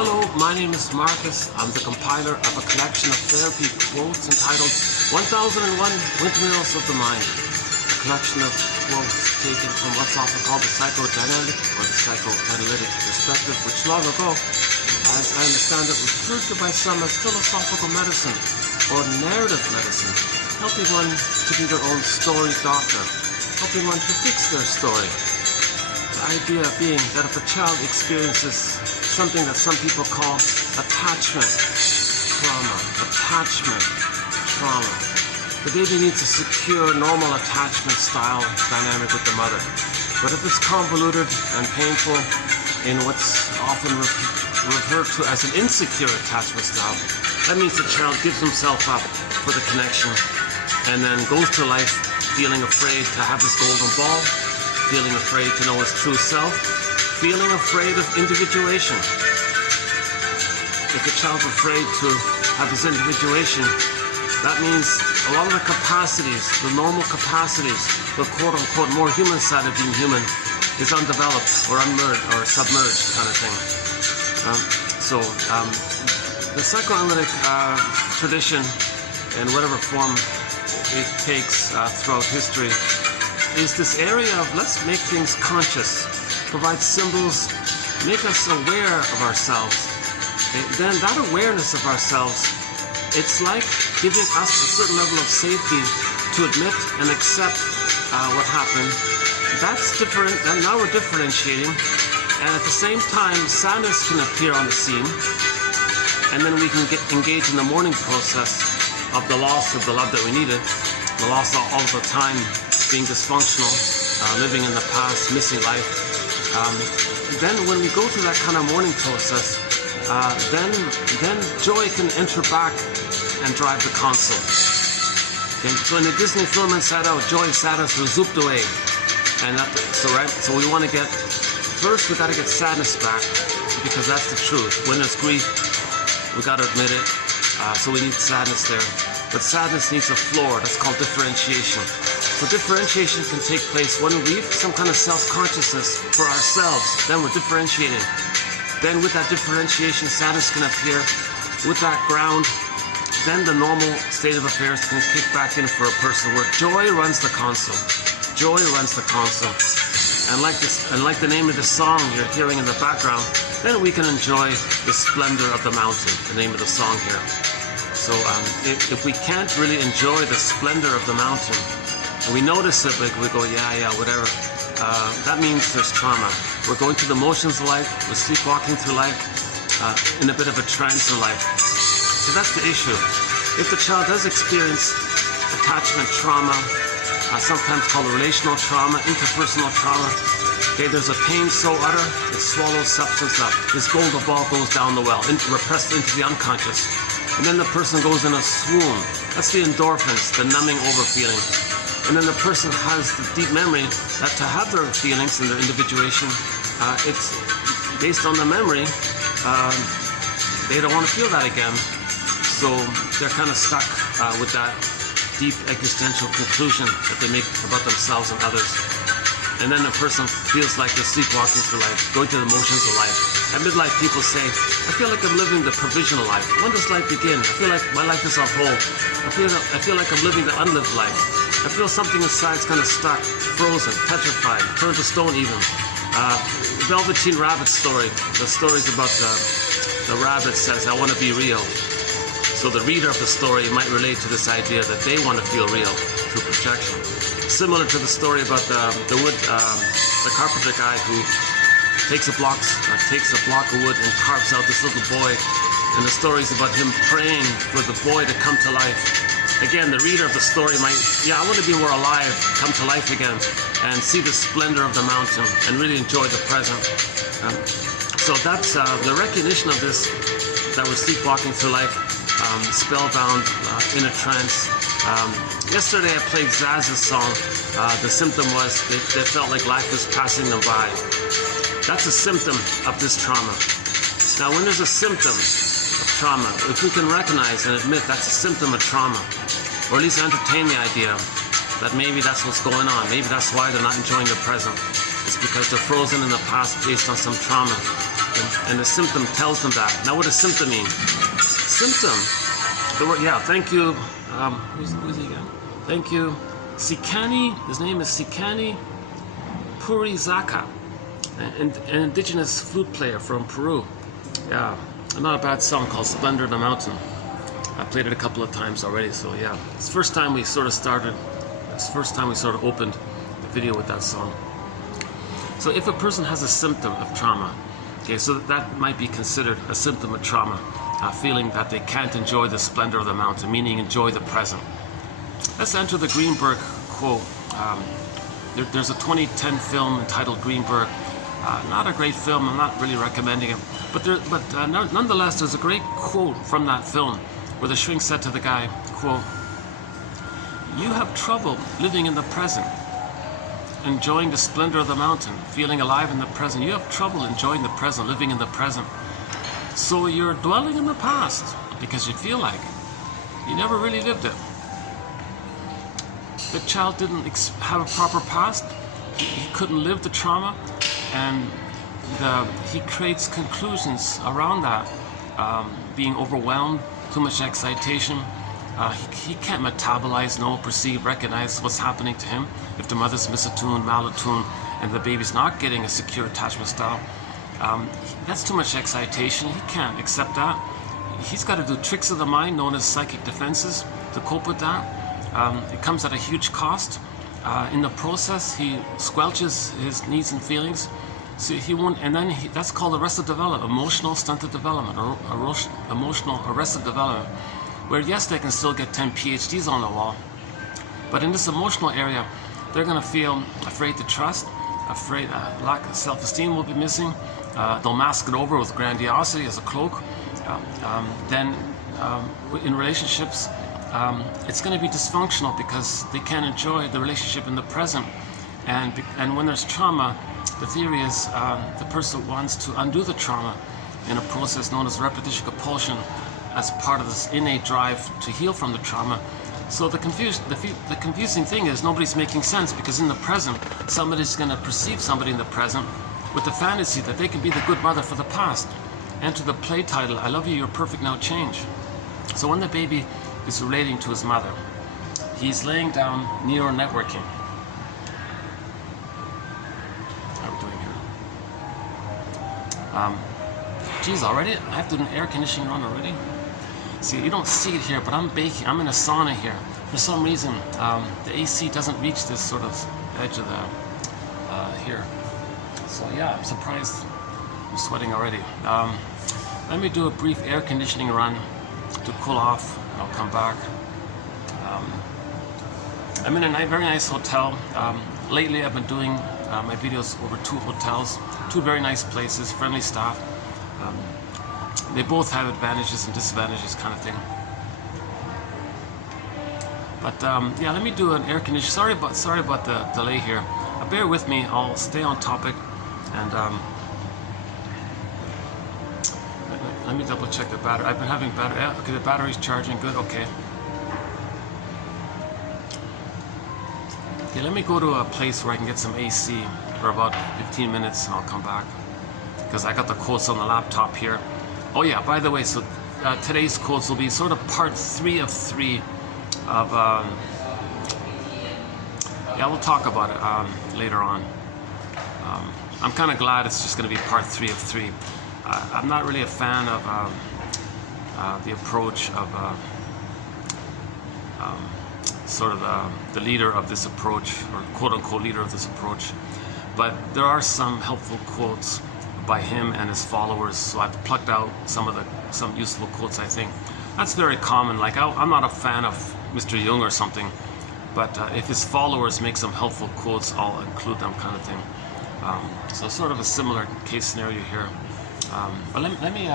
Hello, my name is Marcus. I'm the compiler of a collection of therapy quotes entitled 1001 Windmills of the Mind. A collection of quotes taken from what's often called the psychodynamic or the psychoanalytic perspective, which long ago, as I understand it, was referred to by some as philosophical medicine or narrative medicine, helping one to be their own story doctor, helping one to fix their story. The idea being that if a child experiences something that some people call attachment trauma, the baby needs a secure, normal attachment style dynamic with the mother. But if it's convoluted and painful in what's often referred to as an insecure attachment style, that means the child gives himself up for the connection and then goes through life feeling afraid to have his golden ball, feeling afraid to know his true self, feeling afraid of individuation. If the child's afraid to have his individuation, that means a lot of the capacities, the normal capacities, the quote-unquote more human side of being human is undeveloped or unmerged or submerged kind of thing. The psychoanalytic tradition, in whatever form it takes throughout history, is this area of let's make things conscious, provide symbols, make us aware of ourselves. And then that awareness of ourselves, it's like giving us a certain level of safety to admit and accept what happened. That's different, and now we're differentiating, and at the same time sadness can appear on the scene, and then we can engage in the mourning process of the loss of the love that we needed, the loss all of the time, being dysfunctional, living in the past, missing life. Then when we go through that kind of mourning process, then joy can enter back and drive the console. Okay? So in the Disney film Inside Out, joy and sadness were zooped away. And so we want to get, first we got to get sadness back, because that's the truth. When there's grief, we got to admit it. So we need sadness there. But sadness needs a floor. That's called differentiation. So differentiation can take place when we have some kind of self-consciousness for ourselves. Then we're differentiated. Then with that differentiation, sadness can appear. With that ground, then the normal state of affairs can kick back in for a person where joy runs the console. Joy runs the console. And like the name of the song you're hearing in the background, then we can enjoy the splendor of the mountain, the name of the song here. So if we can't really enjoy the splendor of the mountain, and we notice it, we go, yeah, whatever, that means there's trauma. We're going through the motions of life, we're sleepwalking through life, in a bit of a trance in life. So that's the issue. If the child does experience attachment trauma, sometimes called relational trauma, interpersonal trauma, okay, there's a pain so utter, it swallows substance up. This golden ball goes down the well, repressed into the unconscious. And then the person goes in a swoon. That's the endorphins, the numbing over feeling. And then the person has the deep memory that to have their feelings and their individuation, it's based on the memory, they don't want to feel that again. So they're kind of stuck with that deep existential conclusion that they make about themselves and others. And then the person feels like they're sleepwalking through life, going through the motions of life. At midlife, people say, I feel like I'm living the provisional life. When does life begin? I feel like my life is on hold. I feel like I'm living the unlived life. I feel something inside's kind of stuck, frozen, petrified, turned to stone even. Velveteen Rabbit story. The story's about the rabbit says, I want to be real. So the reader of the story might relate to this idea that they want to feel real through projection. Similar to the story about the carpenter guy who takes a block of wood and carves out this little boy, and the story is about him praying for the boy to come to life. Again, the reader of the story might, I want to be more alive, come to life again, and see the splendor of the mountain and really enjoy the present. So that's the recognition of this, that we're sleepwalking through life, spellbound, in a trance. Yesterday I played Zaz's song. The symptom was they felt like life was passing them by. That's a symptom of this trauma. Now when there's a symptom of trauma, if we can recognize and admit that's a symptom of trauma, or at least entertain the idea that maybe that's what's going on, maybe that's why they're not enjoying the present. It's because they're frozen in the past based on some trauma and the symptom tells them that. Now, what does symptom mean? Symptom, the word, yeah, thank you. Who's he again? Thank you. Sikani, his name is Sikani Purizaka, an indigenous flute player from Peru. Yeah, not a bad song called Splendor of the Mountain. I played it a couple of times already, so yeah. It's the first time we sort of opened the video with that song. So if a person has a symptom of trauma, okay, so that might be considered a symptom of trauma, feeling that they can't enjoy the splendor of the mountain, meaning enjoy the present. Let's enter the Greenberg quote. There's a 2010 film entitled Greenberg. Not a great film, I'm not really recommending it, but nonetheless, there's a great quote from that film where the shrink said to the guy, quote, "You have trouble living in the present, enjoying the splendor of the mountain, feeling alive in the present. You have trouble enjoying the present, living in the present. So you're dwelling in the past because you feel like you never really lived it. The child didn't have a proper past. He couldn't live the trauma, and he creates conclusions around that, being overwhelmed, too much excitation. He can't metabolize, know, perceive, recognize what's happening to him if the mother's misattuned, malattuned, and the baby's not getting a secure attachment style. That's too much excitation. He can't accept that. He's got to do tricks of the mind known as psychic defenses to cope with that. It comes at a huge cost. In the process, he squelches his needs and feelings. So he won't, and then that's called arrested development, emotional stunted development, or emotional arrested development, where yes, they can still get 10 PhDs on the wall, but in this emotional area, they're going to feel afraid to trust, afraid, lack of self-esteem will be missing. They'll mask it over with grandiosity as a cloak. Then in relationships, it's going to be dysfunctional because they can't enjoy the relationship in the present. And when there's trauma, the theory is the person wants to undo the trauma in a process known as repetition compulsion as part of this innate drive to heal from the trauma. So the confusing thing is nobody's making sense, because in the present, somebody's going to perceive somebody in the present with the fantasy that they can be the good mother for the past. Enter the play title, I love you, you're perfect, now change. So when the baby is relating to his mother, he's laying down neural networking. How are we doing here? Geez, already? I have to do an air conditioning run already? See, you don't see it here, but I'm baking. I'm in a sauna here. For some reason, the AC doesn't reach this sort of edge of the here. So yeah, I'm surprised. I'm sweating already. Let me do a brief air conditioning run to cool off, and I'll come back. I'm in a very nice hotel. Lately, I've been doing my videos over 2 hotels, 2 very nice places, friendly staff. They both have advantages and disadvantages, kind of thing. But yeah, let me do an air conditioner. Sorry about the delay here. Bear with me. I'll stay on topic, and let me double check the battery. I've been having battery. Yeah, okay, the battery's charging. Good. Okay. Okay, let me go to a place where I can get some AC for about 15 minutes, and I'll come back, because I got the quotes on the laptop here. Oh yeah, by the way, so today's quotes will be sort of part 3 of 3 of, yeah, we'll talk about it later on. I'm kind of glad it's just going to be part 3 of 3. I'm not really a fan of the approach of sort of the leader of this approach, or quote-unquote leader of this approach, but there are some helpful quotes by him and his followers, so I've plucked out some useful quotes. I think that's very common. Like I'm not a fan of Mr. Jung or something, but if his followers make some helpful quotes, I'll include them, kind of thing. So sort of a similar case scenario here. But let me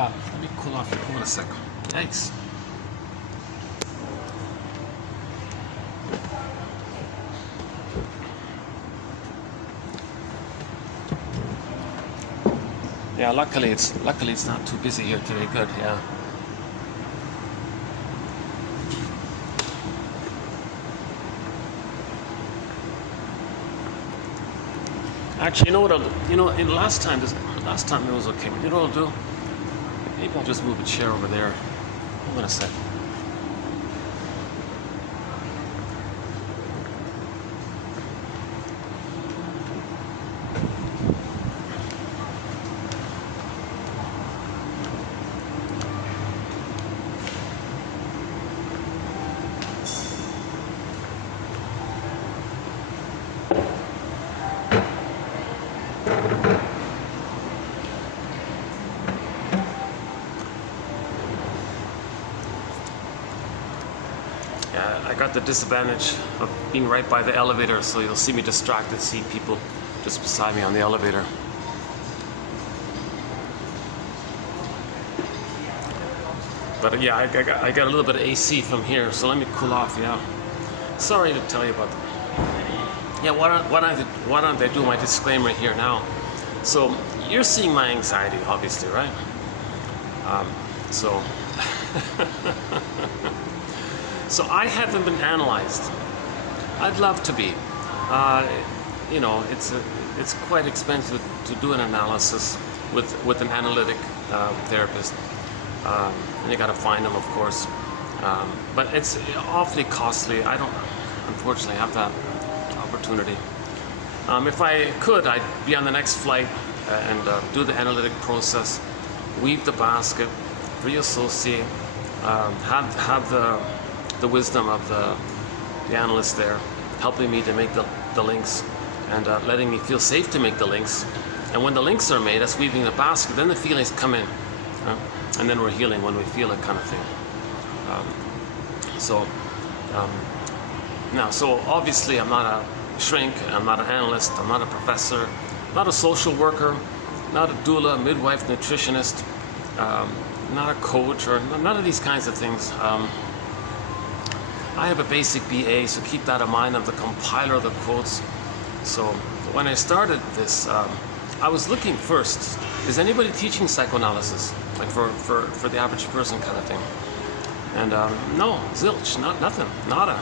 cool off here. Hold on a second. Yikes. Yeah, luckily it's not too busy here today. Good, yeah. Actually, you know what? In last time, Last time it was okay. You know what I'll do? Maybe I'll just move a chair over there. Hold on a sec. I got the disadvantage of being right by the elevator, so you'll see me distracted, see people just beside me on the elevator. But yeah, I got a little bit of AC from here, so let me cool off. Yeah, sorry to tell you about that. Yeah, why don't I do my disclaimer here now? So you're seeing my anxiety, obviously, right? So. So I haven't been analyzed. I'd love to be. You know, it's quite expensive to do an analysis with an analytic therapist, and you got to find them, of course. But it's awfully costly. I don't, unfortunately, have that opportunity. If I could, I'd be on the next flight and do the analytic process, weave the basket, reassociate, have the wisdom of the analyst there, helping me to make the links and letting me feel safe to make the links. And when the links are made, that's weaving the basket, then the feelings come in. And then we're healing when we feel it, kind of thing. Now, so obviously I'm not a shrink, I'm not an analyst, I'm not a professor, not a social worker, not a doula, midwife, nutritionist, not a coach, or none of these kinds of things. I have a basic BA, so keep that in mind. I'm the compiler of the quotes. So when I started this, I was looking first, is anybody teaching psychoanalysis? Like for the average person kind of thing. And no, zilch, nothing, nada.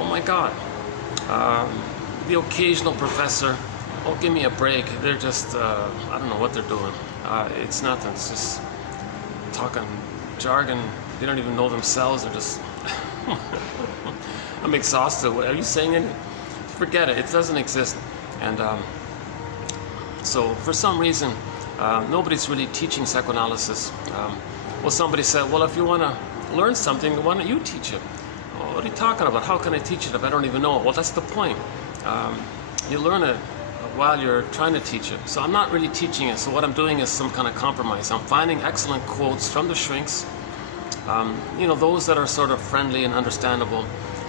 Oh my God. The occasional professor, oh, give me a break. They're just, I don't know what they're doing. It's nothing, it's just talking jargon. They don't even know themselves, they're just, I'm exhausted. Are you saying anything? Forget it, it doesn't exist. And so for some reason, nobody's really teaching psychoanalysis. Well, somebody said, well, if you want to learn something, why don't you teach it? Oh, what are you talking about? How can I teach it if I don't even know it? Well, that's the point. You learn it while you're trying to teach it. So I'm not really teaching it. So what I'm doing is some kind of compromise. I'm finding excellent quotes from the shrinks. You know, those that are sort of friendly and understandable,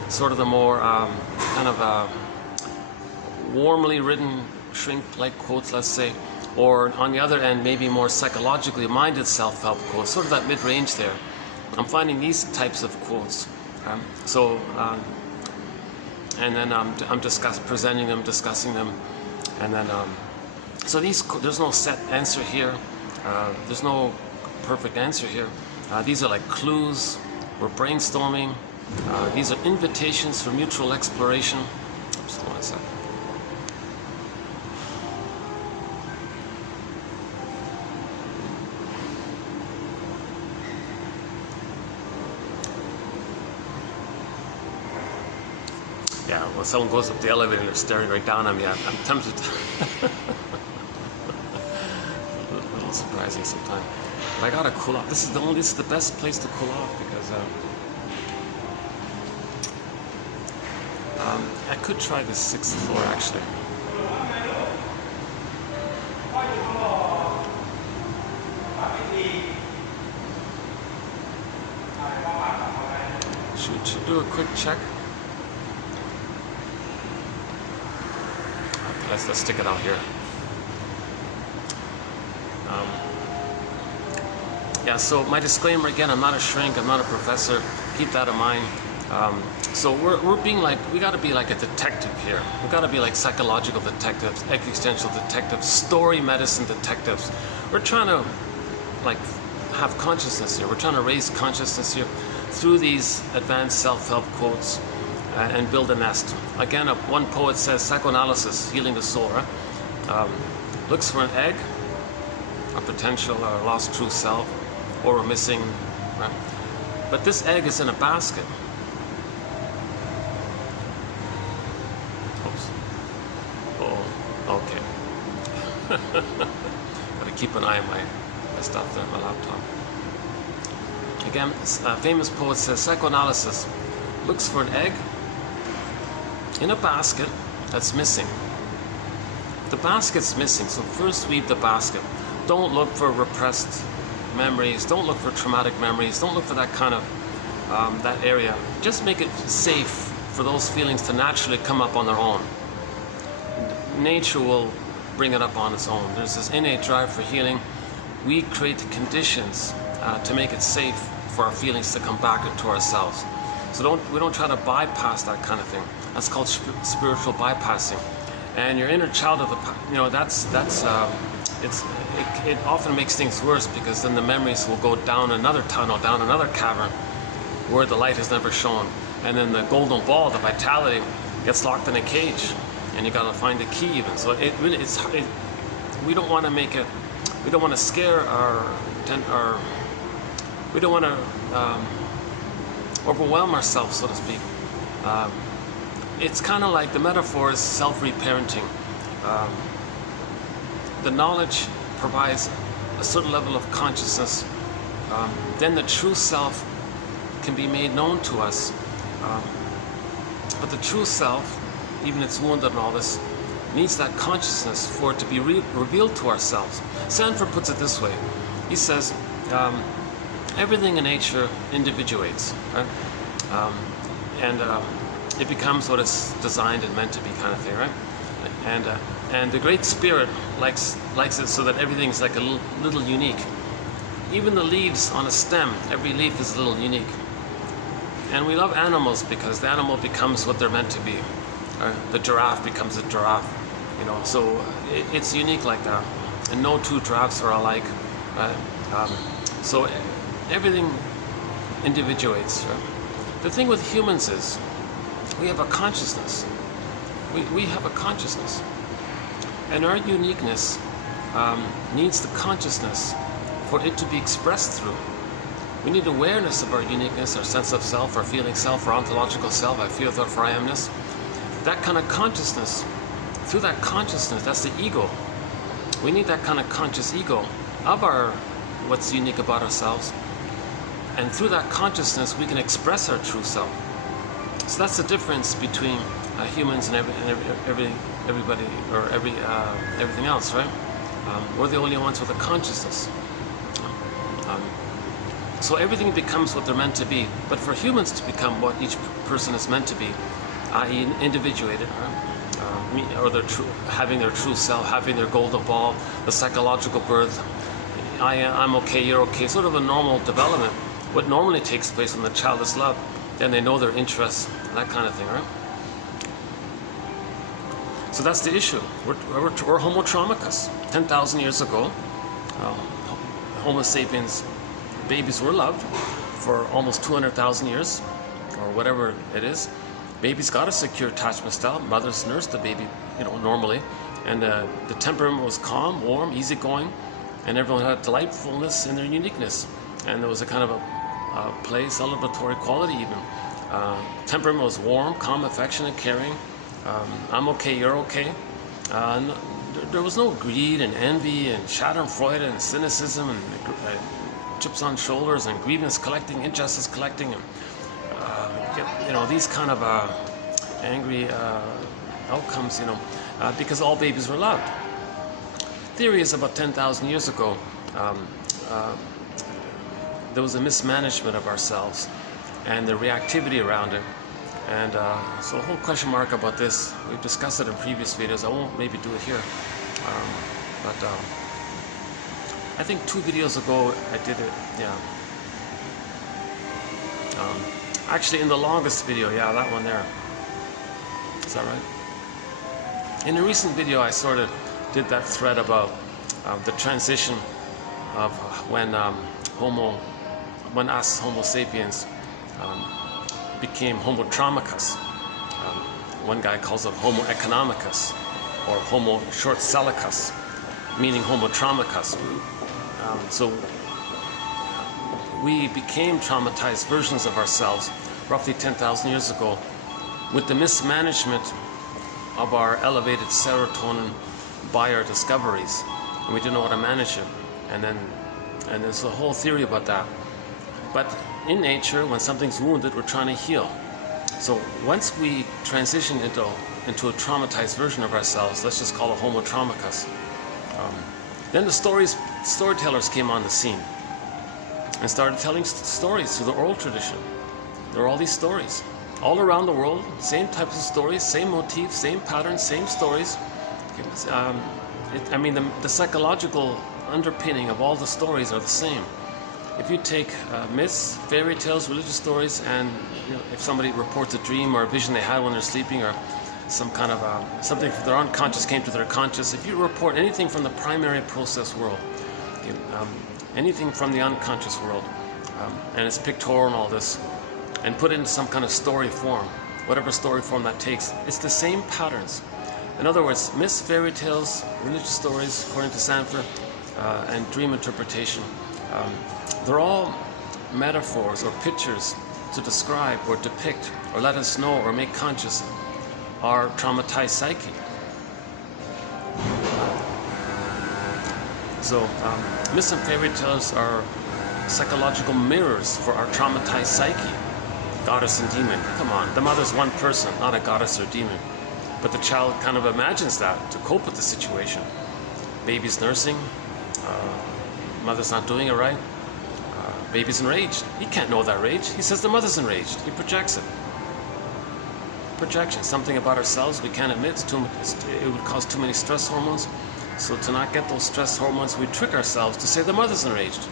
sort of the more kind of warmly written shrink-like quotes, let's say, or on the other end, maybe more psychologically minded self-help quotes, sort of that mid-range there. I'm finding these types of quotes. And then I'm presenting them, discussing them, and then so there's no set answer here. There's no perfect answer here. These are like clues. We're brainstorming. These are invitations for mutual exploration. Oops, hold on a second. Yeah, when someone goes up the elevator and they're staring right down at me, I'm tempted to. a little surprising sometimes. But I gotta cool off. This is the best place to cool off because I could try the 6th floor actually. Should do a quick check. Okay, let's stick it out here. Yeah, so my disclaimer again, I'm not a shrink, I'm not a professor, keep that in mind. So we're being like, we gotta be like a detective here. We gotta be like psychological detectives, existential detectives, story medicine detectives. We're trying to like have consciousness here. We're trying to raise consciousness here through these advanced self-help quotes and build a nest. Again, one poet says, psychoanalysis, healing the soul, right? Looks for an egg, a potential or lost true self, or we're missing, right? But this egg is in a basket. Oops. Oh, okay. Gotta keep an eye on my stuff there on my laptop. Again, a famous poet says psychoanalysis looks for an egg in a basket that's missing. The basket's missing, so first weave the basket. Don't look for repressed memories, don't look for traumatic memories, don't look for that kind of, that area. Just make it safe for those feelings to naturally come up on their own. Nature will bring it up on its own. There's this innate drive for healing. We create the conditions to make it safe for our feelings to come back into ourselves. So we don't try to bypass that kind of thing. That's called spiritual bypassing. And your inner child of the, it often makes things worse, because then the memories will go down another tunnel, down another cavern where the light has never shone. And then the golden ball, the vitality, gets locked in a cage, and you got to find the key even. So we don't want to make it, we don't want to scare we don't want to overwhelm ourselves, so to speak. It's kind of like the metaphor is self-reparenting. The knowledge provides a certain level of consciousness. Then the true self can be made known to us. But the true self, even it's wounded and all this, needs that consciousness for it to be revealed to ourselves. Sanford puts it this way. He says, everything in nature individuates, right? It becomes what it's designed and meant to be, kind of thing, right? And the Great Spirit likes it so that everything's like a little unique. Even the leaves on a stem, every leaf is a little unique. And we love animals because the animal becomes what they're meant to be. The giraffe becomes a giraffe, you know. So it's unique like that. And no two giraffes are alike, right? So everything individuates, right? The thing with humans is we have a consciousness. We have a consciousness. And our uniqueness needs the consciousness for it to be expressed through. We need awareness of our uniqueness, our sense of self, our feeling self, our ontological self, our feel for I amness. That kind of consciousness, through that consciousness, that's the ego. We need that kind of conscious ego of what's unique about ourselves. And through that consciousness, we can express our true self. So that's the difference between humans and everybody, or everything else, right? We're the only ones with a consciousness. So everything becomes what they're meant to be. But for humans to become what each person is meant to be, i.e. individuated, right? Or having their true self, having their golden ball, the psychological birth, I'm okay, you're okay, sort of a normal development. What normally takes place when the child is loved, then they know their interests, that kind of thing, right? So that's the issue. We're Homo traumicus. 10,000 years ago, Homo sapiens babies were loved for almost 200,000 years, or whatever it is. Babies got a secure attachment style. Mothers nursed the baby, you know, normally, and the temperament was calm, warm, easygoing, and everyone had delightfulness in their uniqueness. And there was a kind of a play, celebratory quality even. Temperament was warm, calm, affectionate, caring. I'm okay, you're okay. There was no greed and envy and schadenfreude and cynicism and chips on shoulders and grievance collecting, injustice collecting, and you know, these kind of angry outcomes, you know, because all babies were loved. Theory is about 10,000 years ago, there was a mismanagement of ourselves and the reactivity around it. And so a whole question mark about this. We've discussed it in previous videos. I won't maybe do it here. But I think 2 videos ago I did it, yeah. Actually in the longest video, yeah, that one there. Is that right? In a recent video I sort of did that thread about the transition of when us Homo sapiens became Homo traumicus. One guy calls it Homo economicus, or Homo short-sellicus, meaning Homo traumicus. So we became traumatized versions of ourselves roughly 10,000 years ago with the mismanagement of our elevated serotonin by our discoveries, and we didn't know how to manage it. And there's a whole theory about that. But in nature, when something's wounded, we're trying to heal. So once we transition into a traumatized version of ourselves, let's just call it Homo traumicus, then the storytellers came on the scene and started telling stories through the oral tradition. There are all these stories all around the world, same types of stories, same motifs, same patterns, same stories. The psychological underpinning of all the stories are the same. If you take myths, fairy tales, religious stories, and if somebody reports a dream or a vision they had when they're sleeping, or some kind of something from their unconscious came to their conscious, if you report anything from the primary process world, anything from the unconscious world, and it's pictorial and all this, and put it into some kind of story form, whatever story form that takes, it's the same patterns. In other words, myths, fairy tales, religious stories, according to Sanford, and dream interpretation, they're all metaphors or pictures to describe or depict or let us know or make conscious our traumatized psyche. So myths and fairy tales are psychological mirrors for our traumatized psyche. Goddess and demon, come on, the mother's one person, not a goddess or demon. But the child kind of imagines that to cope with the situation. Baby's nursing, mother's not doing it right, baby's enraged. He can't know that rage. He says the mother's enraged. He projects it. Projection, something about ourselves we can't admit. It would cause too many stress hormones. So to not get those stress hormones, we trick ourselves to say the mother's enraged.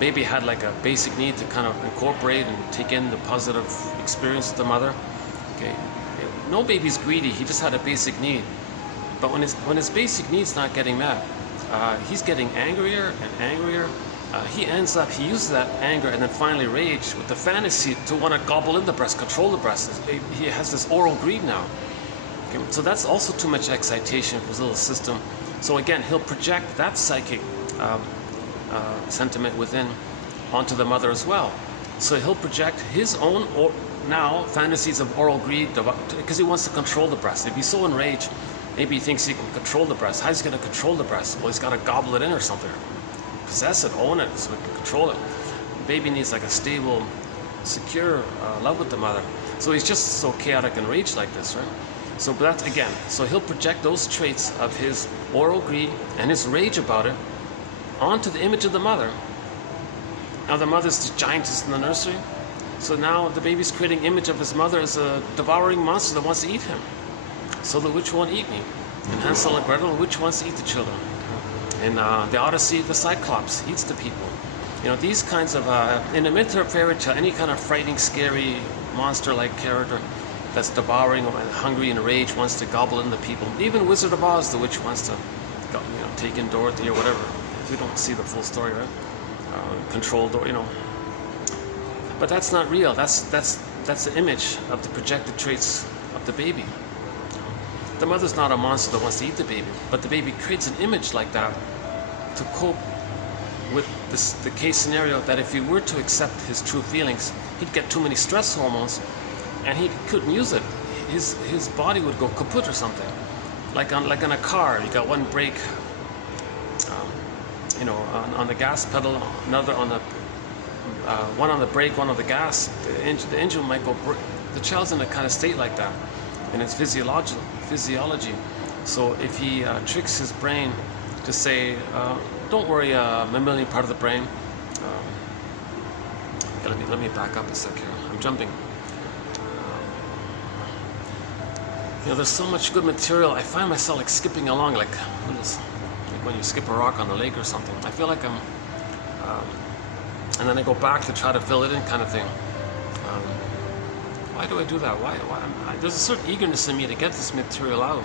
Baby had like a basic need to kind of incorporate and take in the positive experience of the mother. Okay, no baby's greedy. He just had a basic need. But when his basic need's not getting met, he's getting angrier and angrier. He uses that anger and then finally rage with the fantasy to want to gobble in the breast, control the breast. He has this oral greed now. Okay, so that's also too much excitation for his little system. So again, he'll project that psychic sentiment within onto the mother as well. So he'll project his own now fantasies of oral greed because he wants to control the breast. If he's so enraged, maybe he thinks he can control the breast. How's he going to control the breast? Well, he's got to gobble it in or something. Possess it, own it, so he can control it. The baby needs like a stable, secure love with the mother. So he's just so chaotic and rage like this, right? So but that's again, so he'll project those traits of his oral greed and his rage about it onto the image of the mother. Now the mother's the giantess in the nursery. So now the baby's creating image of his mother as a devouring monster that wants to eat him. So the witch won't eat me. And Hansel and Gretel, the witch wants to eat the children. In the Odyssey, the Cyclops eats the people. These kinds of, in a myth or fairy tale, any kind of frightening, scary, monster-like character that's devouring and hungry and rage wants to gobble in the people. Even Wizard of Oz, the witch wants to, take in Dorothy or whatever. We don't see the full story, right? Control Dorothy, But that's not real. That's the image of the projected traits of the baby. The mother's not a monster that wants to eat the baby, but the baby creates an image like that to cope with the case scenario that if he were to accept his true feelings, he'd get too many stress hormones and he couldn't use it. His body would go kaput or something. Like on a car, you got one brake, on the gas pedal, another on the one on the brake, one on the gas. The engine might go. The child's in a kind of state like that, in its physiology. So if he tricks his brain to say, "Don't worry, mammalian part of the brain." Let me back up a sec here. I'm jumping. There's so much good material. I find myself like skipping along, like when you skip a rock on the lake or something. I feel like I'm, and then I go back to try to fill it in, kind of thing. Why do I do that? Why there's a certain eagerness in me to get this material out,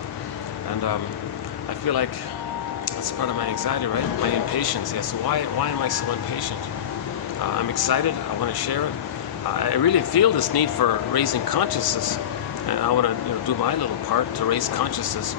and I feel like that's part of my anxiety, right? My impatience. Yeah. So why am I so impatient? I'm excited. I want to share it. I really feel this need for raising consciousness, and I want to do my little part to raise consciousness.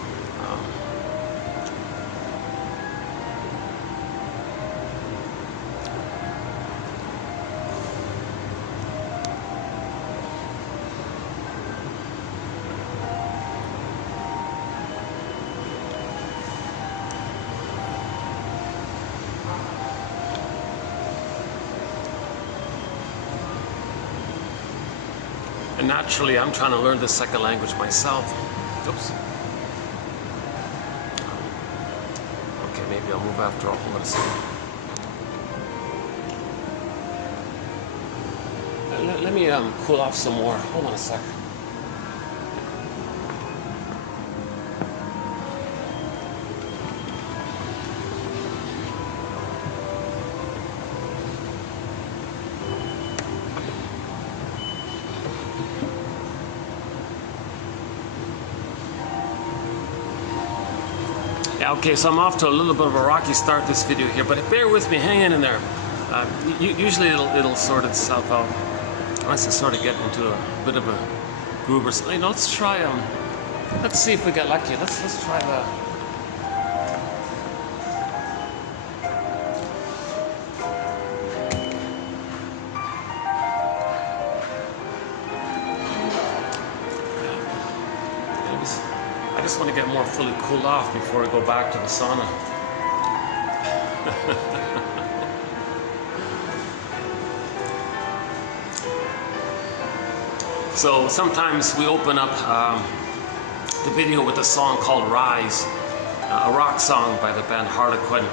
And naturally, I'm trying to learn this second language myself. Oops. Okay, maybe I'll move after all. Hold on a second. Let me cool off some more. Hold on a sec. Yeah, okay, so I'm off to a little bit of a rocky start this video here, but bear with me, hang in there. Usually it'll sort itself out once I sort of get into a bit of a groove or something. Let's try let's see if we get lucky. Let's try the I just want to get more fully cooled off before I go back to the sauna. So sometimes we open up the video with a song called Rise, a rock song by the band Harlequin.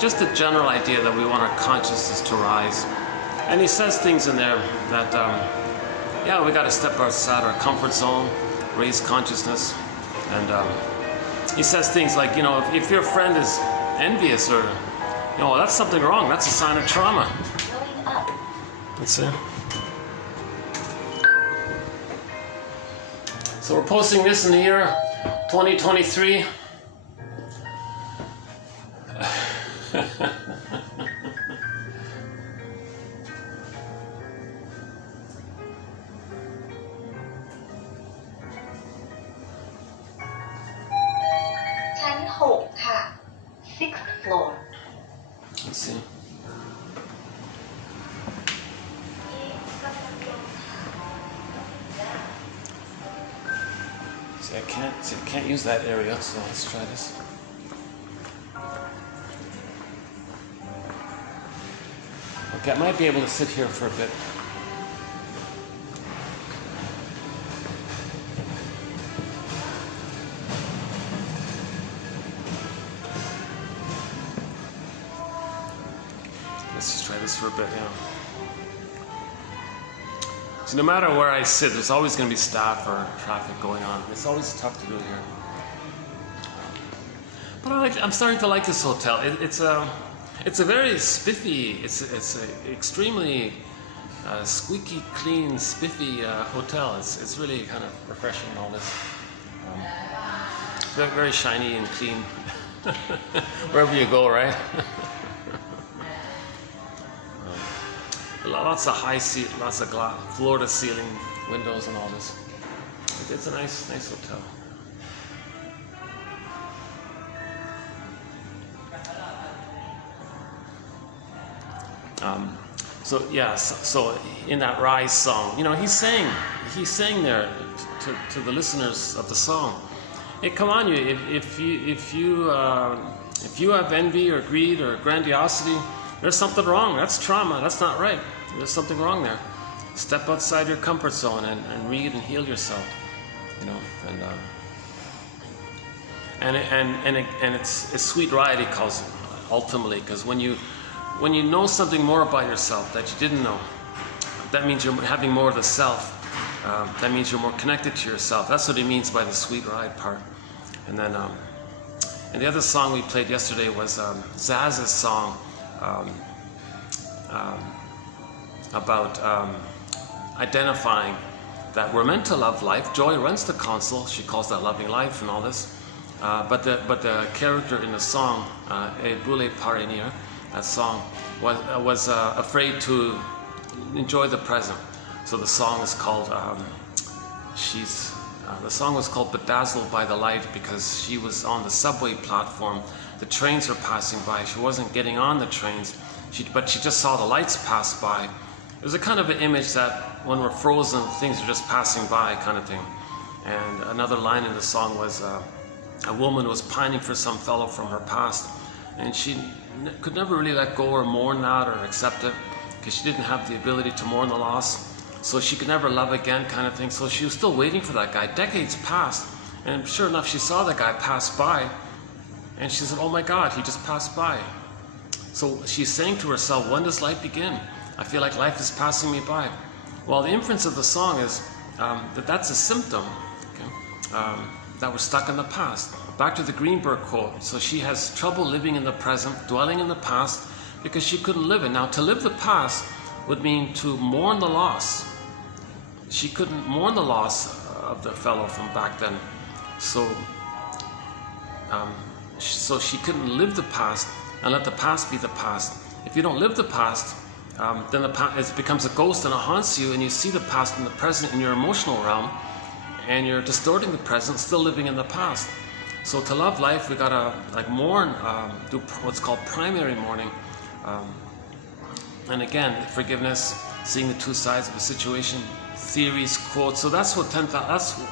Just a general idea that we want our consciousness to rise. And he says things in there that, yeah, we got to step outside our comfort zone, raise consciousness. And he says things like, you know, if your friend is envious or, you know, that's something wrong. That's a sign of trauma. Let's see. So we're posting this in the year 2023. Sixth floor. Let's see. See, I can't use that area, so let's try this. Okay, I might be able to sit here for a bit. Let's just try this for a bit, yeah. So no matter where I sit, there's always going to be staff or traffic going on. It's always tough to do here. But I'm starting to like this hotel. It's a very spiffy. It's a extremely squeaky clean, spiffy hotel. It's really kind of refreshing and all this. Very, very shiny and clean. Wherever you go, right? Lots of high seat, lots of floor-to-ceiling windows and all this. It's a nice hotel. So yeah, so in that Rise song, you know, he's saying there to the listeners of the song, hey, come on, you, if you have envy or greed or grandiosity, there's something wrong. That's trauma. That's not right. There's something wrong there. Step outside your comfort zone and read and heal yourself. You know, and it's a sweet ride, he calls it, ultimately, because when you know something more about yourself that you didn't know, that means you're having more of the self. That means you're more connected to yourself. That's what he means by the sweet ride part. And then, and the other song we played yesterday was Zaz's song. About identifying that we're meant to love life. Joy runs the console. She calls that loving life and all this. But the character in the song, Ebule Parenir, that song, was afraid to enjoy the present. So the song is called the song was called Bedazzled by the Light, because she was on the subway platform. The trains were passing by. She wasn't getting on the trains, but she just saw the lights pass by. It was a kind of an image that when we're frozen, things are just passing by kind of thing. And another line in the song was, a woman was pining for some fellow from her past, and she could never really let go or mourn that or accept it, because she didn't have the ability to mourn the loss. so she could never love again, kind of thing. So she was still waiting for that guy. Decades passed, and sure enough, she saw the guy pass by, and she said, "Oh my God, he just passed by." So she's saying to herself, "When does life begin? I feel like life is passing me by." Well, the inference of the song is that that's a symptom, okay, that we're stuck in the past. Back to the Greenberg quote. So she has trouble living in the present, dwelling in the past, because she couldn't live it. Now, to live the past would mean to mourn the loss. She couldn't mourn the loss of the fellow from back then. So she couldn't live the past and let the past be the past. If you don't live the past, then it becomes a ghost and it haunts you, and you see the past and the present in your emotional realm, and you're distorting the present, still living in the past. So to love life, we gotta mourn, do what's called primary mourning, and again, forgiveness, seeing the two sides of a situation, theories, quotes. So that's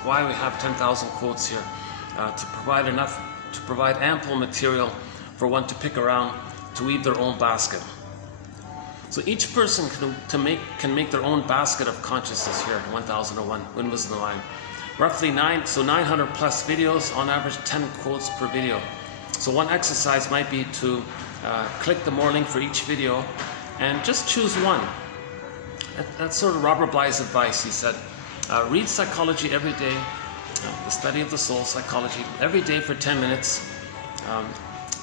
why we have 10,000 quotes here, to provide ample material for one to pick around to weave their own basket. So each person can make their own basket of consciousness here. 1001 Windmills in the Mind. Roughly 900 plus videos, on average 10 quotes per video. So one exercise might be to click the more link for each video and just choose one. That's sort of Robert Bly's advice. He said, read psychology every day, the study of the soul, psychology, every day for 10 minutes.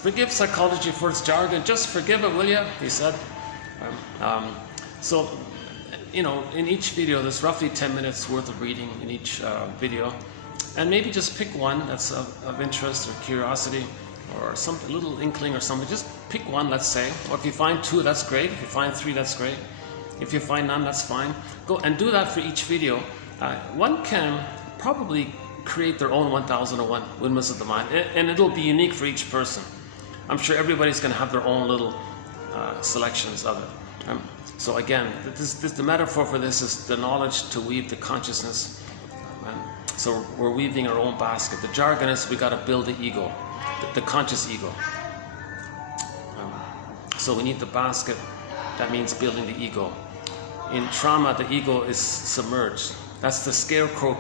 Forgive psychology for its jargon. Just forgive it, will you? He said. So, in each video, there's roughly 10 minutes worth of reading in each video. And maybe just pick one that's of interest or curiosity, or some little inkling or something. Just pick one, let's say. Or if you find two, that's great. If you find three, that's great. If you find none, that's fine. Go and do that for each video. One can probably create their own 1001 Windmills of the Mind, and it'll be unique for each person. I'm sure everybody's going to have their own little selections of it. So again, the metaphor for this is the knowledge to weave the consciousness. So we're weaving our own basket. The jargon is we got to build the ego, the conscious ego. So we need the basket. That means building the ego. In trauma, the ego is submerged. That's the scarecrow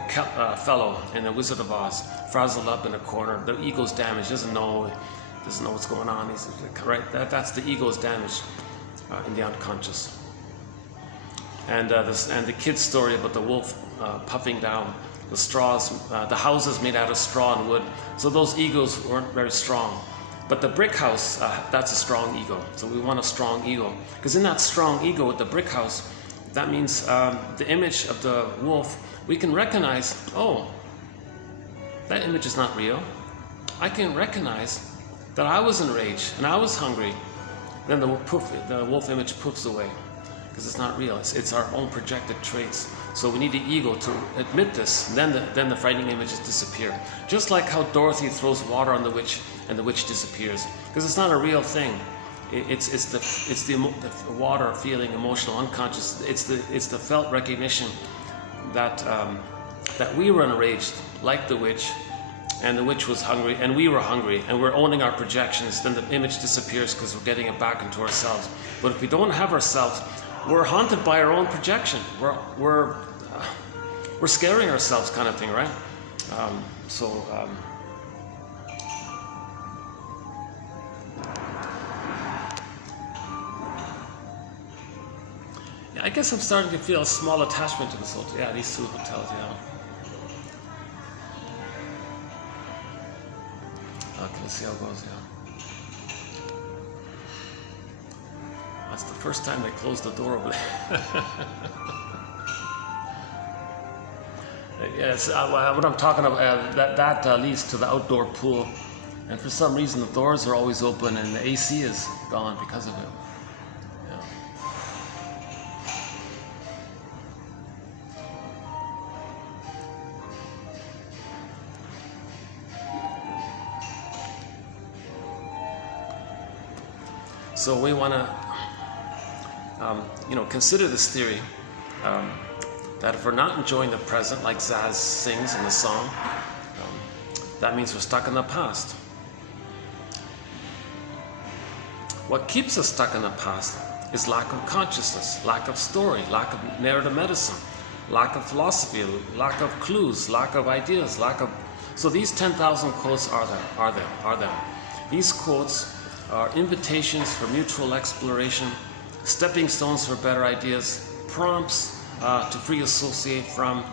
fellow in The Wizard of Oz, frazzled up in a corner. The ego's damaged. Doesn't know what's going on. He's right. That's the ego's damaged in the unconscious. And the kid's story about the wolf puffing down the straws, the houses made out of straw and wood. So those egos weren't very strong. But the brick house, that's a strong ego. So we want a strong ego, because in that strong ego with the brick house, that means the image of the wolf, we can recognize, oh, that image is not real. I can recognize that I was enraged and I was hungry. Then the wolf image poofs away, because it's not real. It's our own projected traits. So we need the ego to admit this. Then the frightening images disappear. Just like how Dorothy throws water on the witch and the witch disappears, because it's not a real thing. It's the water feeling, emotional, unconscious. It's the felt recognition that we were enraged, like the witch, and the witch was hungry, and we were hungry, and we're owning our projections. Then the image disappears because we're getting it back into ourselves. But if we don't have ourselves, we're haunted by our own projection. We're scaring ourselves, kind of thing, right? Yeah, I guess I'm starting to feel a small attachment to this hotel. Yeah, these two hotels, yeah. Okay, let's see how it goes, yeah. That's the first time they closed the door over there. Yes, what I'm talking about, that leads to the outdoor pool. And for some reason, the doors are always open and the AC is gone because of it. So we want to, consider this theory that if we're not enjoying the present, like Zaz sings in the song, that means we're stuck in the past. What keeps us stuck in the past is lack of consciousness, lack of story, lack of narrative medicine. lack of philosophy, lack of clues, lack of ideas, lack of... So these 10,000 quotes are them. These quotes are invitations for mutual exploration, stepping stones for better ideas, prompts to free associate from,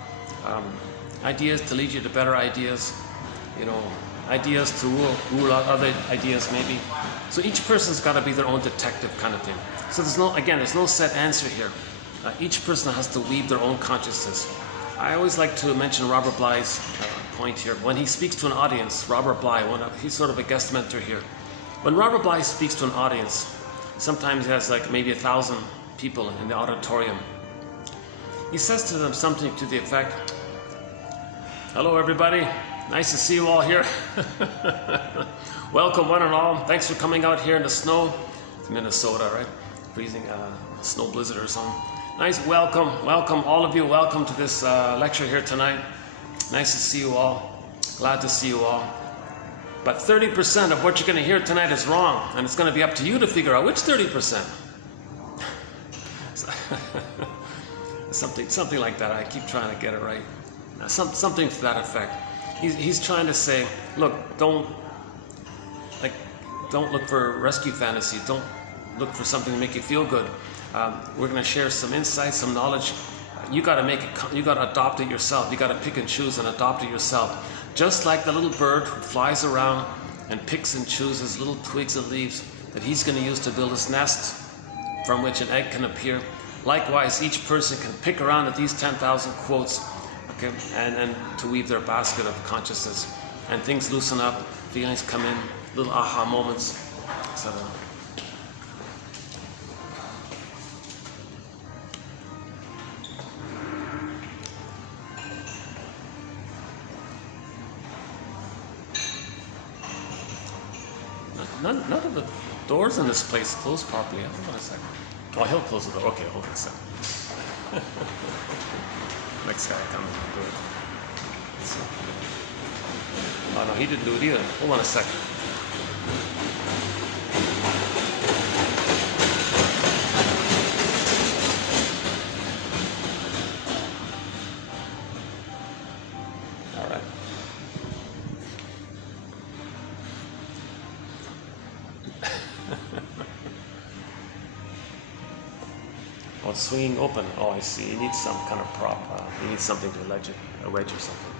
ideas to lead you to better ideas, you know, ideas to rule out other ideas maybe. So each person's got to be their own detective kind of thing. So there's no set answer here. Each person has to weave their own consciousness. I always like to mention Robert Bly's point here. When he speaks to an audience, Robert Bly, he's sort of a guest mentor here. When Robert Bly speaks to an audience, sometimes he has like maybe 1,000 people in the auditorium. He says to them something to the effect, "Hello everybody, nice to see you all here. Welcome one and all. Thanks for coming out here in the snow." It's Minnesota, right? Freezing snow blizzard or something. Nice welcome all of you. Welcome to this lecture here tonight. Nice to see you all. Glad to see you all. But 30% of what you're going to hear tonight is wrong, and it's going to be up to you to figure out which 30%. Something like that. I keep trying to get it right. Something to that effect. He's trying to say, look, don't look for rescue fantasies. Don't look for something to make you feel good. We're going to share some insights, some knowledge. You got to adopt it yourself. You got to pick and choose and adopt it yourself. Just like the little bird who flies around and picks and chooses little twigs and leaves that he's going to use to build his nest from which an egg can appear. Likewise, each person can pick around at these 10,000 quotes, okay, and to weave their basket of consciousness. And things loosen up, feelings come in, little aha moments, etc. None of the doors in this place close properly. Hold on a second. Oh, he'll close the door. Okay, hold on a second. Next guy coming. Do it. Oh no, he didn't do it either. Hold on a second. All right. Oh, it's swinging open. Oh, I see. You need some kind of prop. You need something to ledge it, a wedge or something.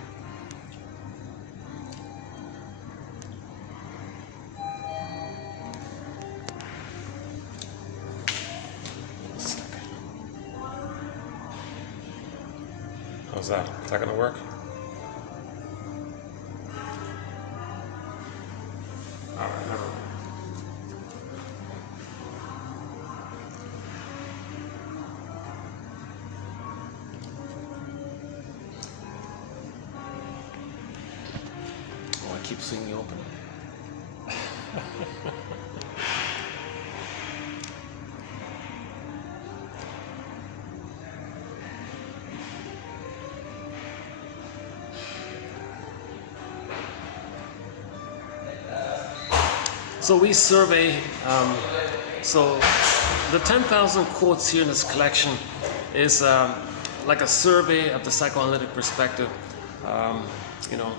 How's that? Is that going to work? All right, never mind. Keep swinging open. So we survey, so the 10,000 quotes here in this collection is like a survey of the psychoanalytic perspective, you know.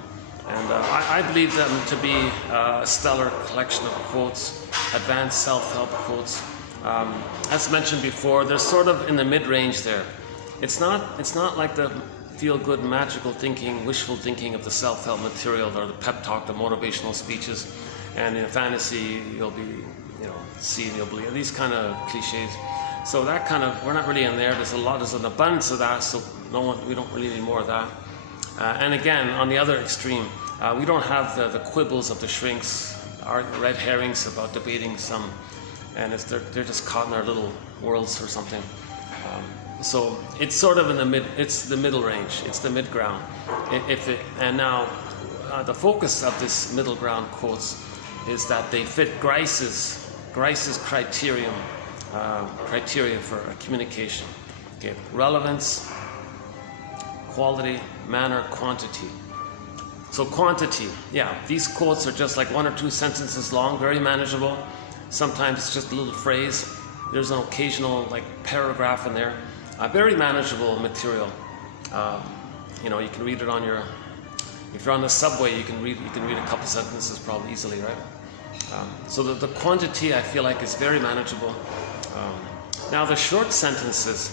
And I believe them to be a stellar collection of quotes, advanced self-help quotes. As mentioned before, they're sort of in the mid-range there. It's not like the feel-good, magical thinking, wishful thinking of the self-help material or the pep talk, the motivational speeches. And in fantasy, you'll be, you know, see and you'll believe. These kind of cliches. So that kind of, we're not really in there. There's an abundance of that. So we don't really need more of that. And again, on the other extreme, we don't have the quibbles of the shrinks, our red herrings about debating some, and they're just caught in their little worlds or something. So it's sort of in it's the middle range, it's the mid ground. And now the focus of this middle ground quotes is that they fit Grice's criteria for communication. Okay, relevance, quality, manner, quantity. So quantity, yeah, these quotes are just like 1 or 2 sentences long, very manageable. Sometimes it's just a little phrase. There's an occasional like paragraph in there. Very manageable material. You know, you can read it on your, if you're on the subway, you can read a couple sentences probably easily, right? So the quantity I feel like is very manageable. Now the short sentences,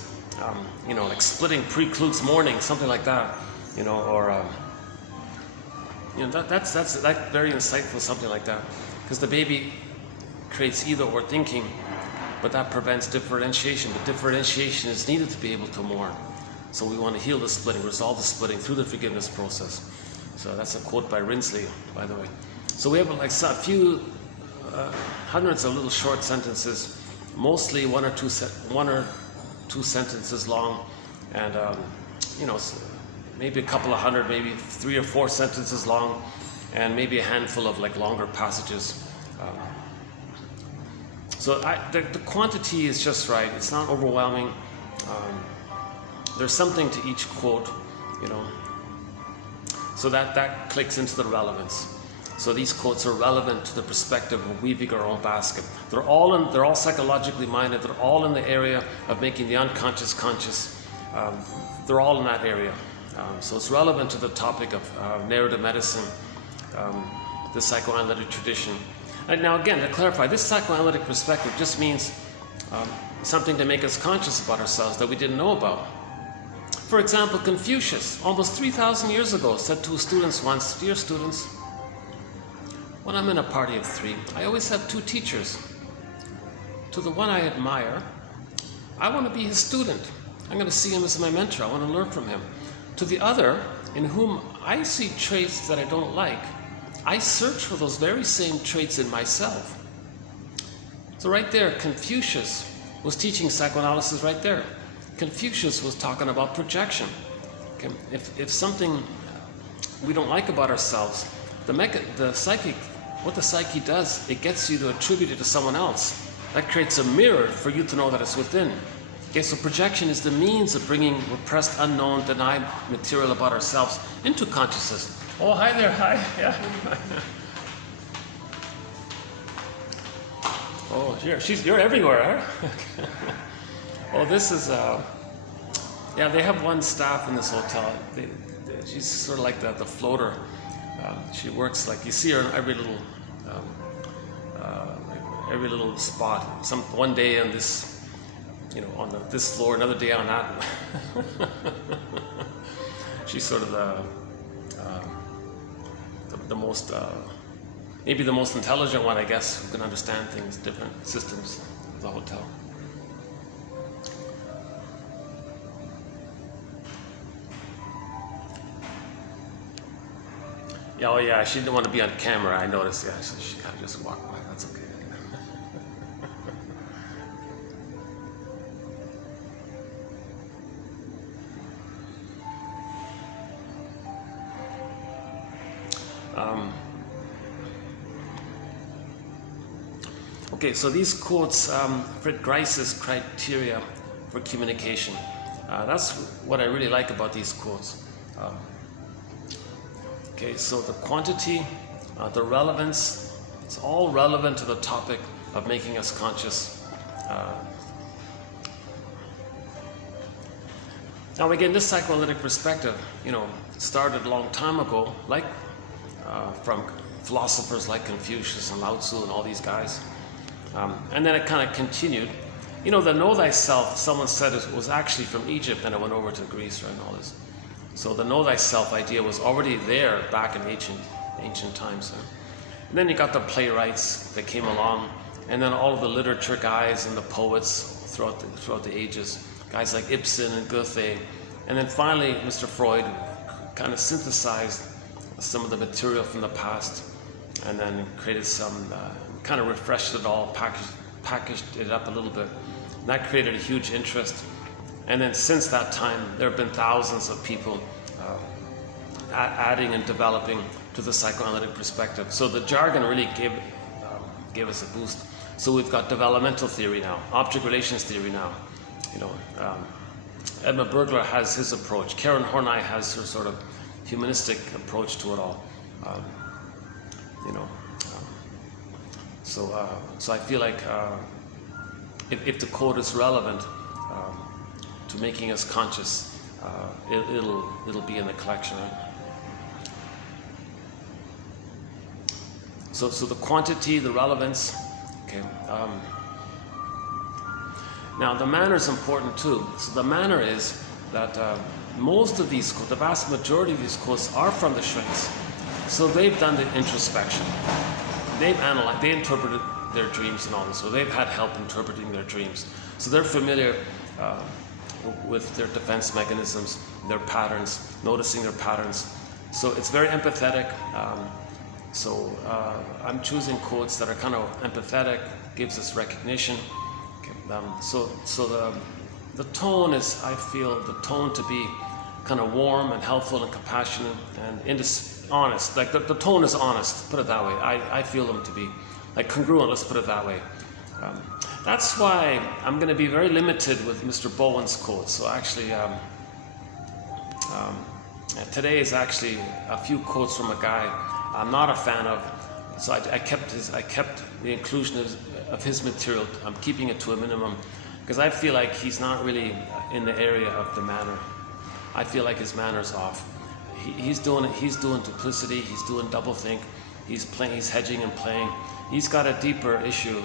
you know, like splitting precludes morning, something like that, you know, or you know, that's very insightful, something like that, because the baby creates either or thinking, but that prevents differentiation. But differentiation is needed to be able to mourn. So we want to heal the splitting, resolve the splitting through the forgiveness process. So that's a quote by Rinsley, by the way. So we have like a few hundreds of little short sentences, mostly one or two sentences long, and you know, maybe a couple of hundred, maybe 3 or 4 sentences long, and maybe a handful of like longer passages. So the quantity is just right. It's not overwhelming. There's something to each quote, you know. So that clicks into the relevance. So these quotes are relevant to the perspective of weaving our own basket. They're all psychologically minded. They're all in the area of making the unconscious conscious. They're all in that area. So it's relevant to the topic of narrative medicine, the psychoanalytic tradition. And now again, to clarify, this psychoanalytic perspective just means something to make us conscious about ourselves that we didn't know about. For example, Confucius, almost 3,000 years ago, said to his students once, "Dear students, when I'm in a party of 3, I always have 2 teachers. To the one I admire, I want to be his student. I'm going to see him as my mentor. I want to learn from him. To the other, in whom I see traits that I don't like, I search for those very same traits in myself." So right there, Confucius was teaching psychoanalysis right there. Confucius was talking about projection. Okay? If something we don't like about ourselves, the psyche does, it gets you to attribute it to someone else. That creates a mirror for you to know that it's within. Okay, so projection is the means of bringing repressed, unknown, denied material about ourselves into consciousness. Oh, hi there, hi, yeah. Oh, you're everywhere, huh? Oh, this is, yeah, they have one staff in this hotel. She's sort of like the floater. She works like, you see her in every little spot. One day on this, you know, on this floor, another day on that. She's sort of the most, maybe the most intelligent one, I guess, who can understand things, different systems of the hotel. Yeah, oh yeah, she didn't want to be on camera, I noticed. Yeah, so she kind of just walked by. That's okay. Okay, so these quotes, Fred Grice's criteria for communication. That's what I really like about these quotes. Okay, so the quantity, the relevance, it's all relevant to the topic of making us conscious. Now again, this psychoanalytic perspective, you know, started a long time ago, like from philosophers like Confucius and Lao Tzu and all these guys. And then it kind of continued. You know, the know thyself, someone said it was actually from Egypt and it went over to Greece, right, and all this. So the know thyself idea was already there back in ancient times. And then you got the playwrights that came along, and then all of the literature guys and the poets throughout the ages, guys like Ibsen and Goethe. And then finally, Mr. Freud kind of synthesized some of the material from the past and then created some, kind of refreshed it all, packaged it up a little bit. And that created a huge interest. And then since that time, there have been thousands of people adding and developing to the psychoanalytic perspective. So the jargon really gave us a boost. So we've got developmental theory now, object relations theory now. You know, Edmund Bergler has his approach. Karen Horney has her sort of humanistic approach to it all. You know, so I feel like if the quote is relevant to making us conscious, it'll be in the collection. Right? So the quantity, the relevance. Okay. Now the manner is important too. So the manner is that most of these quotes, the vast majority of these quotes are from the shrinks. So they've done the introspection. They've analyzed, they interpreted their dreams and all this. So they've had help interpreting their dreams. So they're familiar with their defense mechanisms, their patterns, noticing their patterns. So it's very empathetic. So I'm choosing quotes that are kind of empathetic, gives us recognition. Okay. So the tone is, I feel the tone to be kind of warm and helpful and compassionate and honest. Like the tone is honest, put it that way. I feel them to be like congruent, let's put it that way. That's why I'm going to be very limited with Mr. Bowen's quotes. So actually, today is actually a few quotes from a guy I'm not a fan of. So I kept the inclusion of his material. I'm keeping it to a minimum because I feel like he's not really in the area of the manner. I feel like his manner's off. He's doing duplicity. He's doing doublethink. He's playing. He's hedging and playing. He's got a deeper issue.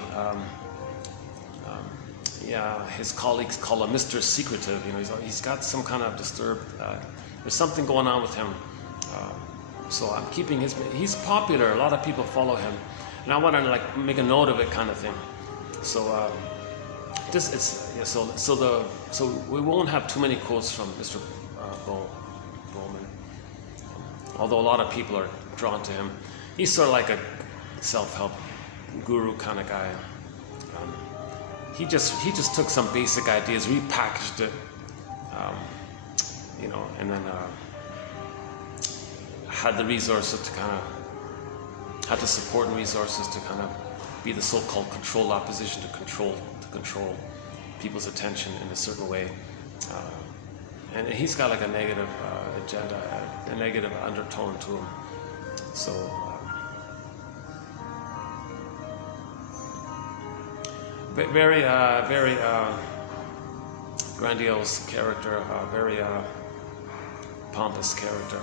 His colleagues call him Mr. Secretive. You know, he's got some kind of disturbed. There's something going on with him. So I'm keeping he's popular. A lot of people follow him, and I want to like make a note of it, kind of thing. So so we won't have too many quotes from Mr. Bowman. Although a lot of people are drawn to him, he's sort of like a self-help guru kind of guy. He just took some basic ideas, repackaged it, and then had the resources to had the support and resources to kind of be the so-called controlled opposition to control people's attention in a certain way. And he's got like a negative agenda, a negative undertone to him. So. Very grandiose character, very pompous character,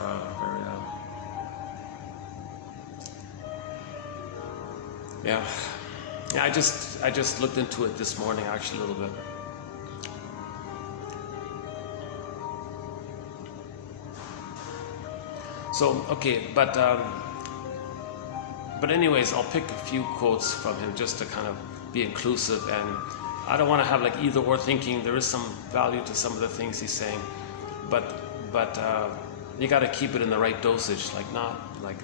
yeah. I just looked into it this morning, actually, a little bit. So okay, but anyways, I'll pick a few quotes from him just to kind of be inclusive, and I don't want to have like either or thinking. There is some value to some of the things he's saying, but you got to keep it in the right dosage, like not like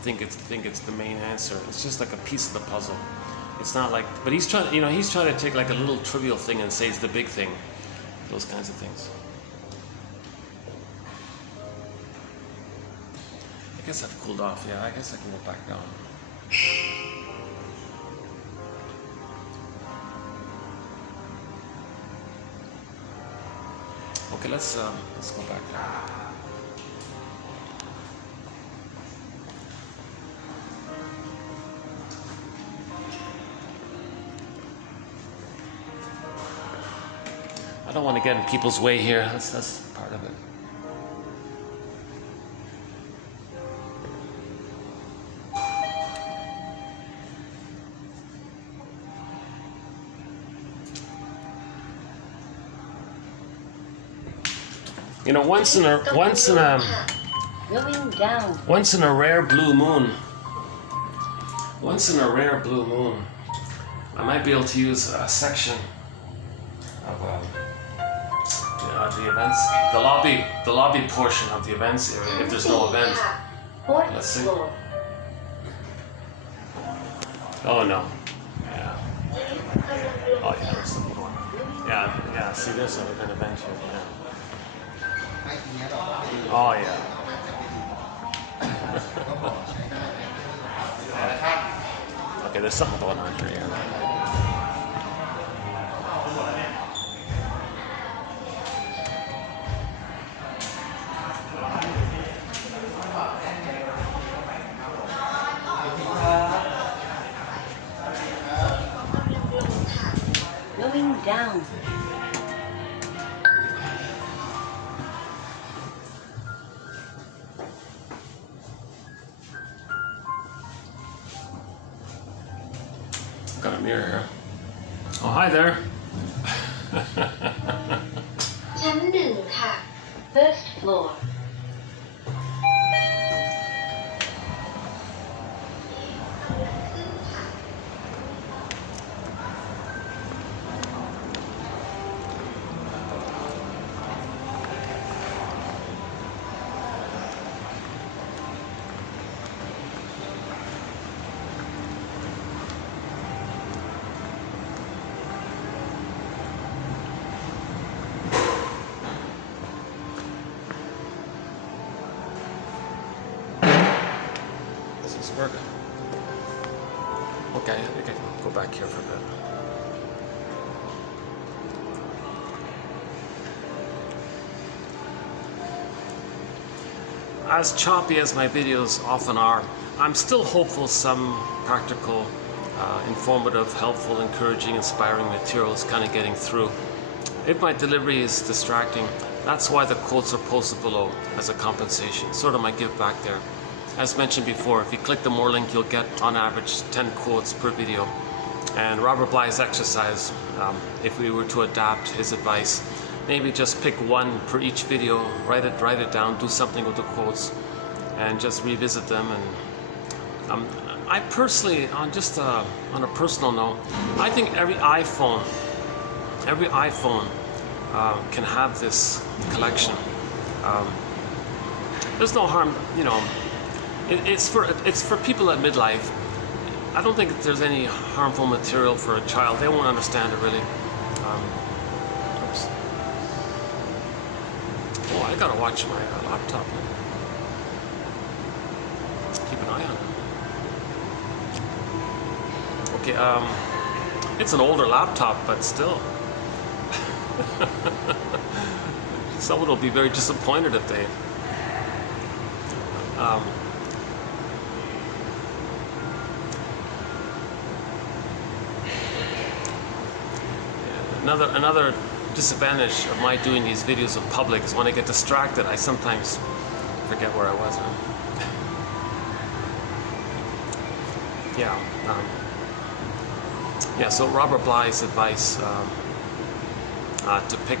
think it's the main answer. It's just like a piece of the puzzle. It's not like, but he's trying to take like a little trivial thing and say it's the big thing, those kinds of things. I guess I've cooled off. Yeah, I guess I can go back down. Okay, let's go back. I don't want to get in people's way here. That's part of it. You know, once in a rare blue moon, I might be able to use a section of the events, the lobby portion of the events area. If there's no event, let's see. Oh no, yeah. Oh yeah, there's something going on. Yeah. See, there's an event here. Yeah. Oh yeah. Okay, there's something going on here. Going down. hi there. ชั้นหนึ่งค่ะ First floor Working. Okay, I can go back here for a bit. As choppy as my videos often are, I'm still hopeful some practical, informative, helpful, encouraging, inspiring material is kind of getting through. If my delivery is distracting, that's why the quotes are posted below as a compensation, sort of my give back there. As mentioned before, if you click the more link, you'll get on average 10 quotes per video. And Robert Bly's exercise, if we were to adapt his advice, maybe just pick one per each video, write it down, do something with the quotes, and just revisit them. And I personally, on a personal note, I think every iPhone can have this collection. There's no harm, you know. It's for people at midlife. I don't think there's any harmful material for a child. They won't understand it really. Oops. Oh, I gotta watch my laptop. Keep an eye on it. Okay, it's an older laptop, but still. Someone will be very disappointed if they. Another disadvantage of my doing these videos in public is when I get distracted, I sometimes forget where I was. Yeah, so Robert Bly's advice to pick,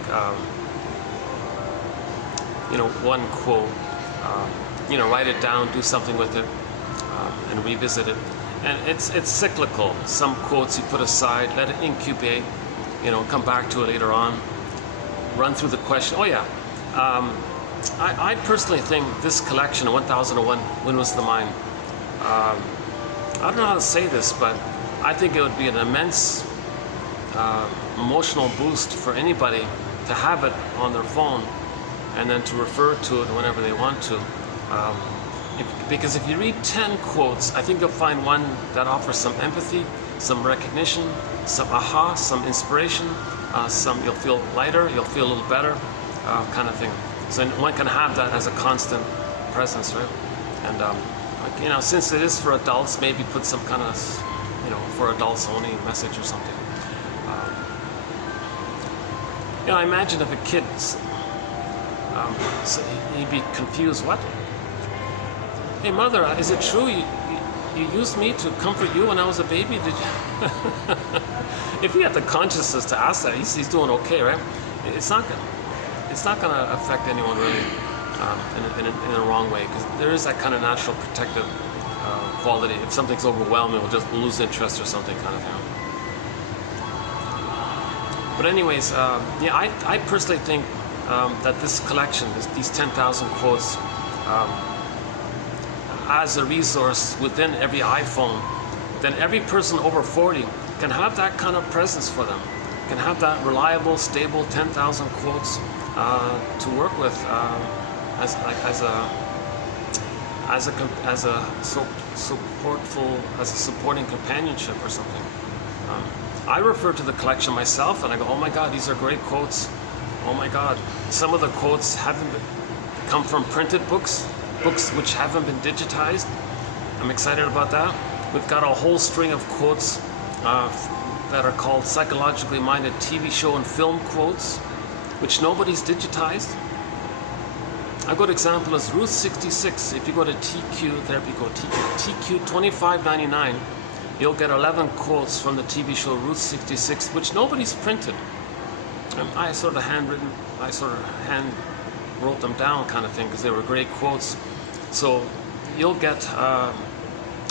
one quote, write it down, do something with it, and revisit it. And it's cyclical. Some quotes you put aside, let it incubate, come back to it later on, run through the question. Oh yeah, I personally think this collection, 1001 When Was the Mind, I don't know how to say this, but I think it would be an immense emotional boost for anybody to have it on their phone and then to refer to it whenever they want to. Because if you read 10 quotes, I think you'll find one that offers some empathy, some recognition, some aha, some inspiration, you'll feel lighter, you'll feel a little better, kind of thing. So one can have that as a constant presence, right? And since it is for adults, maybe put some kind of, for adults only message or something. I imagine if a kid, so he'd be confused. What? Hey mother, is it true you used me to comfort you when I was a baby? Did you? If he had the consciousness to ask that, he's doing okay, right? It's not gonna affect anyone really in a wrong way, because there is that kind of natural protective quality. If something's overwhelming, we'll just lose interest or something, kind of thing. But anyways, I personally think that this collection, these 10,000 quotes, as a resource within every iPhone, then every person over 40 can have that kind of presence for them, can have that reliable, stable 10,000 quotes to work with as a supporting companionship or something. I refer to the collection myself and I go, oh my God, these are great quotes. Oh my God, some of the quotes come from printed books which haven't been digitized. I'm excited about that. We've got a whole string of quotes that are called psychologically minded TV show and film quotes, which nobody's digitized. A good example is Ruth 66. If you go to TQ, there we go, TQ 25.99, you'll get 11 quotes from the TV show Route 66, which nobody's printed. I sort of hand wrote them down kind of thing, because they were great quotes. So you'll get,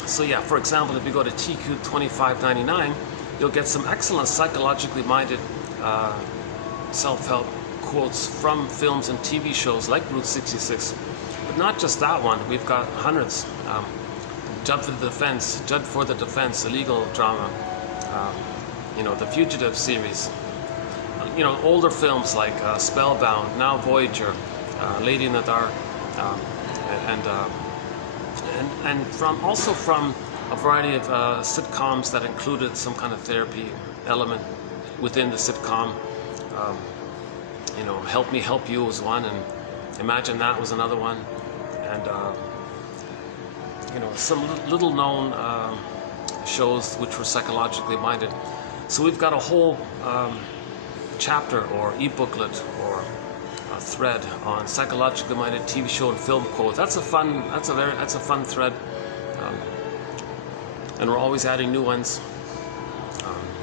so yeah, for example, if you go to TQ 2599, you'll get some excellent psychologically minded self-help quotes from films and TV shows like Route 66. But not just that one, we've got hundreds. Judd for the Defense, a legal drama, the Fugitive series, older films like Spellbound, Now Voyager, Lady in the Dark, and from a variety of sitcoms that included some kind of therapy element within the sitcom. Help Me Help You was one, and Imagine That was another one, and some little known shows which were psychologically minded. So we've got a whole chapter or e-booklet or a thread on psychologically minded TV show and film quotes. That's a fun thread, and we're always adding new ones.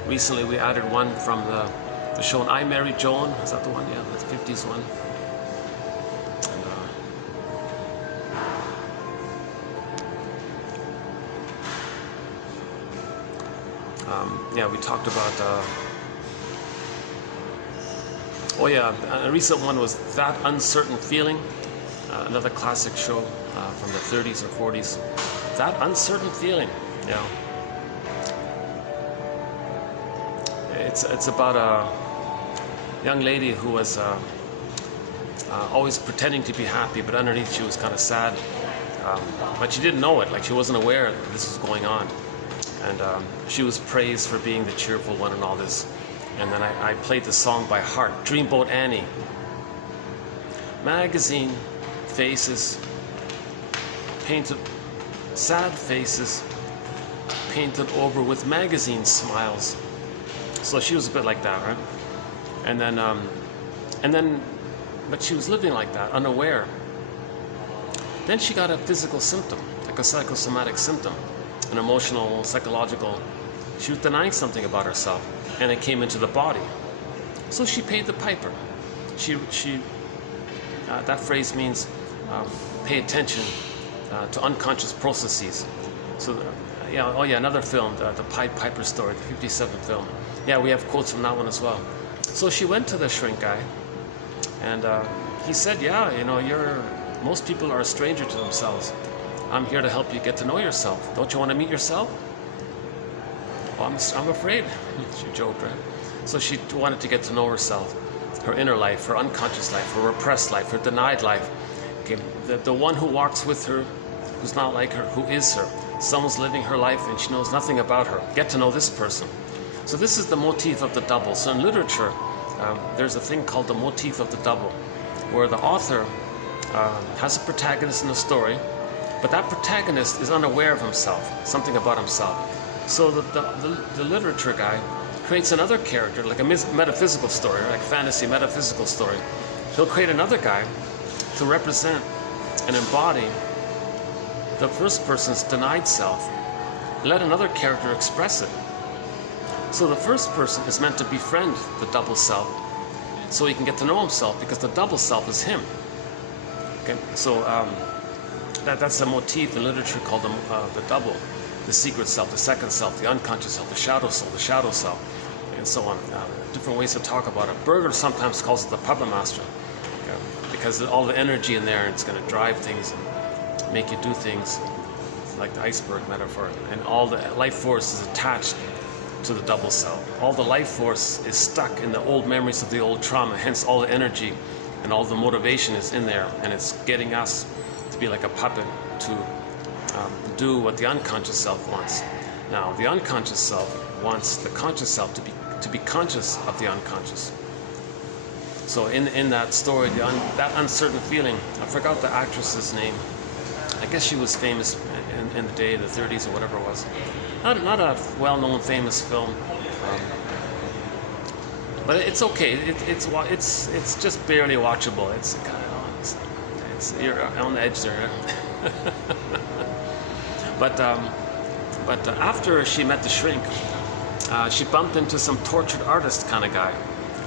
Recently we added one from the show I Married Joan. Is that the one? Yeah, the 50s one. Yeah, we talked about, a recent one was That Uncertain Feeling, another classic show from the 30s or 40s. That Uncertain Feeling, It's about a young lady who was always pretending to be happy, but underneath she was kind of sad. But she didn't know it, like she wasn't aware that this was going on. And she was praised for being the cheerful one and all this. And then I played the song by heart, Dreamboat Annie. Magazine faces, painted, sad faces, painted over with magazine smiles. So she was a bit like that, right? And then, but she was living like that, unaware. Then she got a physical symptom, like a psychosomatic symptom. An emotional, psychological. She was denying something about herself, and it came into the body. So she paid the piper. That phrase means pay attention to unconscious processes. So, another film, the Pied Piper story, the 57 film. Yeah, we have quotes from that one as well. So she went to the shrink guy, and he said, most people are a stranger to themselves. I'm here to help you get to know yourself. Don't you want to meet yourself? Well, I'm afraid. She joked, right? So she wanted to get to know herself, her inner life, her unconscious life, her repressed life, her denied life. Okay, the one who walks with her, who's not like her, who is her. Someone's living her life and she knows nothing about her. Get to know this person. So this is the motif of the double. So in literature, there's a thing called the motif of the double, where the author has a protagonist in the story, but that protagonist is unaware of himself, something about himself. So the literature guy creates another character, like a metaphysical story, like fantasy metaphysical story. He'll create another guy to represent and embody the first person's denied self. Let another character express it. So the first person is meant to befriend the double self, so he can get to know himself, because the double self is him. Okay, so that's a motif in literature called the double, the secret self, the second self, the unconscious self, the shadow self, and so on. Different ways to talk about it. Berger sometimes calls it the puppet master, because all the energy in there, it's going to drive things and make you do things, like the iceberg metaphor. And all the life force is attached to the double self. All the life force is stuck in the old memories of the old trauma, hence all the energy and all the motivation is in there, and it's getting us to be like a puppet to do what the unconscious self wants. Now, the unconscious self wants the conscious self to be conscious of the unconscious. So in that story, that uncertain feeling, I forgot the actress's name. I guess she was famous in the day, the 30s or whatever it was. Not a well-known famous film, but it's okay. It's just barely watchable. It's kind of you're on the edge there. But But after she met the shrink, she bumped into some tortured artist kind of guy.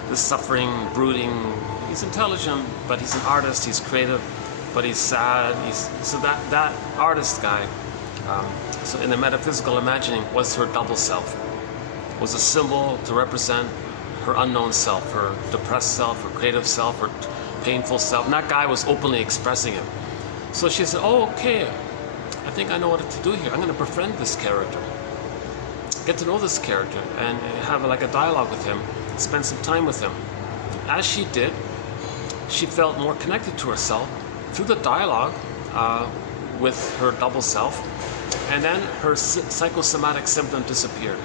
This suffering, brooding, he's intelligent, but he's an artist, he's creative, but he's sad. So that artist guy, so in the metaphysical imagining, was her double self, was a symbol to represent her unknown self, her depressed self, her creative self, her painful self. And that guy was openly expressing it. So she said, oh, okay, I think I know what to do here. I'm going to befriend this character, get to know this character, and have like a dialogue with him, spend some time with him. As she did, she felt more connected to herself through the dialogue with her double self, and then her psychosomatic symptom disappeared.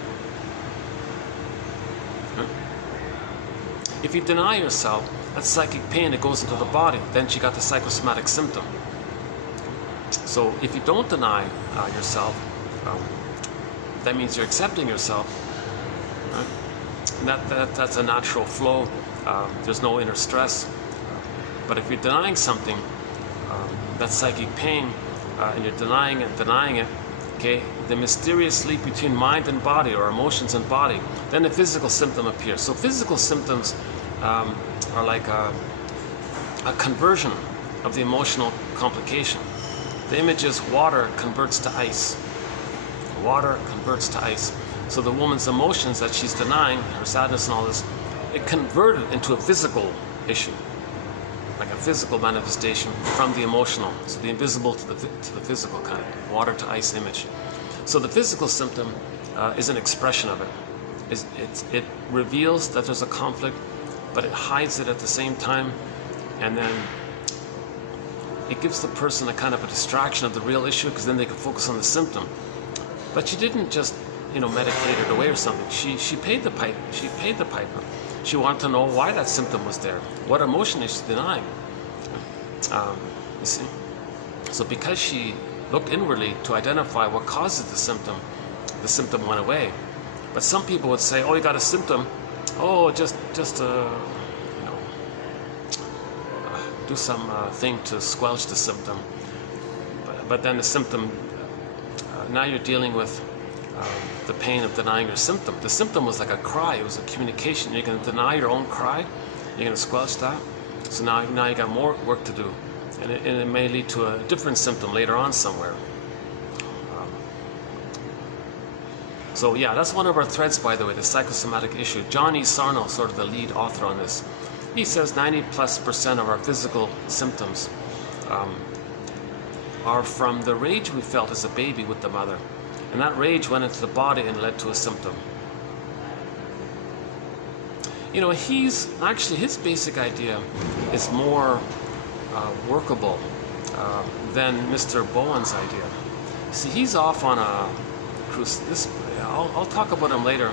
If you deny yourself, that's psychic pain that goes into the body. Then she got the psychosomatic symptom. So if you don't deny yourself, that means you're accepting yourself. Right? And that's a natural flow. There's no inner stress. But if you're denying something, that's psychic pain, and you're denying it, okay, the mysterious leap between mind and body, or emotions and body, then the physical symptom appears. So physical symptoms are like a conversion of the emotional complication. The image is water converts to ice. Water converts to ice. So the woman's emotions that she's denying, her sadness and all this, it converted into a physical issue, like a physical manifestation from the emotional. So the invisible to the physical kind, water to ice image. So the physical symptom is an expression of it. It reveals that there's a conflict, but it hides it at the same time, and then it gives the person a kind of a distraction of the real issue, because then they can focus on the symptom. But she didn't just, medicate it away or something. She paid the piper. She wanted to know why that symptom was there. What emotion is she denying? You see? So because she looked inwardly to identify what causes the symptom went away. But some people would say, oh, you got a symptom. Oh, just do some thing to squelch the symptom. But then the symptom, now you're dealing with the pain of denying your symptom. The symptom was like a cry. It was a communication. You're going to deny your own cry. You're going to squelch that. So now you got more work to do, and it may lead to a different symptom later on somewhere. So yeah, that's one of our threads, by the way, the psychosomatic issue. John E. Sarno, sort of the lead author on this, he says 90+% of our physical symptoms are from the rage we felt as a baby with the mother. And that rage went into the body and led to a symptom. His basic idea is more workable than Mr. Bowen's idea. See, he's off on a cruise. I'll talk about him later.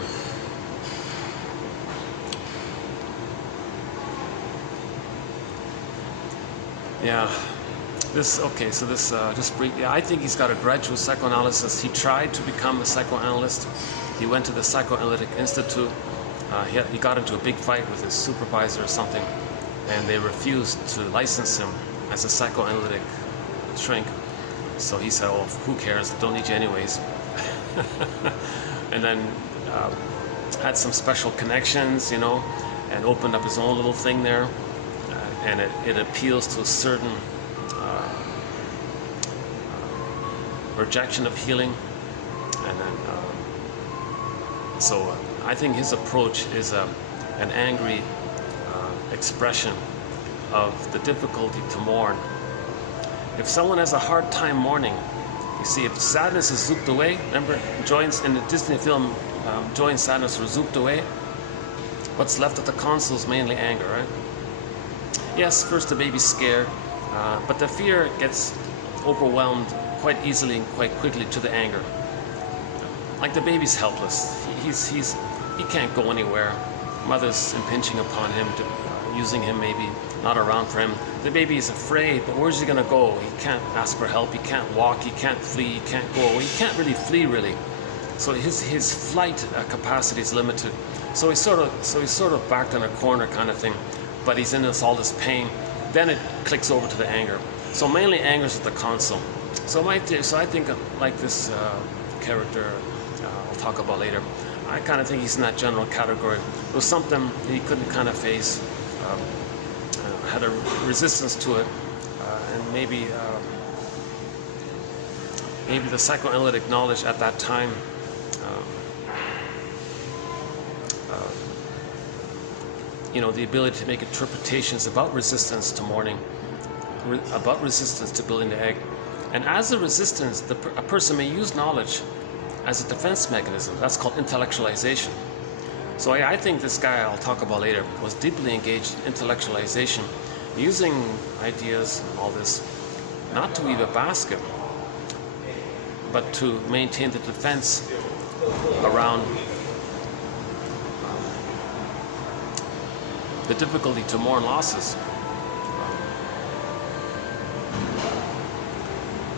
Yeah. Just briefly, I think he's got a graduate psychoanalysis. He tried to become a psychoanalyst. He went to the Psychoanalytic Institute. He got into a big fight with his supervisor or something, and they refused to license him as a psychoanalytic shrink. So he said, oh, who cares? Don't need you anyways. And then had some special connections, and opened up his own little thing there. And it appeals to a certain rejection of healing. And then, so I think his approach is an angry expression of the difficulty to mourn. If someone has a hard time mourning, you see, if sadness is zooped away, remember, joints in the Disney film, joy and sadness were zooped away. What's left at the console is mainly anger, right? Yes, first the baby's scared, but the fear gets overwhelmed quite easily and quite quickly to the anger. Like the baby's helpless. He can't go anywhere. Mother's impinging upon him, using him maybe, not around for him. The baby is afraid, but where's he gonna go? He can't ask for help, he can't walk, he can't flee, he can't go. He can't really flee, really. So his flight capacity is limited. So he's sort of backed in a corner kind of thing, but he's in all this pain. Then it clicks over to the anger. So mainly anger is at the console. So I think like this character I'll talk about later. I kind of think he's in that general category. It was something he couldn't kind of face, had a resistance to it, and maybe the psychoanalytic knowledge at that time the ability to make interpretations about resistance to mourning, about resistance to building the egg. And as a resistance, a person may use knowledge as a defense mechanism. That's called intellectualization. So I think this guy I'll talk about later was deeply engaged in intellectualization, using ideas, all this, not to weave a basket, but to maintain the defense around the difficulty to mourn losses,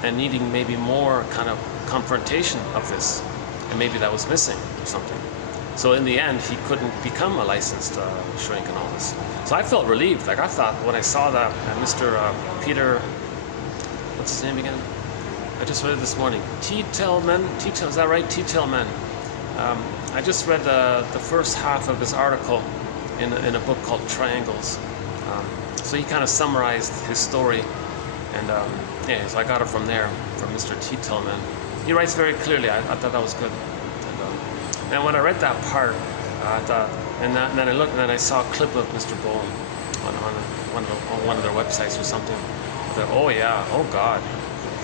and needing maybe more kind of confrontation of this, and maybe that was missing or something. So in the end, he couldn't become a licensed shrink and all this. So I felt relieved. Like I thought when I saw that Mr. Peter, what's his name again? I just read it this morning. Titelman. Is that right? Titelman. I just read the first half of his article in a book called Triangles. So he kind of summarized his story, and so I got it from there, from Mr. Titelman. He writes very clearly. I thought that was good. And when I read that part, I thought, and then I looked, and then I saw a clip of Mr. Bowen on one of their websites or something. I thought, oh yeah, oh God,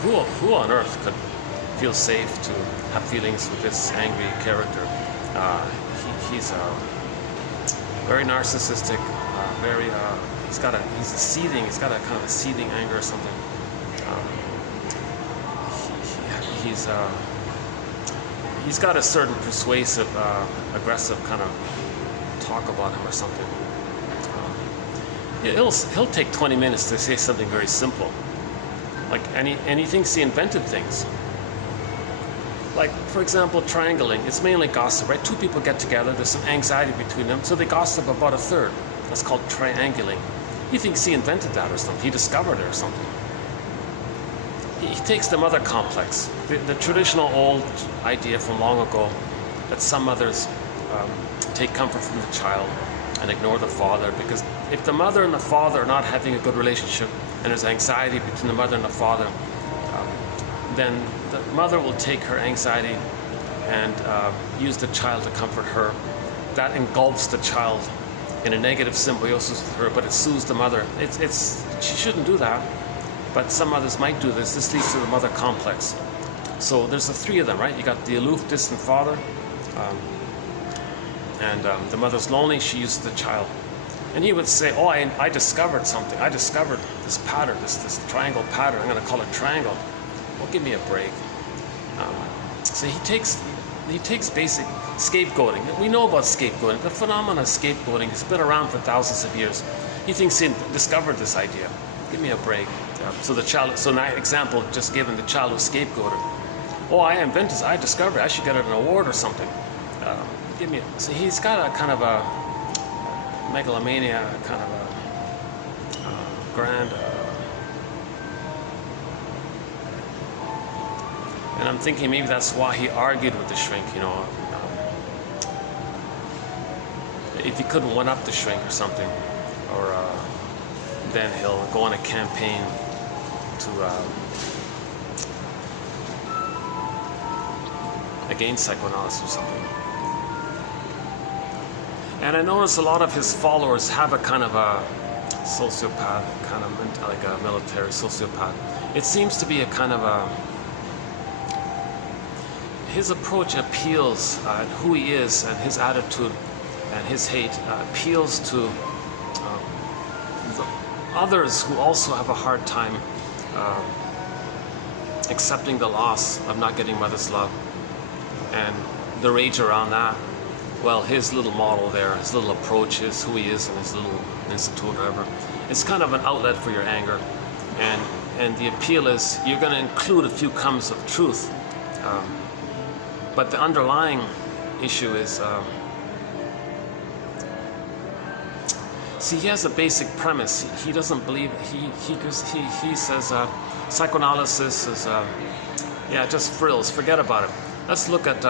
who on earth could feel safe to have feelings with this angry character? He's very narcissistic, he's got a kind of a seething anger or something. He's got a certain persuasive, aggressive kind of talk about him or something. He'll take 20 minutes to say something very simple, and he thinks he invented things. Like, for example, triangling. It's mainly gossip, right? Two people get together, there's some anxiety between them, so they gossip about a third. That's called triangulating. He thinks he invented that or something. He discovered it or something. He takes the mother complex, the traditional old idea from long ago that some mothers take comfort from the child and ignore the father, because if the mother and the father are not having a good relationship and there's anxiety between the mother and the father, then the mother will take her anxiety and use the child to comfort her. That engulfs the child in a negative symbiosis with her, but it soothes the mother. She shouldn't do that, but some mothers might do this. This leads to the mother complex. So there's the three of them, right? You got the aloof, distant father, and the mother's lonely. She uses the child, and he would say, "Oh, I discovered something. I discovered this pattern, this triangle pattern. I'm going to call it triangle." Well, give me a break. So he takes basic scapegoating. We know about scapegoating. The phenomenon of scapegoating has been around for thousands of years. He thinks he discovered this idea. Give me a break. So the child. So in that example, just given, the child was scapegoated. Oh, I invented this. I discovered it. I should get an award or something. So he's got a kind of a megalomania, kind of a grand. And I'm thinking maybe that's why he argued with the shrink, if he couldn't one-up the shrink or something, or then he'll go on a campaign to against psychoanalysis or something. And I notice a lot of his followers have a kind of a sociopath, kind of like a military sociopath. It seems to be a kind of a his approach appeals at who he is, and his attitude and his hate appeals to the others who also have a hard time accepting the loss of not getting mother's love, and the rage around that. Well, his little model there, his little approach is who he is in his little institute or whatever. It's kind of an outlet for your anger, and the appeal is you're going to include a few crumbs of truth. But the underlying issue is, see, he has a basic premise. He doesn't believe, he says psychoanalysis is, just frills, forget about it. let's look at.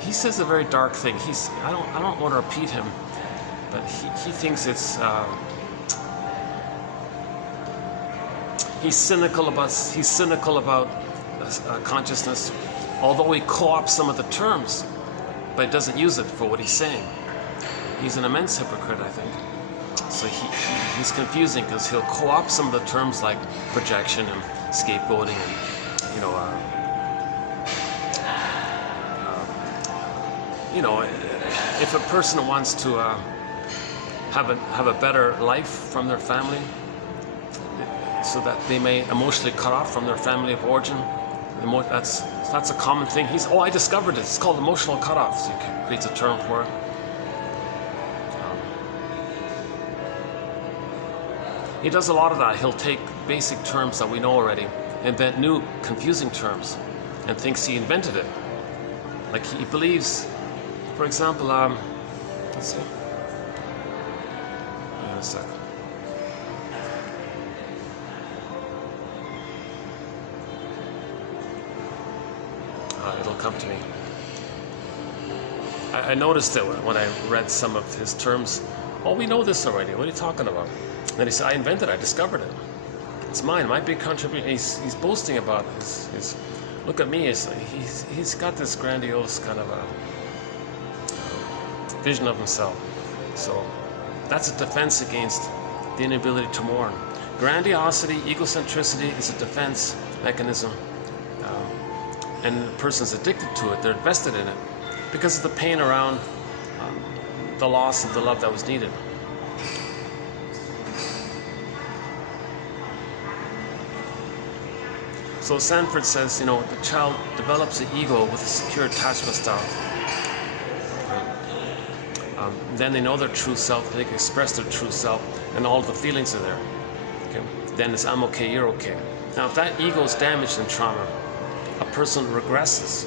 He says a very dark thing. I don't want to repeat him, but he thinks it's. He's cynical about consciousness, although he co-opts some of the terms, but he doesn't use it for what he's saying. He's an immense hypocrite, I think. So he's confusing because he'll co-opt some of the terms like projection and scapegoating and, if a person wants to have a better life from their family, so that they may emotionally cut off from their family of origin, that's a common thing. I discovered it. It's called emotional cutoff. So he creates a term for it. He does a lot of that. He'll take basic terms that we know already, invent new, confusing terms, and thinks he invented it. Like he believes, for example, let's see. Hang on a sec. It'll come to me. I noticed it when I read some of his terms. Oh, we know this already. What are you talking about? Then he said, I invented it. I discovered it. It's mine. My big contribution. He's boasting about his look at me. He's got this grandiose kind of a vision of himself. So that's a defense against the inability to mourn. Grandiosity, egocentricity is a defense mechanism. And the person's addicted to it, they're invested in it because of the pain around the loss of the love that was needed. So Sanford says, the child develops an ego with a secure attachment style. Then they know their true self, they can express their true self, and all the feelings are there. Okay? Then it's I'm okay, you're okay. Now if that ego is damaged in trauma, a person regresses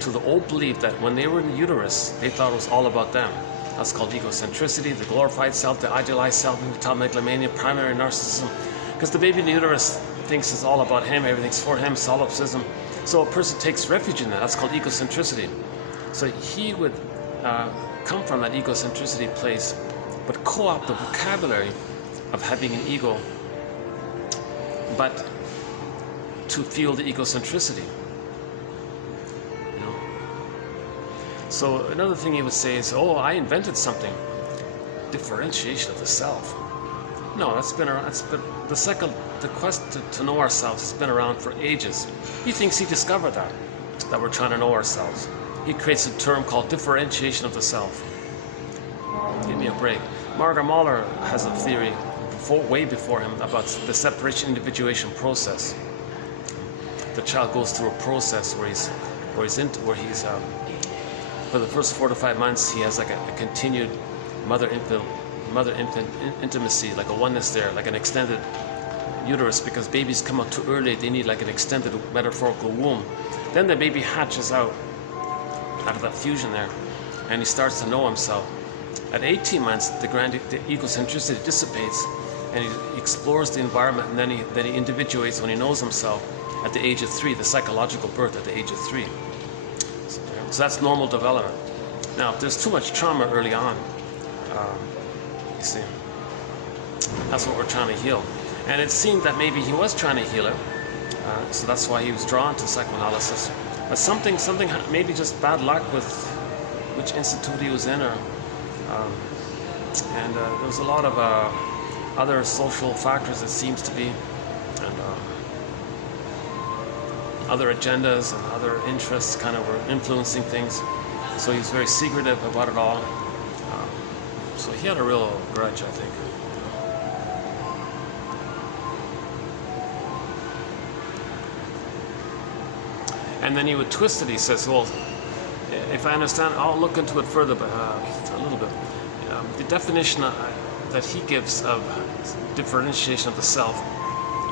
to the old belief that when they were in uterus, they thought it was all about them. That's called egocentricity, the glorified self, the idealized self, infantile megalomania, primary narcissism. Because the baby in the uterus thinks it's all about him, everything's for him, solipsism. So a person takes refuge in that. That's called egocentricity. So he would come from that egocentricity place, but co-opt the vocabulary of having an ego, but to feel the egocentricity. So another thing he would say is, I invented something. Differentiation of the self. No, that's been around. The quest to know ourselves has been around for ages. He thinks he discovered that we're trying to know ourselves. He creates a term called differentiation of the self. Give me a break. Margaret Mahler has a theory way before him about the separation individuation process. The child goes through a process where he's for the first 4 to 5 months he has like a continued mother-infant intimacy, like a oneness there, like an extended uterus, because babies come out too early, they need like an extended metaphorical womb. Then the baby hatches out of that fusion there, and he starts to know himself. At 18 months, the egocentricity dissipates, and he explores the environment, and then he individuates when he knows himself at the age of 3, the psychological birth at the age of 3. So that's normal development. Now, if there's too much trauma early on, you see, that's what we're trying to heal. And it seemed that maybe he was trying to heal it, so that's why he was drawn to psychoanalysis. But something, maybe just bad luck with which institute he was in, or and there was a lot of other social factors, it seems to be, and other agendas and other interests kind of were influencing things. So he was very secretive about it all. So he had a real grudge, I think. And then he would twist it. He says, well, if I understand, I'll look into it further, but a little bit. The definition that he gives of differentiation of the self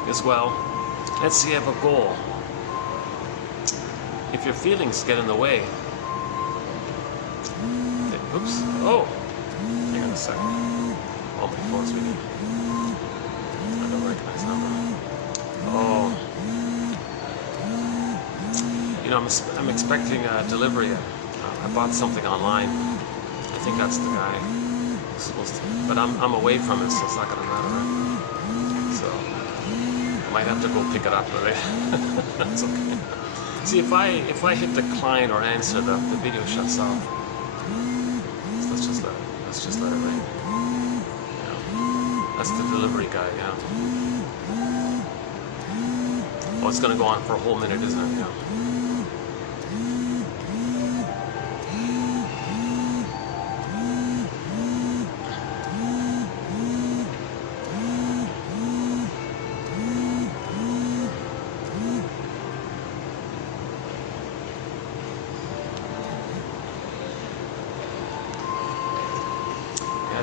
is, well, let's say you have a goal. If your feelings get in the way, oops, hang on a second. Oh, my phone's ringing. I don't recognize that number. You know, I'm expecting a delivery. I bought something online. I think that's the guy who's supposed to, but I'm away from it, so it's not gonna matter, right? So I might have to go pick it up, right? That's okay. See, if I hit decline or answer, the video shuts off. So let's just let it ring. Yeah. That's the delivery guy, yeah. Oh, it's gonna go on for a whole minute, isn't it? Yeah.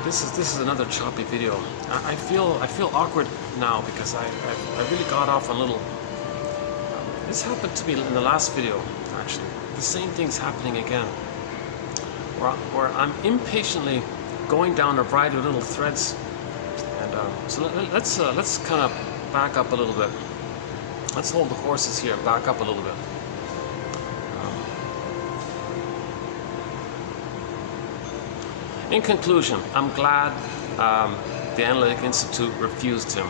This is another choppy video. I feel awkward now because I really got off a little. This happened to me in the last video, actually. The same thing's happening again, where I'm impatiently going down a variety of little threads, and so let's kind of back up a little bit. Let's hold the horses here and back up a little bit. In conclusion, I'm glad the Analytic Institute refused him,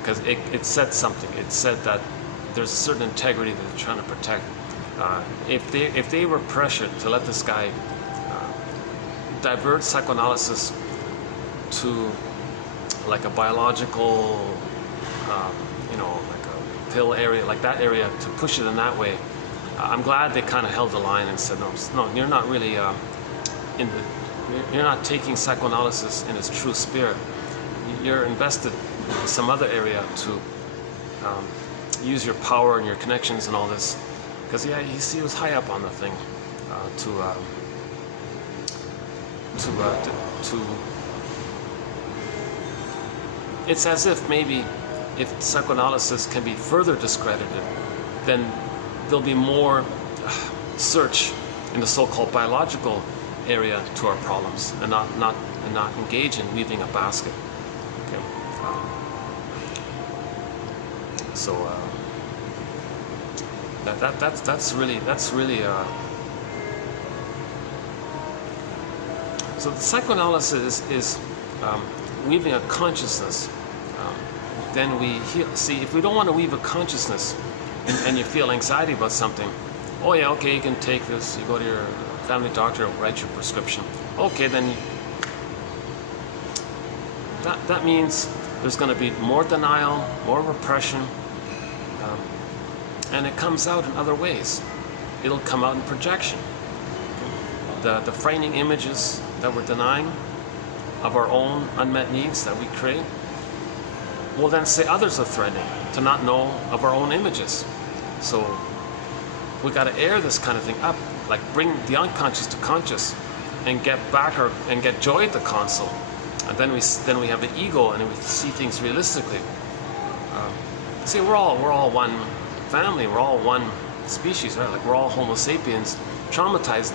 because it said something. It said that there's a certain integrity that they're trying to protect. If they were pressured to let this guy divert psychoanalysis to like a biological, you know, like a pill area, like that area, to push it in that way, I'm glad they kind of held the line and said, no, you're not really you're not taking psychoanalysis in its true spirit. You're invested in some other area to use your power and your connections and all this. Because yeah, he was high up on the thing it's as if maybe if psychoanalysis can be further discredited, then there'll be more search in the so-called biological area to our problems, and not engage in weaving a basket. Okay. That's really so the psychoanalysis is weaving a consciousness. Then we see, if we don't want to weave a consciousness and you feel anxiety about something, oh yeah, okay, you can take this, you go to your family doctor, write your prescription. Okay, then that means there's going to be more denial, more repression, and it comes out in other ways. It'll come out in projection. The frightening images that we're denying of our own unmet needs that we create, we'll then say others are threatening to not know of our own images. So we got to air this kind of thing up, like bring the unconscious to conscious, and get back and get joy at the console, and then we have the ego and we see things realistically. See, we're all one family, we're all one species, right? Like we're all Homo sapiens, traumatized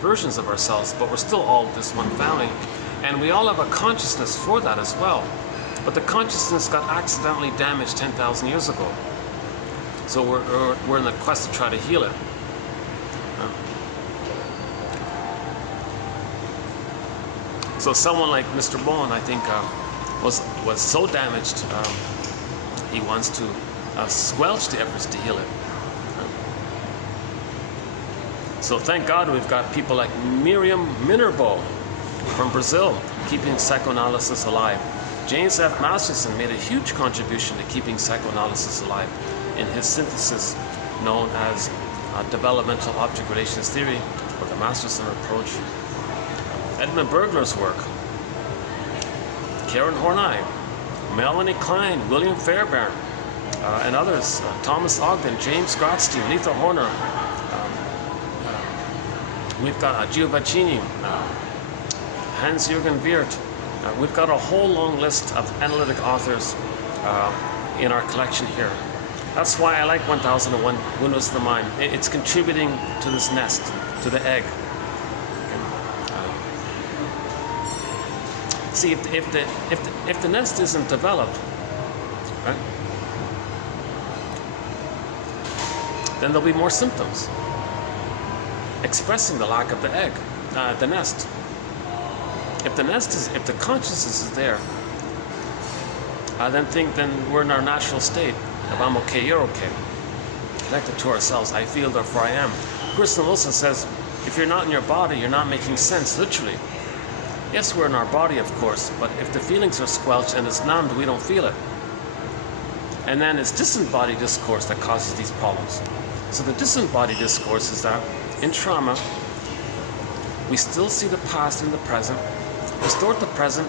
versions of ourselves, but we're still all this one family, and we all have a consciousness for that as well. But the consciousness got accidentally damaged 10,000 years ago, so we're in the quest to try to heal it. So someone like Mr. Bowen, I think, was so damaged, he wants to squelch the efforts to heal it. So thank God we've got people like Miriam Minerbo from Brazil keeping psychoanalysis alive. James F. Masterson made a huge contribution to keeping psychoanalysis alive in his synthesis known as developmental object relations theory, or the Masterson approach. Edmund Bergler's work, Karen Horney, Melanie Klein, William Fairbairn, and others, Thomas Ogden, James Grotstein, Letha Horner, we've got Giovacchini, Hans-Jürgen Wirth. We've got a whole long list of analytic authors in our collection here. That's why I like 1001 Windows to the Mind. It's contributing to this nest, to the egg. See, if the nest isn't developed, right? then there'll be more symptoms expressing the lack of the egg, the nest. If the consciousness is there, then we're in our natural state. If I'm okay, you're okay. Connected to ourselves, I feel, therefore I am. Krishna Wilson says, if you're not in your body, you're not making sense, literally. Yes, we're in our body, of course, but if the feelings are squelched and it's numbed, we don't feel it. And then it's disembodied discourse that causes these problems. So the disembodied discourse is that in trauma, we still see the past in the present, distort the present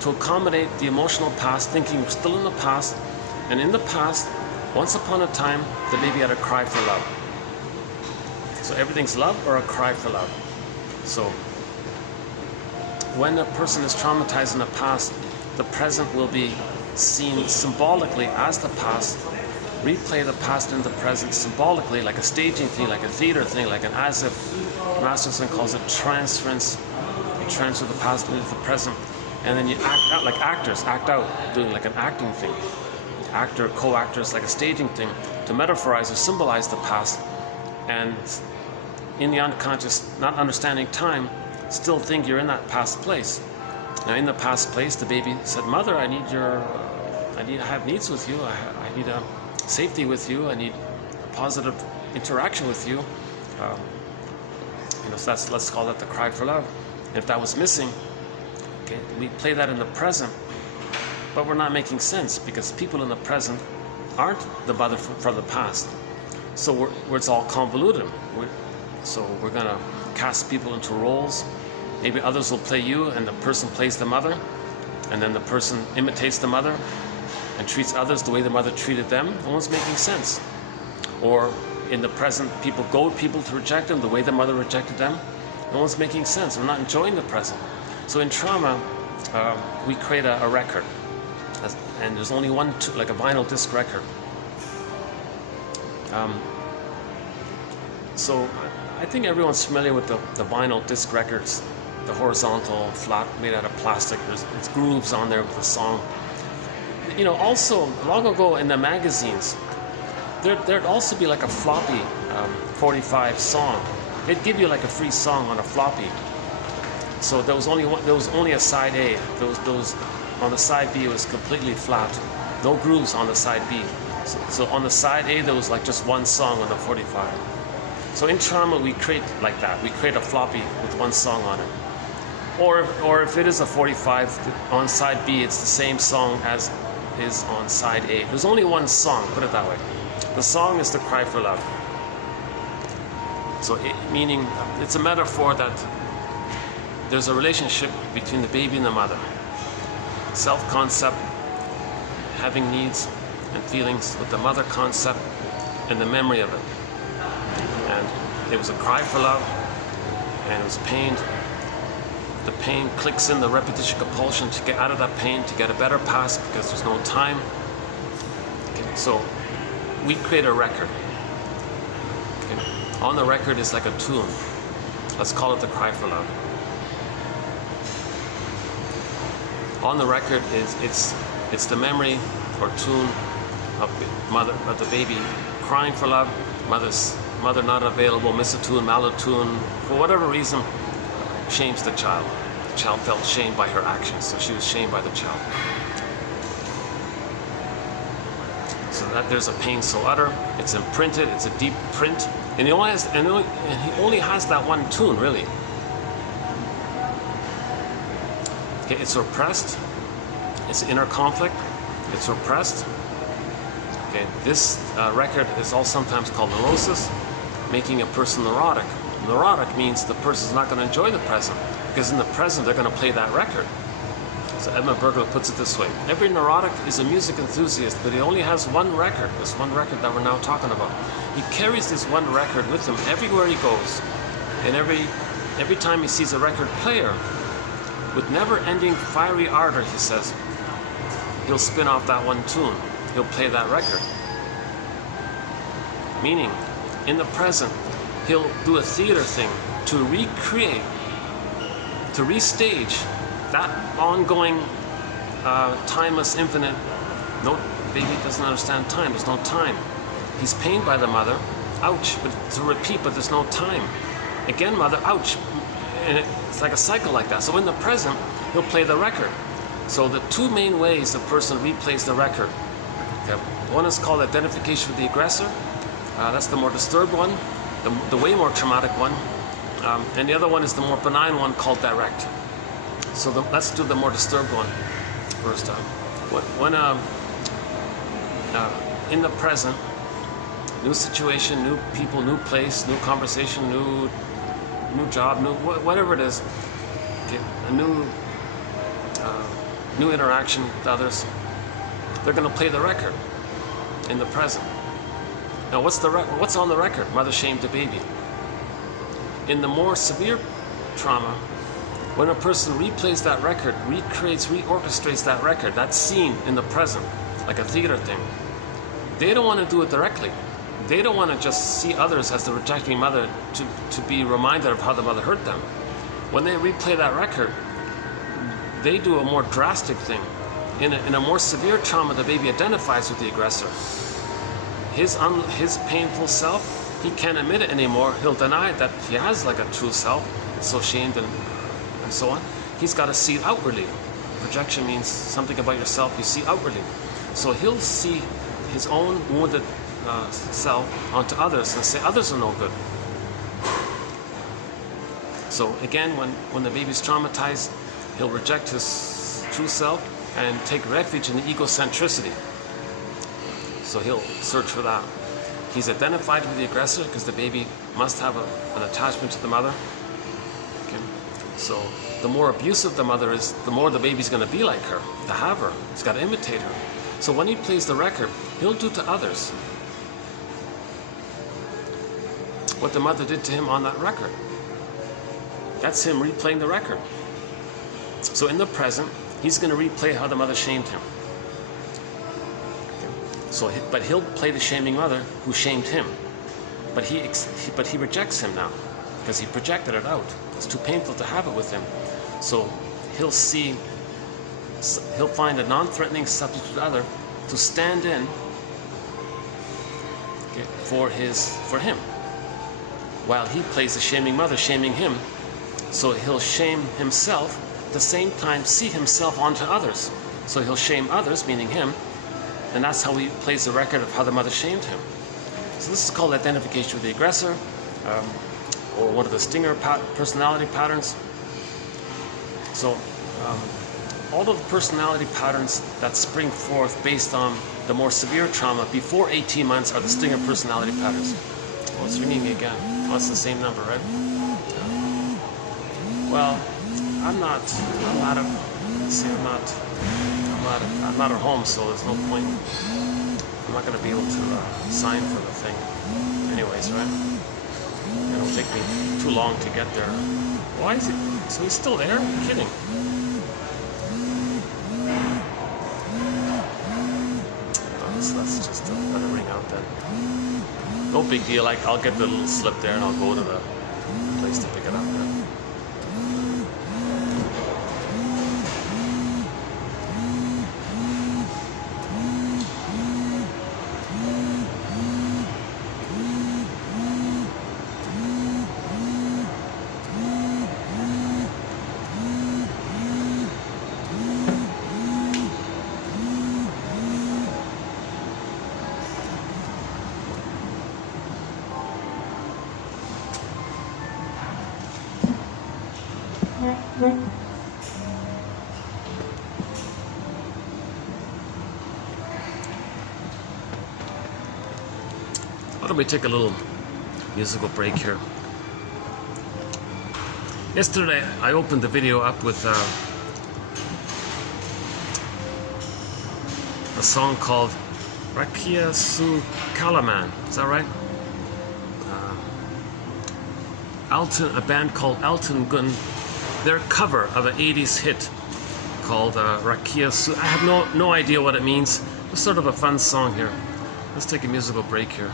to accommodate the emotional past, thinking we're still in the past, and in the past, once upon a time, the baby had a cry for love. So everything's love or a cry for love. So when a person is traumatized in the past, the present will be seen symbolically as the past. Replay the past in the present symbolically, like a staging thing, like a theater thing, like an as if. Masterson calls it transference. You transfer the past into the present, and then you act out like actors, act out, doing like an acting thing. Actor, co-actors, like a staging thing, to metaphorize or symbolize the past. And in the unconscious, not understanding time, still think you're in that past place. Now in the past place, the baby said, "Mother, I need to have needs with you. I need a safety with you. I need a positive interaction with you." So let's call that the cry for love. And if that was missing, okay, we play that in the present, but we're not making sense because people in the present aren't the mother from the past. So it's all convoluted. So we're gonna cast people into roles. Maybe others will play you and the person plays the mother, and then the person imitates the mother and treats others the way the mother treated them. No one's making sense. Or in the present, people goad people to reject them the way the mother rejected them. No one's making sense. We're not enjoying the present. So in trauma, we create a record, and there's only one, like a vinyl disc record. So I think everyone's familiar with the vinyl disc records, the horizontal, flat, made out of plastic. There's grooves on there with the song. Also, long ago in the magazines, there'd also be like a floppy 45 song. They'd give you like a free song on a floppy. So there was only a side A. Those on the side B, it was completely flat, no grooves on the side B. So on the side A, there was like just one song on the 45. So in trauma, we create like that. We create a floppy with one song on it. Or if it is a 45 on side B, it's the same song as is on side A. There's only one song, put it that way. The song is the cry for love. So meaning it's a metaphor that there's a relationship between the baby and the mother. Self-concept, having needs and feelings with the mother concept and the memory of it. And it was a cry for love, and it was pain. The pain clicks in the repetition compulsion to get out of that pain, to get a better past because there's no time. Okay, so we create a record. Okay. On the record is like a tune. Let's call it the cry for love. On the record it's the memory or tune of the baby crying for love, mother not available, miss a tune, malatune, for whatever reason, shames the child. The child felt shamed by her actions, so she was shamed by the child. So that there's a pain so utter, it's imprinted, it's a deep print, and he only has that one tune, really. Okay, it's repressed, it's inner conflict, it's repressed. Okay, this record is also sometimes called neurosis, making a person neurotic. Neurotic means the person's not going to enjoy the present, because in the present they're going to play that record. So Edmund Berger puts it this way: every neurotic is a music enthusiast, but he only has one record, this one record that we're now talking about. He carries this one record with him everywhere he goes, and every time he sees a record player, with never-ending fiery ardor, he says, he'll spin off that one tune, he'll play that record. Meaning, in the present, he'll do a theater thing to recreate, to restage that ongoing, timeless, infinite. No, baby doesn't understand time. There's no time. He's pained by the mother. ouch, but to repeat, but there's no time. Again, mother, ouch. And it's like a cycle like that. So in the present, he'll play the record. So the two main ways a person replays the record. Okay. One is called identification with the aggressor. That's the more disturbed one, the way more traumatic one. And the other one is the more benign one called direct. So let's do the more disturbed one first. When in the present, new situation, new people, new place, new conversation, new job, new whatever it is, okay, a new interaction with others, they're going to play the record in the present. Now, what's on the record? Mother shamed the baby. In the more severe trauma, when a person replays that record, reorchestrates that record, that scene in the present, like a theater thing, they don't want to do it directly. They don't want to just see others as the rejecting mother to be reminded of how the mother hurt them. When they replay that record, they do a more drastic thing. In a more severe trauma, the baby identifies with the aggressor. His painful self, he can't admit it anymore. He'll deny that he has like a true self, so ashamed and so on. He's got to see it outwardly. Projection means something about yourself you see outwardly. So he'll see his own wounded self onto others and say others are no good. So again, when the baby's traumatized, he'll reject his true self and take refuge in the egocentricity. So he'll search for that. He's identified with the aggressor because the baby must have an attachment to the mother. Okay. So the more abusive the mother is, the more the baby's going to be like her, to have her. He's got to imitate her. So when he plays the record, he'll do to others what the mother did to him on that record. That's him replaying the record. So in the present, he's going to replay how the mother shamed him. So, but he'll play the shaming mother who shamed him. But he rejects him now because he projected it out. It's too painful to have it with him. So he'll find a non-threatening substitute other to stand in, okay, for him, while he plays the shaming mother shaming him. So he'll shame himself at the same time see himself onto others. So he'll shame others, meaning him, and that's how he plays the record of how the mother shamed him. So this is called identification with the aggressor, or one of the stinger personality patterns. So all of the personality patterns that spring forth based on the more severe trauma before 18 months are the stinger personality patterns. Oh, it's ringing again. Oh, it's the same number, right? Well, I'm not at home, so there's no point. I'm not going to be able to sign for the thing anyways, right? It'll take me too long to get there. Why is he? So he's still there? Are you kidding? So let's just let it ring out then. No big deal. I'll get the little slip there and I'll go to the place to pick it up then. Why don't we take a little musical break here? Yesterday I opened the video up with a song called Rakia Su Kalaman. Is that right? A band called Alton Gun, their cover of an 80s hit called Rakia Su. I have no idea what it means. It's sort of a fun song here. Let's take a musical break here.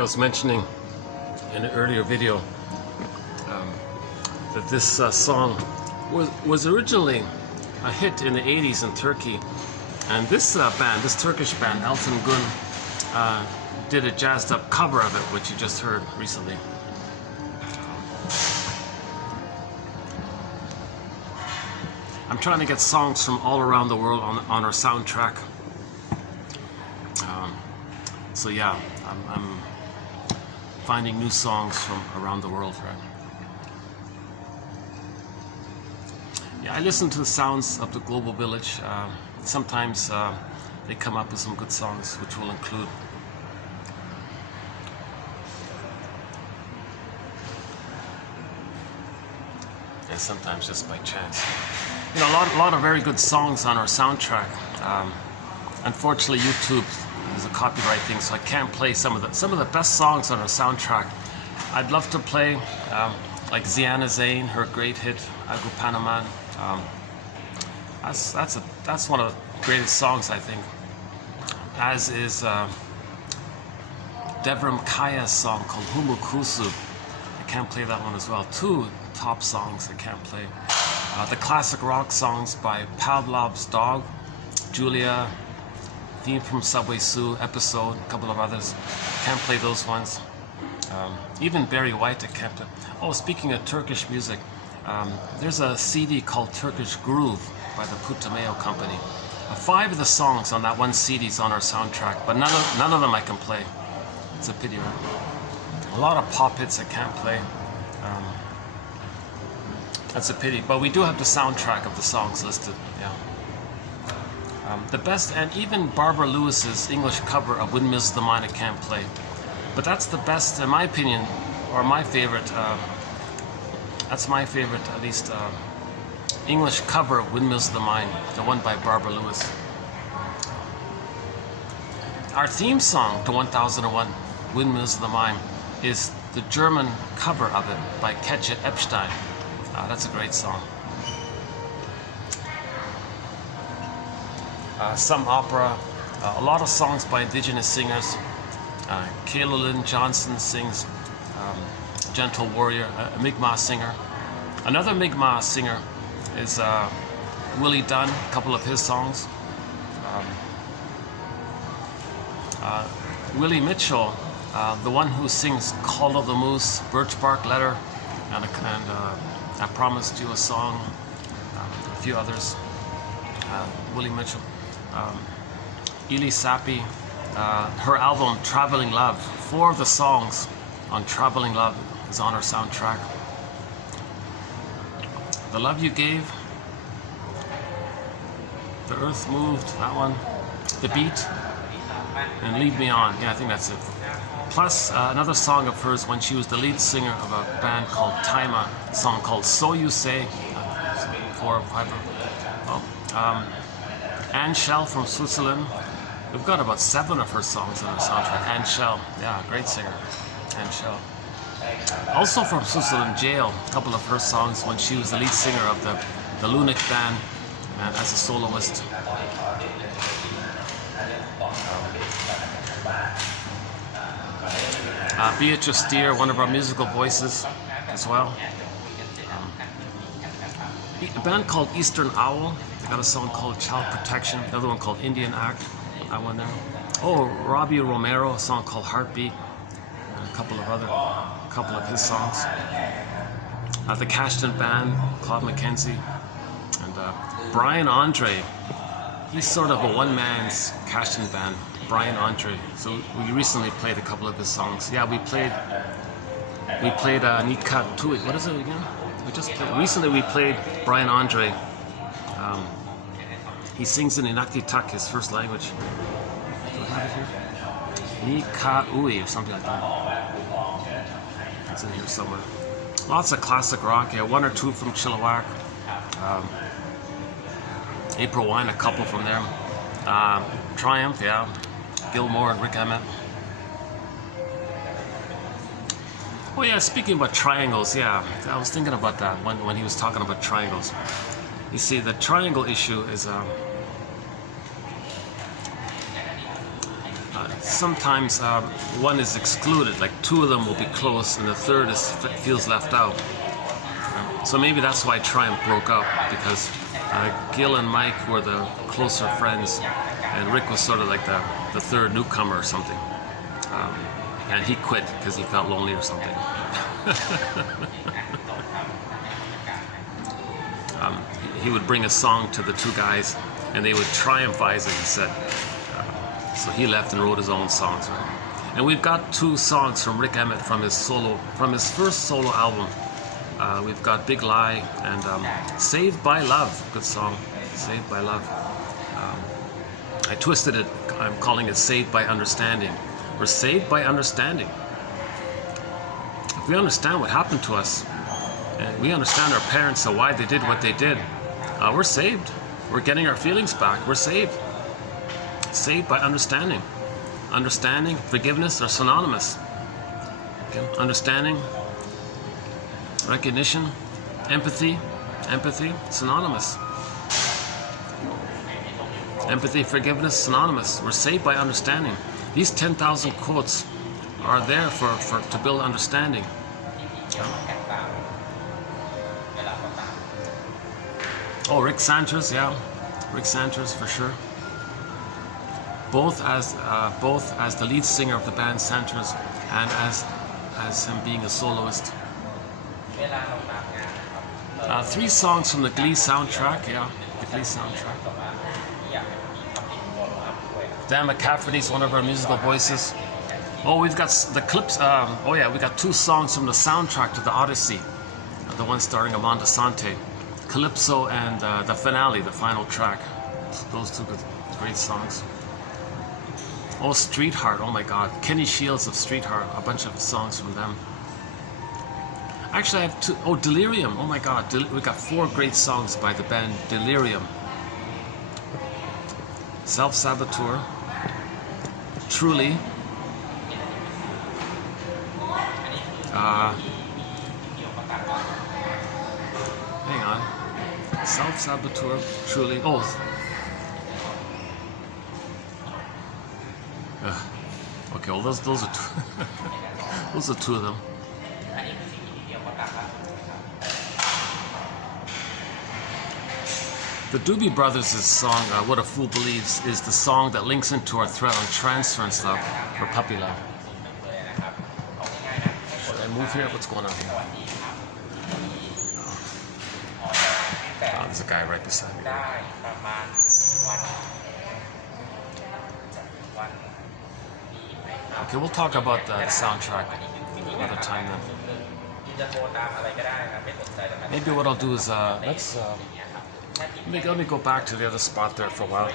I was mentioning in an earlier video that this song was originally a hit in the 80s in Turkey, and this band, this Turkish band, Altın Gün, did a jazzed up cover of it, which you just heard recently. I'm trying to get songs from all around the world on our soundtrack. So yeah, I'm finding new songs from around the world, right? Yeah, I listen to the sounds of the global village. Sometimes they come up with some good songs, which will include and sometimes just by chance. You know, a lot of very good songs on our soundtrack. Unfortunately, YouTube is a copyright thing, so I can't play some of the best songs on our soundtrack. I'd love to play like Ziana Zain, her great hit Aku Panaman. That's one of the greatest songs, I think. As is Devrim Kaya's song called Humu Kusu. I can't play that one as well. Two top songs I can't play. The classic rock songs by Pavlov's Dog, Julia, Theme from Subway Sue, Episode, a couple of others. Can't play those ones. Even Barry White I can't play. Oh, speaking of Turkish music, there's a CD called Turkish Groove by the Putameo Company. 5 of the songs on that one CD is on our soundtrack, but none of them I can play. It's a pity, right? A lot of pop hits I can't play. That's a pity, but we do have the soundtrack of the songs listed. Yeah. The best, and even Barbara Lewis's English cover of Windmills of the Mind I can't play, but that's the best in my opinion, or my favorite. That's my favorite, at least, English cover of Windmills of the Mind, the one by Barbara Lewis. Our theme song to 1001, Windmills of the Mind, is the German cover of it by Ketchet Epstein. That's a great song. Some opera, a lot of songs by indigenous singers. Kayla Lynn Johnson sings Gentle Warrior, a Mi'kmaq singer. Another Mi'kmaq singer is Willie Dunn, a couple of his songs. Willie Mitchell, the one who sings Call of the Moose, Birch Bark Letter, and I Promised You a Song, a few others. Willie Mitchell. Eli Sappi, her album Traveling Love, 4 of the songs on Traveling Love is on our soundtrack. The Love You Gave, The Earth Moved, that one, The Beat, and Lead Me On. Yeah, I think that's it. Plus another song of hers when she was the lead singer of a band called Taima, a song called So You Say, 4 or 5. Oh, Anne Schell from Switzerland. We've got about 7 of her songs on our soundtrack. Anne Schell, yeah, great singer, Anne Schell. Also from Switzerland, Jail, a couple of her songs when she was the lead singer of the Lunik band and as a soloist. Beatrice Steer, one of our musical voices as well. A band called Eastern Owl, they got a song called Child Protection, the other one called Indian Act, that one there. Oh, Robbie Romero, a song called Heartbeat, and a couple of his songs. The Cashton Band, Claude McKenzie, and Brian Andre. He's sort of a one-man's Cashton band, Brian Andre. So we recently played a couple of his songs. Yeah, we played Nika Tui. What is it again? Recently we played Brian Andre. He sings in Inuktitut, his first language. Do I have it here? Nika Ui or something like that. It's in here somewhere. Lots of classic rock, yeah, 1 or 2 from Chilliwack. April Wine, a couple from there. Triumph, yeah. Gilmore and Rick Emmett. Oh yeah, speaking about triangles, yeah, I was thinking about that when he was talking about triangles. You see, the triangle issue is sometimes one is excluded, like two of them will be close and the third feels left out. So maybe that's why Triumph broke up, because Gil and Mike were the closer friends and Rick was sort of like the third newcomer or something. And he quit because he felt lonely or something. He would bring a song to the two guys and they would triumphize it, he said. So he left and wrote his own songs, right? And we've got two songs from Rick Emmett from his first solo album. We've got Big Lie and Saved by Love, good song, Saved by Love. I twisted it, I'm calling it Saved by Understanding. We're saved by understanding. If we understand what happened to us, and we understand our parents and why they did what they did, we're saved. We're getting our feelings back, we're saved. Saved by understanding. Understanding, forgiveness are synonymous. Okay? Understanding, recognition, empathy, synonymous. Empathy, forgiveness, synonymous. We're saved by understanding. These 10,000 quotes are there to build understanding. Oh, Rick Sanchez, yeah, Rick Sanchez for sure. Both as the lead singer of the band Sanchez and as him being a soloist. 3 songs from the Glee soundtrack, yeah, the Glee soundtrack. Dan McCafferty's one of our musical voices. Oh, we've got the clips. Oh yeah, we got 2 songs from the soundtrack to the Odyssey, the one starring Amanda Sante, Calypso and the finale, the final track. Those 2 great songs. Oh, Streetheart, oh my God, Kenny Shields of Streetheart, a bunch of songs from them. Actually, I have 2. Oh, Delirium, oh my God, we got 4 great songs by the band Delirium. Self-Saboteur, Truly, hang on, Self-Saboteur, Truly, oh, okay, well those are 2, those are 2 of them. The Doobie Brothers' song, What a Fool Believes, is the song that links into our thread on transference love, or puppy love. Should I move here? What's going on here? Oh, there's a guy right beside me. Okay, we'll talk about the soundtrack another time then. Maybe what I'll do is, let me go back to the other spot there for a while.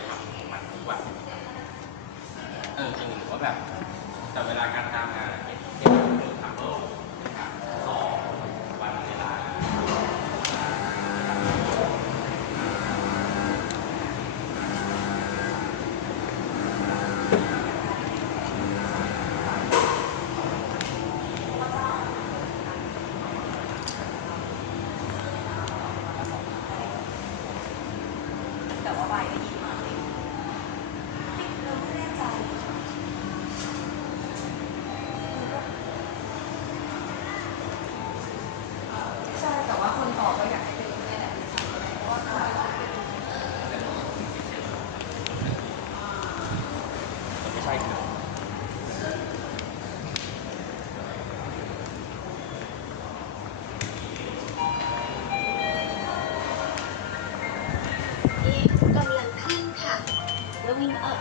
Going up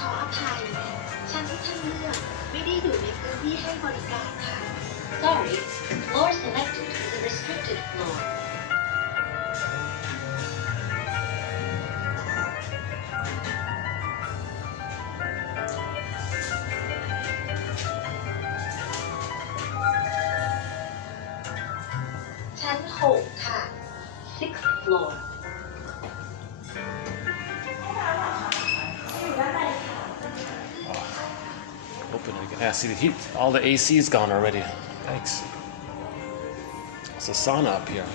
ขออภัยชั้นที่ท่านเลือกไม่ได้อยู่ในพื้นที่ให้บริการค่ะ Sorry, floor selected is a restricted floor.ชั้น6ค่ะ 6th floor. Open it again. Yeah, see the heat. All the AC's gone already. Thanks. It's a sauna up here.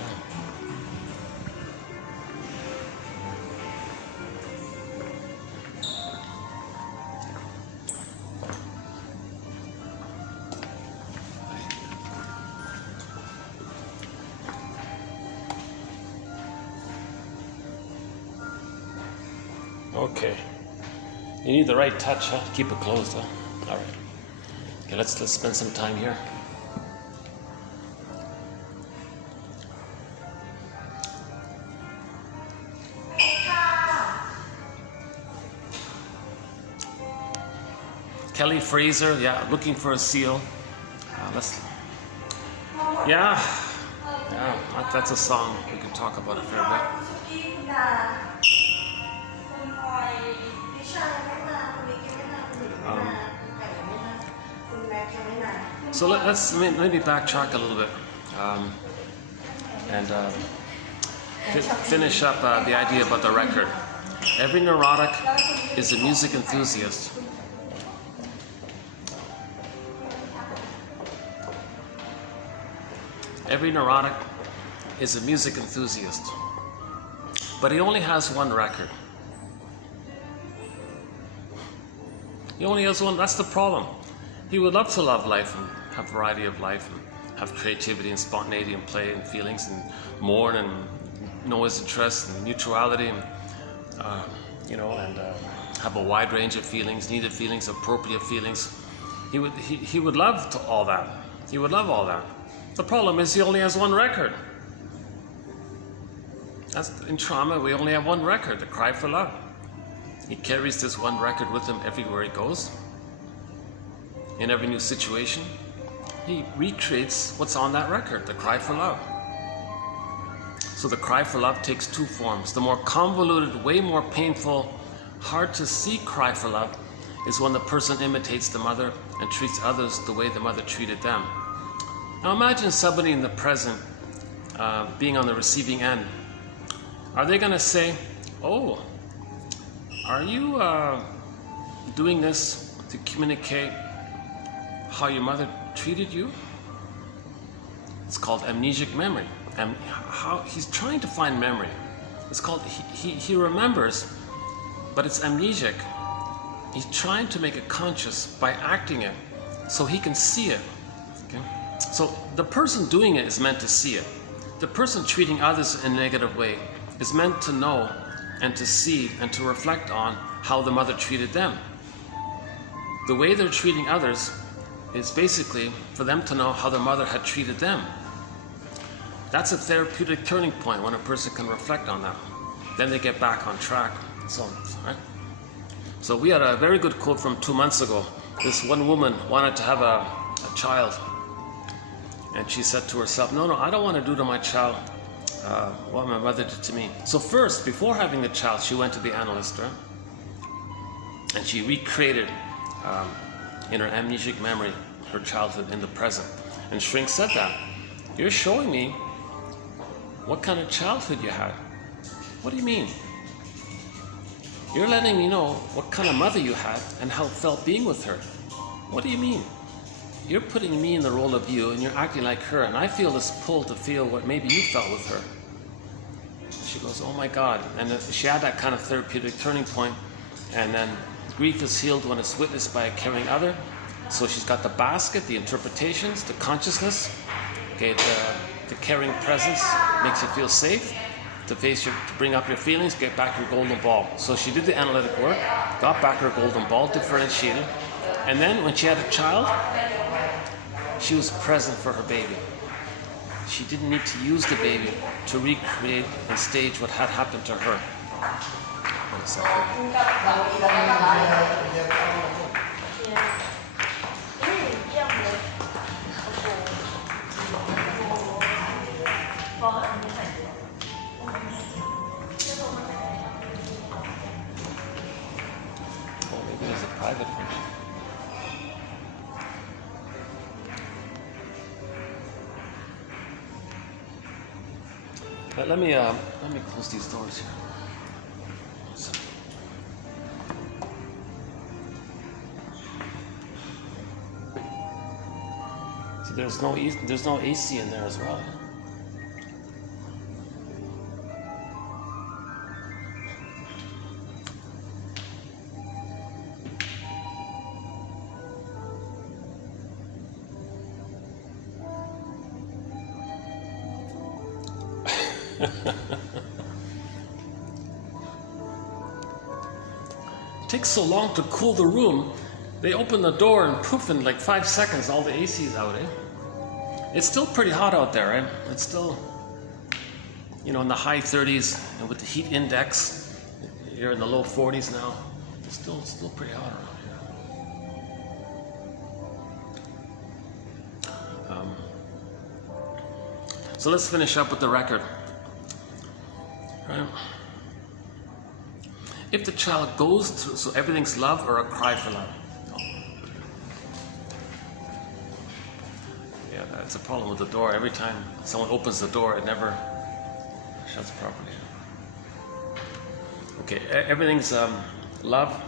Okay. You need the right touch, huh? Keep it closed, huh? All right. Okay, let's spend some time here. Kelly Fraser, yeah, looking for a seal. That's a song we can talk about a fair bit. So let's maybe backtrack a little bit and finish up the idea about the record. Every neurotic is a music enthusiast. Every neurotic is a music enthusiast, but he only has one record. He only has one. That's the problem. He would love to love life and have variety of life and have creativity and spontaneity and play and feelings and mourn and know his interests and mutuality and have a wide range of feelings, needed feelings, appropriate feelings. He would love all that. He would love all that. The problem is he only has one record. In trauma, we only have one record, the cry for love. He carries this one record with him everywhere he goes. In every new situation, he recreates what's on that record, the cry for love. So the cry for love takes two forms. The more convoluted, way more painful, hard to see cry for love is when the person imitates the mother and treats others the way the mother treated them. Now imagine somebody in the present being on the receiving end. Are they going to say, "Oh, are you doing this to communicate how your mother treated you?" It's called amnesic memory. And how he's trying to find memory. It's called he remembers, but it's amnesic. He's trying to make it conscious by acting it, so he can see it. Okay? So the person doing it is meant to see it. The person treating others in a negative way is meant to know and to see and to reflect on how the mother treated them. The way they're treating others is basically for them to know how their mother had treated them. That's a therapeutic turning point when a person can reflect on that. Then they get back on track and so on. Right? So we had a very good quote from 2 months ago. This one woman wanted to have a child. And she said to herself, no, I don't want to do to my child what my mother did to me. So first, before having the child, she went to the analyst, right? And she recreated in her amnesic memory her childhood in the present. And Shrink said that. You're showing me what kind of childhood you had. What do you mean? You're letting me know what kind of mother you had and how it felt being with her. What do you mean? You're putting me in the role of you and you're acting like her, and I feel this pull to feel what maybe you felt with her. She goes, oh my God. And she had that kind of therapeutic turning point, and then grief is healed when it's witnessed by a caring other. So she's got the basket, the interpretations, the consciousness, okay, the caring presence makes you feel safe, to bring up your feelings, get back your golden ball. So she did the analytic work, got back her golden ball, differentiated, and then when she had a child, she was present for her baby. She didn't need to use the baby to recreate and stage what had happened to her. One second. Oh, maybe there's a private function. Let me close these doors here. See, there's no AC in there as well. It takes so long to cool the room. They open the door and poof, in like 5 seconds, all the AC is out, eh? It's still pretty hot out there, right? It's still, you know, in the high 30s, and with the heat index, you're in the low 40s now. It's still pretty hot around here. So let's finish up with the record. Right? If the child goes through, so everything's love or a cry for love. Yeah, that's a problem with the door. Every time someone opens the door, it never shuts properly. Okay, everything's love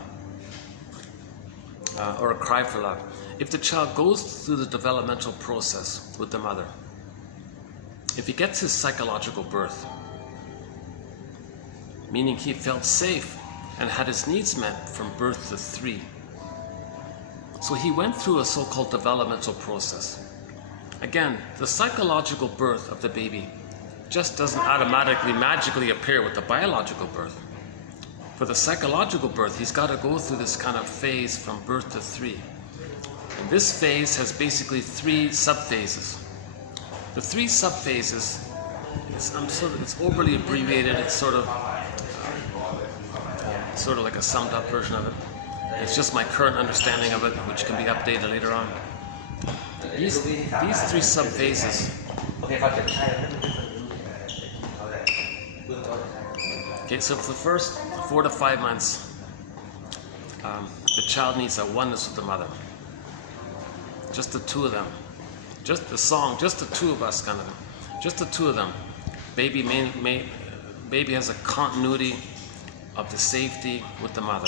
or a cry for love. If the child goes through the developmental process with the mother, if he gets his psychological birth, meaning he felt safe and had his needs met from birth to 3. So he went through a so-called developmental process. Again, the psychological birth of the baby just doesn't automatically, magically appear with the biological birth. For the psychological birth, he's got to go through this kind of phase from birth to 3. And this phase has basically 3 subphases. The 3 subphases, it's overly abbreviated, it's sort of like a summed up version of it. It's just my current understanding of it, which can be updated later on. These 3 subphases. Okay, so for the first 4 to 5 months, the child needs a oneness with the mother. Just the 2 of them. Just the song, just the 2 of us kind of. Just the 2 of them. Baby has a continuity of the safety with the mother.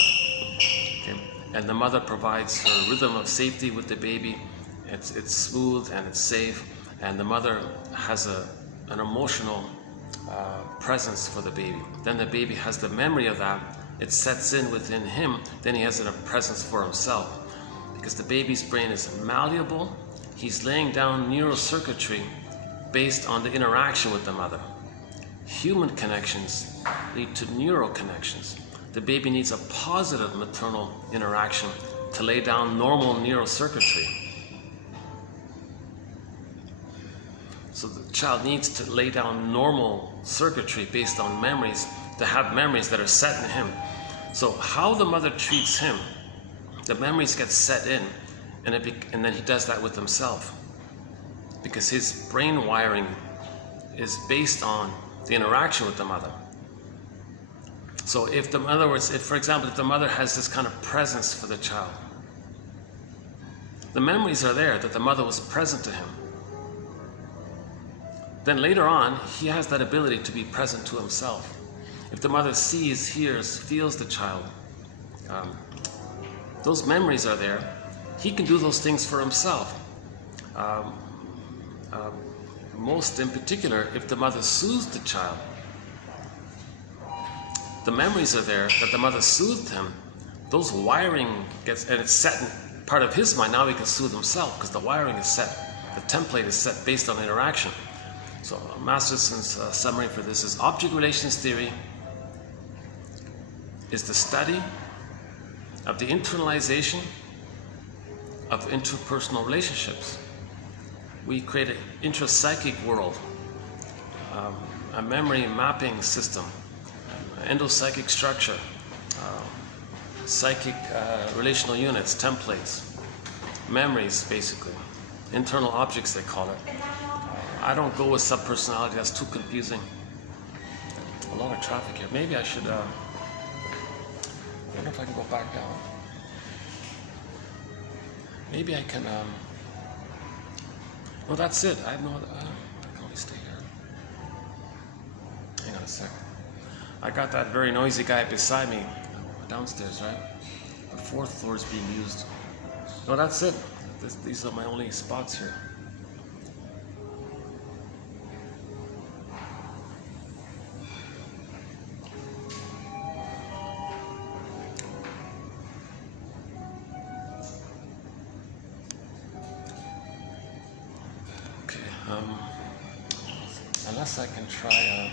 Okay? And the mother provides her rhythm of safety with the baby. It's smooth and it's safe. And the mother has an emotional presence for the baby. Then the baby has the memory of that. It sets in within him. Then he has a presence for himself. Because the baby's brain is malleable. He's laying down neural circuitry based on the interaction with the mother. Human connections lead to neural connections. The baby needs a positive maternal interaction to lay down normal neural circuitry. So the child needs to lay down normal circuitry based on memories, to have memories that are set in him. So how the mother treats him, the memories get set in, and then he does that with himself. Because his brain wiring is based on the interaction with the mother. So if for example, if the mother has this kind of presence for the child, the memories are there that the mother was present to him. Then later on, he has that ability to be present to himself. If the mother sees, hears, feels the child, those memories are there. He can do those things for himself. Most in particular, if the mother soothes the child, the memories are there that the mother soothed him. Those wiring gets, and it's set in part of his mind. Now he can soothe himself because the wiring is set. The template is set based on interaction. So Masterson's summary for this is: object relations theory is the study of the internalization of interpersonal relationships. We create an intrapsychic world, a memory mapping system, endopsychic structure, psychic relational units, templates, memories basically, internal objects they call it. I don't go with subpersonality, that's too confusing. A lot of traffic here. Maybe I should, I wonder if I can go back down. Maybe I can, well, that's it. I know, I can only stay here. Hang on a second. I got that very noisy guy beside me downstairs, right? The 4th floor is being used. No, that's it. These are my only spots here. Unless I can try,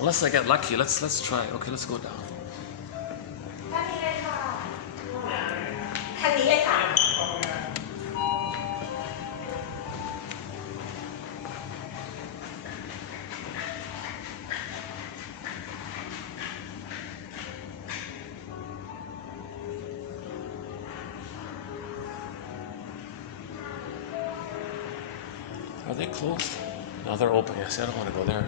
unless I get lucky, let's try. Okay, let's go down. Are they closed? No, they're open. Yes, I don't want to go there now.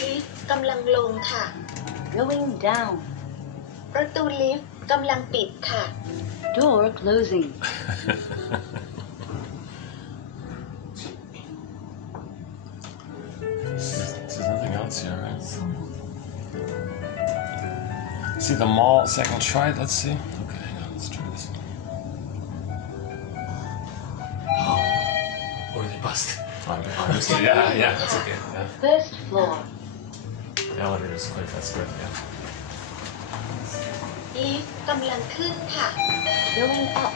Lift กำลังลงค่ะ Going down. ประตูลิฟต์กำลังปิดค่ะ Door closing. There's nothing else here, right? See the mall second try. Let's see. Okay, hang on. Let's try this. Oh, or they bust. Obviously, yeah, that's okay. Yeah. First floor. The elevator is quite fast. Good, yeah. ลิฟต์กำลังขึ้นค่ะ Going up.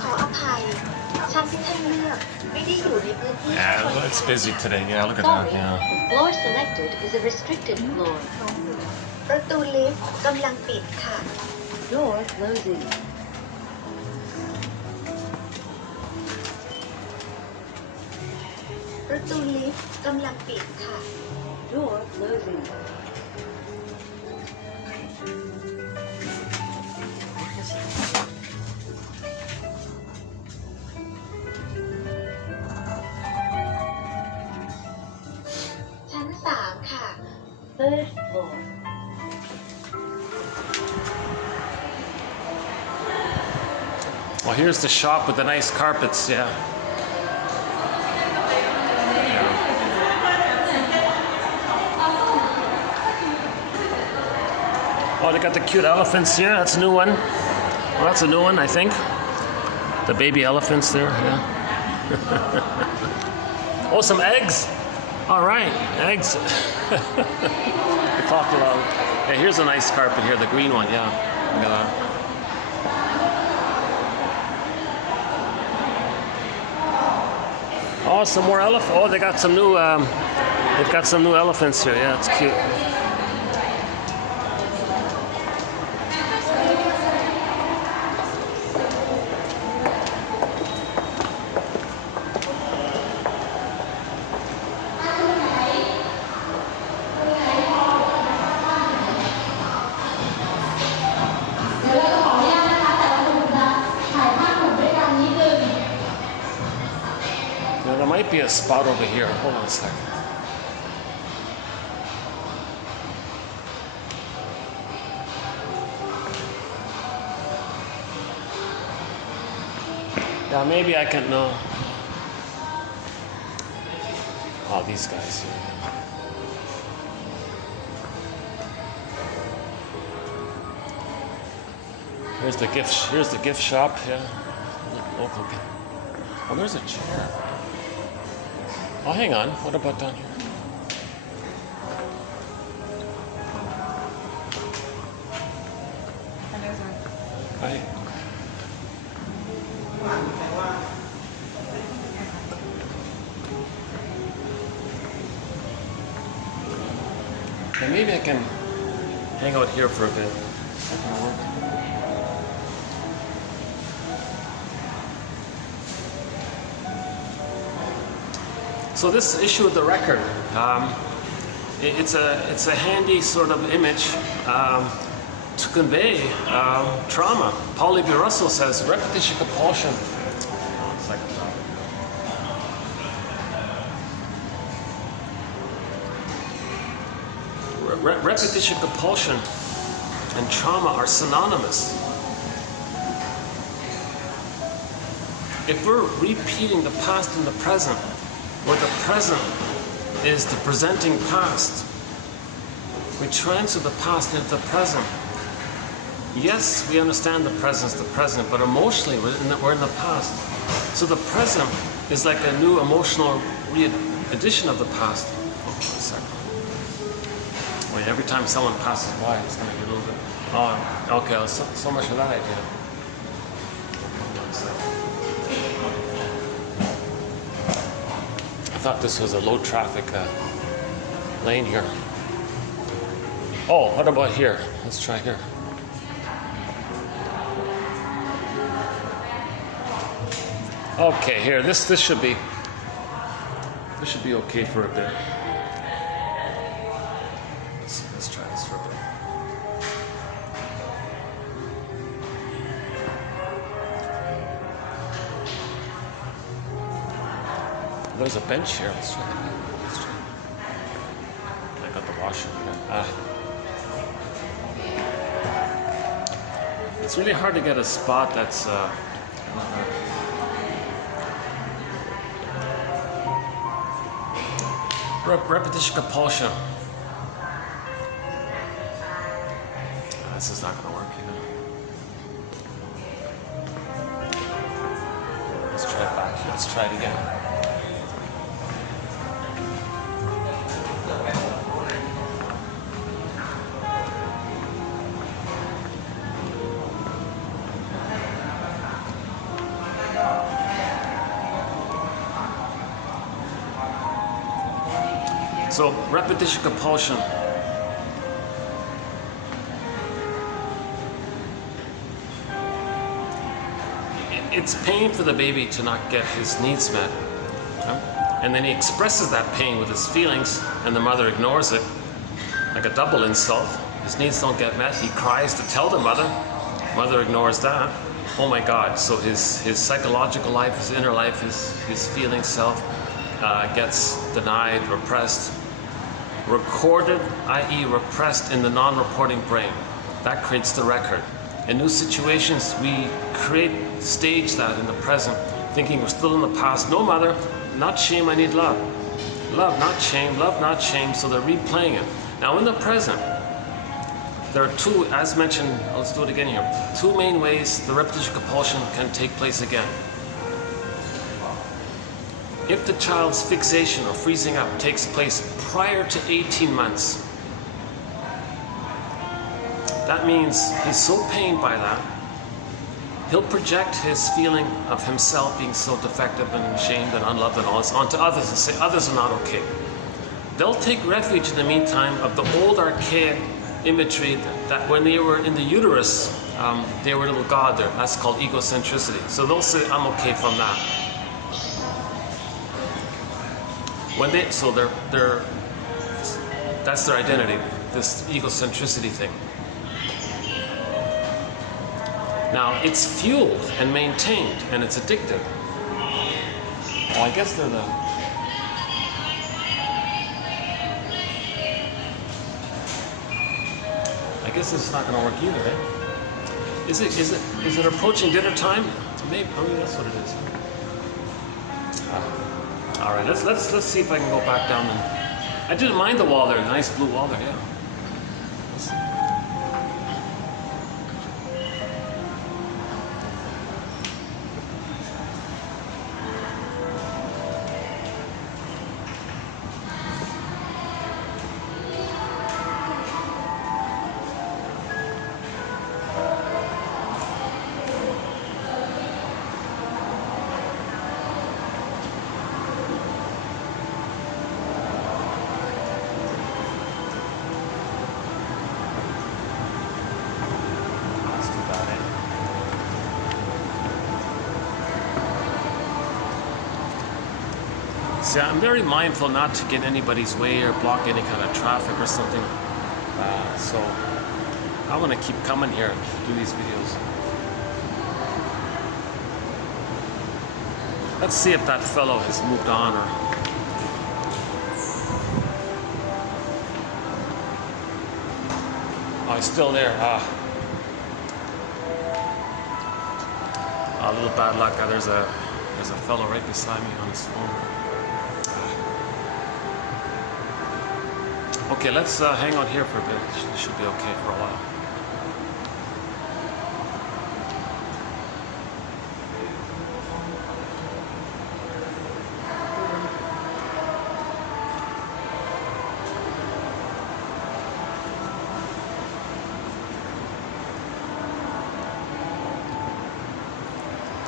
ขออภัยชั้นที่ท่านเลือกไม่ได้อยู่ในพื้นที่ Yeah, well, it's busy today. Yeah, look at that. Sorry, Yeah. the floor selected is a restricted floor. ประตูลิฟต์กำลังปิดค่ะ Door closing. ประตูลิฟต์กำลังปิดค่ะ Door closing. ชั้น3ค่ะ Third floor. Well, here's the shop with the nice carpets. Yeah. Oh, they got the cute elephants here. That's a new one. Well, that's a new one, I think. The baby elephants there. Yeah. Oh, some eggs. All right, eggs. We talked about. Yeah, here's a nice carpet here, the green one. Yeah. Look at that. Oh, some more elephants. Oh, they got some new. They've got some new elephants here. Yeah, it's cute. Now, there might be a spot over here. Hold on a second. Yeah, maybe I can know. Oh, these guys here. Here's the gift shop. Yeah, local. Oh, there's a chair. Oh, hang on. What about down here? Hi. Yeah, maybe I can hang out here for a bit. That can work. So this issue of the record, it's a handy sort of image to convey trauma. Pauly B. Russell says repetition compulsion. Repetition compulsion and trauma are synonymous. If we're repeating the past and the present, where the present is the presenting past, we transfer the past into the present. Yes, we understand the present's the present, but emotionally we're in the past. So the present is like a new emotional re-edition of the past. Oh, 1 second. Wait, every time someone passes by, it's going to get a little bit. Oh, okay, so much for that idea. thought this was a low traffic lane here. Oh, what about here? Let's try here. Okay, here, this should be okay for a bit. Let's try this for a bit. There's a bench here. Let's try that. Let's try. I got the washer here. It's really hard to get a spot that's repetition compulsion. This is not going to work either. Let's try it back. Let's try it again. So, repetition compulsion. It's pain for the baby to not get his needs met. And then he expresses that pain with his feelings, and the mother ignores it, like a double insult. His needs don't get met. He cries to tell the mother. Mother ignores that. Oh my God. So his psychological life, his inner life, his feeling self gets denied, repressed. Recorded, i.e. repressed in the non-reporting brain. That creates the record. In new situations, we stage that in the present, thinking we're still in the past. No, mother, not shame, I need love. Love, not shame, love, not shame. So they're replaying it. Now in the present, there are two, as mentioned, let's do it again here. Two main ways the repetition compulsion can take place again. If the child's fixation or freezing up takes place prior to 18 months, that means he's so pained by that, he'll project his feeling of himself being so defective and shamed and unloved and all this onto others and say others are not okay. They'll take refuge in the meantime of the old archaic imagery that when they were in the uterus, they were a little god there. That's called egocentricity. So they'll say, I'm okay from that. That's their identity, this egocentricity thing. Now, it's fueled and maintained, and it's addictive. Well, I guess they're the... I guess this is not going to work either, eh? Is it approaching dinner time? Maybe that's what it is. All right, let's see if I can go back down. I didn't mind the wall there, the nice blue wall there, yeah. See, I'm very mindful not to get anybody's way or block any kind of traffic or something. So I want to keep coming here to do these videos. Let's see if that fellow has moved on or... Oh, he's still there. A little bad luck. There's a fellow right beside me on his phone. Okay, let's hang out here for a bit. It should be okay for a while.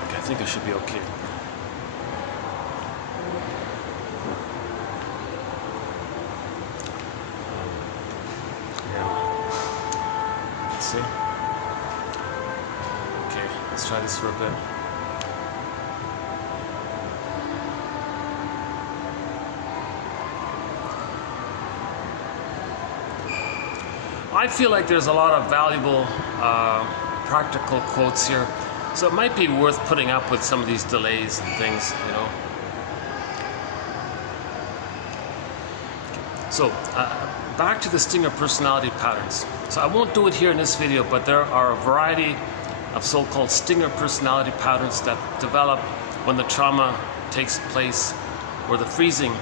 Okay, I think it should be okay. see? Okay, let's try this for a bit. I feel like there's a lot of valuable practical quotes here, so it might be worth putting up with some of these delays and things, you know. So back to the stinger personality patterns. So I won't do it here in this video, but there are a variety of so-called stinger personality patterns that develop when the trauma takes place, where the freezing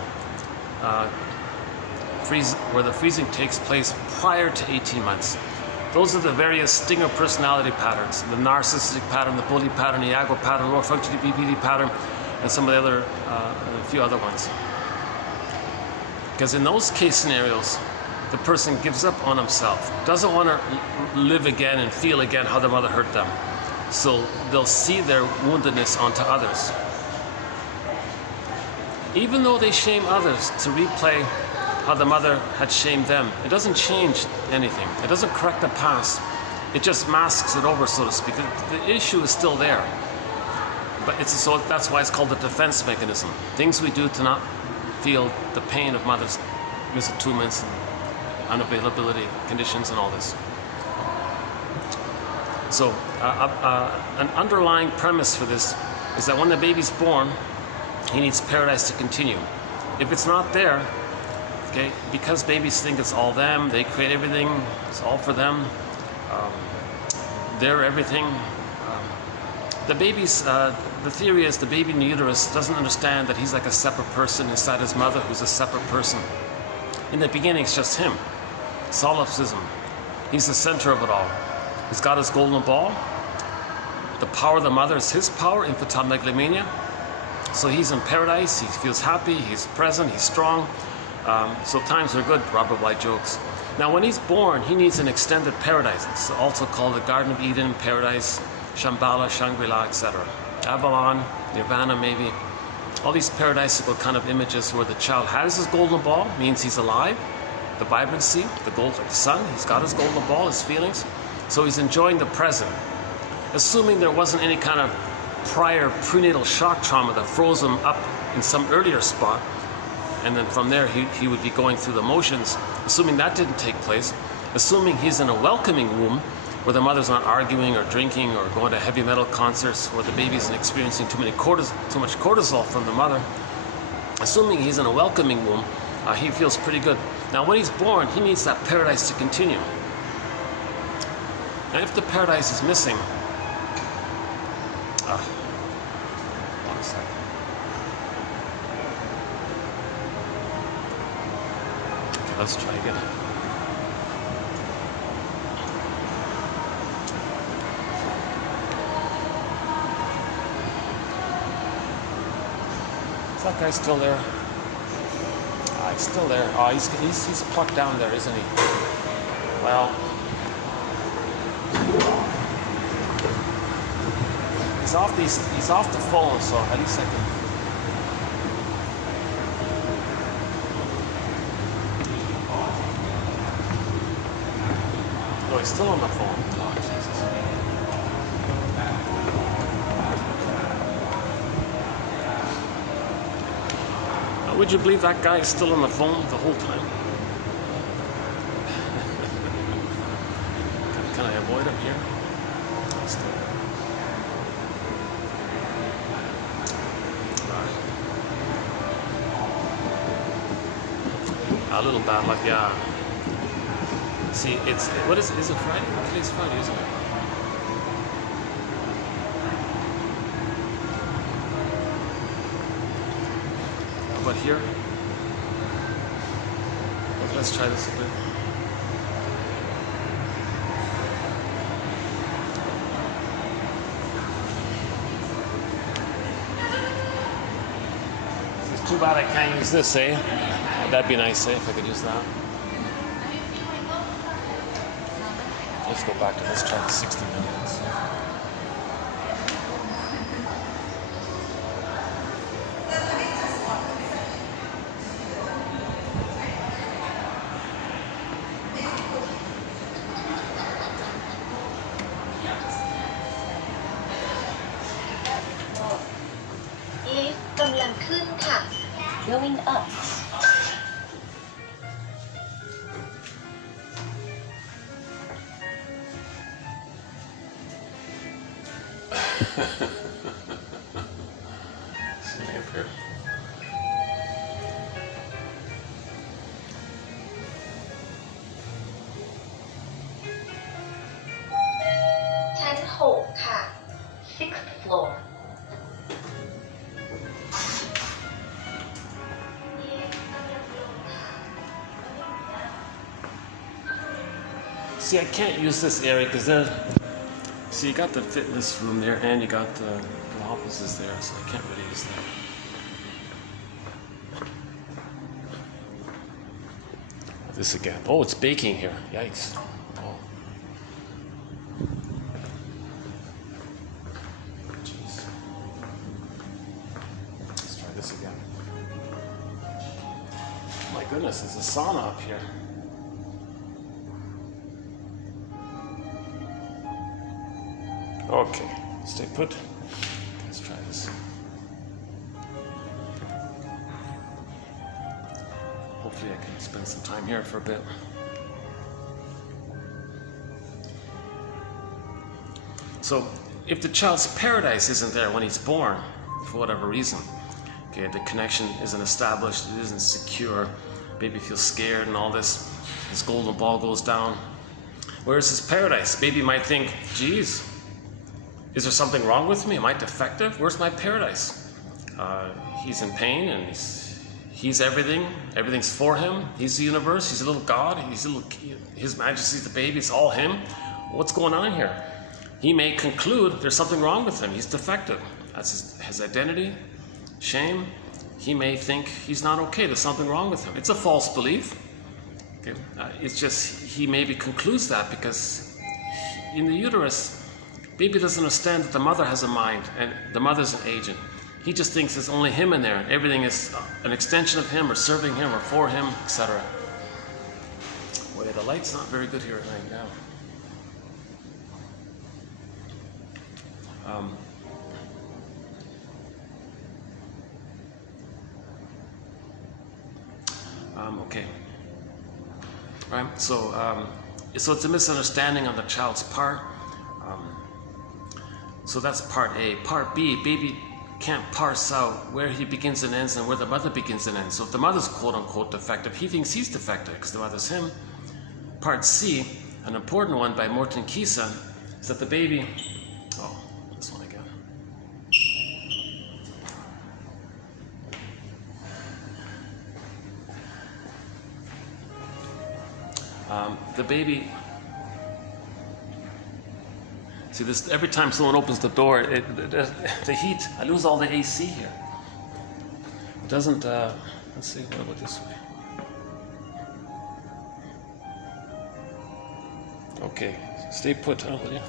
takes place prior to 18 months. Those are the various stinger personality patterns: the narcissistic pattern, the bully pattern, the aggro pattern, low functioning BPD pattern, and some of the other, a few other ones. Because in those case scenarios, the person gives up on himself, doesn't want to live again and feel again how their mother hurt them. So they'll see their woundedness onto others. Even though they shame others to replay how the mother had shamed them, it doesn't change anything. It doesn't correct the past. It just masks it over, so to speak. The issue is still there. But so that's why it's called the defense mechanism. Things we do to not feel the pain of mother's misattunements and unavailability conditions and all this. So an underlying premise for this is that when the baby's born, he needs paradise to continue. If it's not there, okay, because babies think it's all them, they create everything, it's all for them, they're everything. The baby's, the theory is the baby in the uterus doesn't understand that he's like a separate person inside his mother who's a separate person. In the beginning, it's just him. Solipsism. He's the center of it all. He's got his golden ball. The power of the mother is his power, infantile megalomania. So he's in paradise, he feels happy, he's present, he's strong. So times are good, Robert White jokes. Now when he's born, he needs an extended paradise. It's also called the Garden of Eden, Paradise, Shambhala, Shangri-La, etc. Avalon, Nirvana maybe. All these paradisical kind of images where the child has his golden ball, means he's alive. The vibrancy, the sun, he's got his golden ball, his feelings. So he's enjoying the present. Assuming there wasn't any kind of prior prenatal shock trauma that froze him up in some earlier spot, and then from there he would be going through the motions. Assuming that didn't take place, assuming he's in a welcoming womb where the mother's not arguing or drinking or going to heavy metal concerts, where the baby isn't experiencing too much cortisol from the mother, assuming he's in a welcoming womb, he feels pretty good. Now when he's born, he needs that paradise to continue. And if the paradise is missing, one second. Okay, let's try again. Is that guy still there? He's still there. Oh, he's plucked down there, isn't he? Well, he's off the phone, so at least I can. No, he's still on the phone. Oh, Jesus. Would you believe that guy is still on the phone the whole time? Can I avoid him here? A little bad luck, yeah. See, is it Friday? Today's Friday, isn't it? But here, let's try this a bit. It's too bad I can't use this, eh? That'd be nice, eh, if I could use that. Let's go back to this track, 60 minutes. Going up. Sitting up here.ชั้นหกค่ะ Sixth floor. See, I can't use this area because there. See, you got the fitness room there, and you got the offices there, so I can't really use that. This again. Oh, it's baking here. Yikes. Oh. Jeez. Let's try this again. My goodness, there's a sauna up here. Okay, stay put. Let's try this. Hopefully I can spend some time here for a bit. So, if the child's paradise isn't there when he's born, for whatever reason, okay, the connection isn't established, it isn't secure, baby feels scared and all this, his golden ball goes down. Where's his paradise? Baby might think, geez, is there something wrong with me? Am I defective? Where's my paradise? He's in pain and he's everything. Everything's for him. He's the universe. He's a little God. His Majesty's the baby. It's all him. What's going on here? He may conclude there's something wrong with him. He's defective. That's his identity, shame. He may think he's not okay. There's something wrong with him. It's a false belief. Okay? It's just he maybe concludes that because in the uterus, baby doesn't understand that the mother has a mind and the mother's an agent. He just thinks it's only him in there. Everything is an extension of him or serving him or for him, etc. Boy, the light's not very good here at night now. Okay. All right. So it's a misunderstanding on the child's part. So that's part A. Part B, baby can't parse out where he begins and ends and where the mother begins and ends. So if the mother's quote-unquote defective, he thinks he's defective because the mother's him. Part C, an important one by Morton Kisa, is that the baby... Oh, this one again. The baby... See, this every time someone opens the door, the heat, I lose all the AC here. It doesn't, let's see, what about this way? Okay, stay put, huh, will you?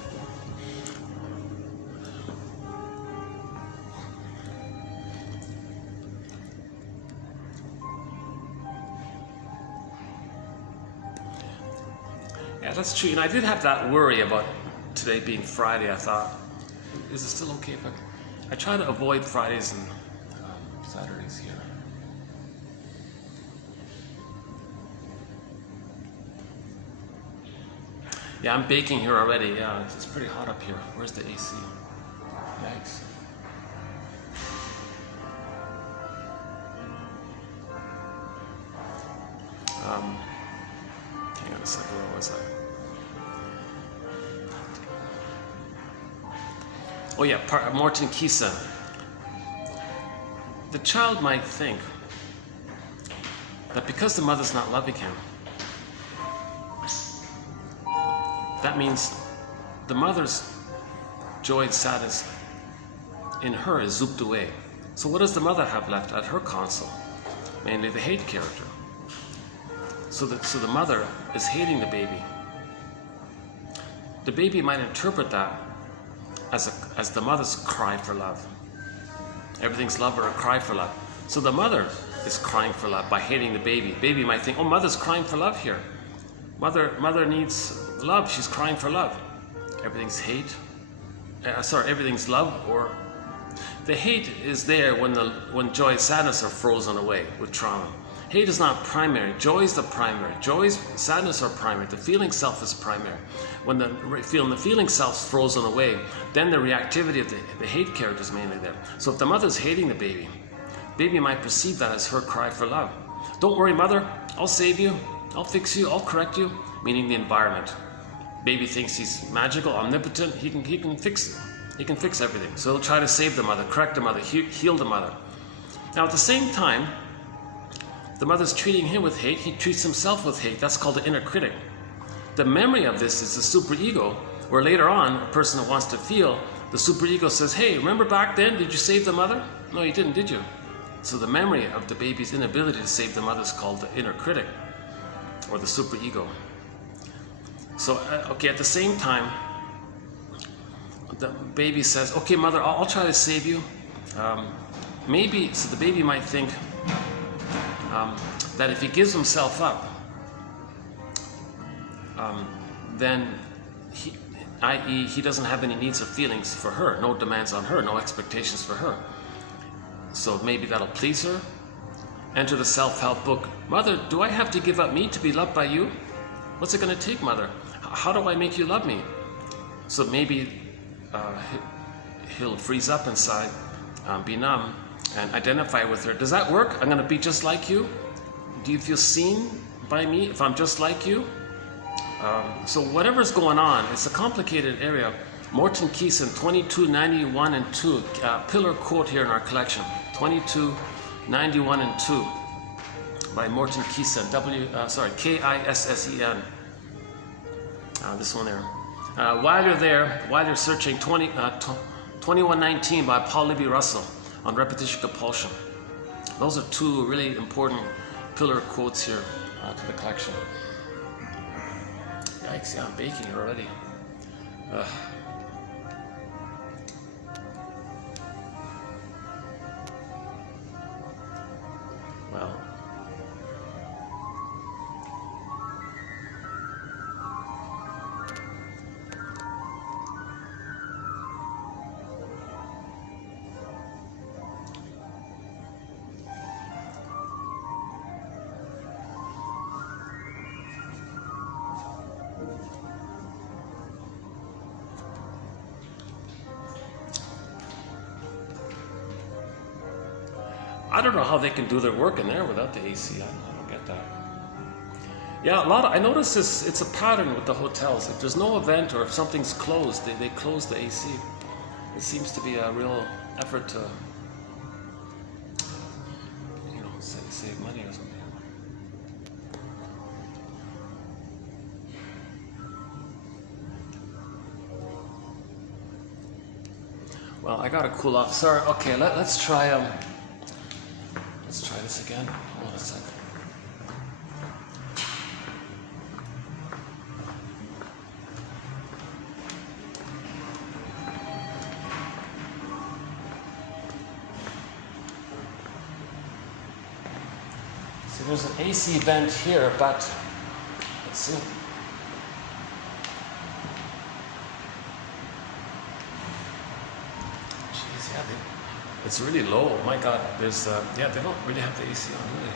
Yeah, that's true. And I did have that worry about today being Friday. I thought, is it still okay if I try to avoid Fridays and Saturdays here. Yeah, I'm baking here already. Yeah, it's pretty hot up here. Where's the AC? Yikes. Hang on a second, where was I? Oh yeah, Morton Kisa. The child might think that because the mother's not loving him, that means the mother's joy and sadness in her is zooped away. So what does the mother have left at her console? Mainly the hate character. So the mother is hating the baby. The baby might interpret that as the mother's cry for love. Everything's love or a cry for love. So the mother is crying for love by hating the baby. Baby might think, oh, mother's crying for love here. Mother needs love, she's crying for love. Everything's hate. Everything's love or The hate is there when joy and sadness are frozen away with trauma. Hate is not primary. Joy is the primary. Sadness are primary. The feeling self is primary. When the feeling self is frozen away, then the reactivity of the hate character is mainly there. So if the mother's hating the baby might perceive that as her cry for love. Don't worry, mother. I'll save you. I'll fix you. I'll correct you. Meaning the environment. Baby thinks he's magical, omnipotent. He can fix everything. So he'll try to save the mother, correct the mother, heal the mother. Now at the same time, the mother's treating him with hate. He treats himself with hate. That's called the inner critic. The memory of this is the superego, where later on, a person that wants to feel, the superego says, hey, remember back then, did you save the mother? No, you didn't, did you? So the memory of the baby's inability to save the mother is called the inner critic, or the superego. So, okay, at the same time, the baby says, okay, mother, I'll try to save you. So the baby might think that if he gives himself up, then i.e. he doesn't have any needs or feelings for her, no demands on her, no expectations for her. So maybe that'll please her. Enter the self-help book. Mother, do I have to give up me to be loved by you? What's it going to take, mother? How do I make you love me? So maybe he'll freeze up inside, be numb, and identify with her. Does that work? I'm going to be just like you? Do you feel seen by me if I'm just like you? So whatever's going on, it's a complicated area. Morton Keeson, 2291 and 2, pillar quote here in our collection, 2291 and 2, by Morton Keeson, K-I-S-S-E-N. This one there. While you're searching, 2119 by Paul Libby Russell on repetition compulsion. Those are two really important pillar quotes here to the collection. Yikes, yeah, I'm baking it already. Well. I don't know how they can do their work in there without the AC. I don't get that. Yeah, I notice this. It's a pattern with the hotels. If there's no event or if something's closed, they close the AC. It seems to be a real effort to, save money or something. Well, I gotta cool off. Sorry. Okay, let's try this again. Hold on a second. So there's an AC vent here, but let's see. Jeez, yeah, it's really low. Oh my God, there's they don't really have the AC on, really.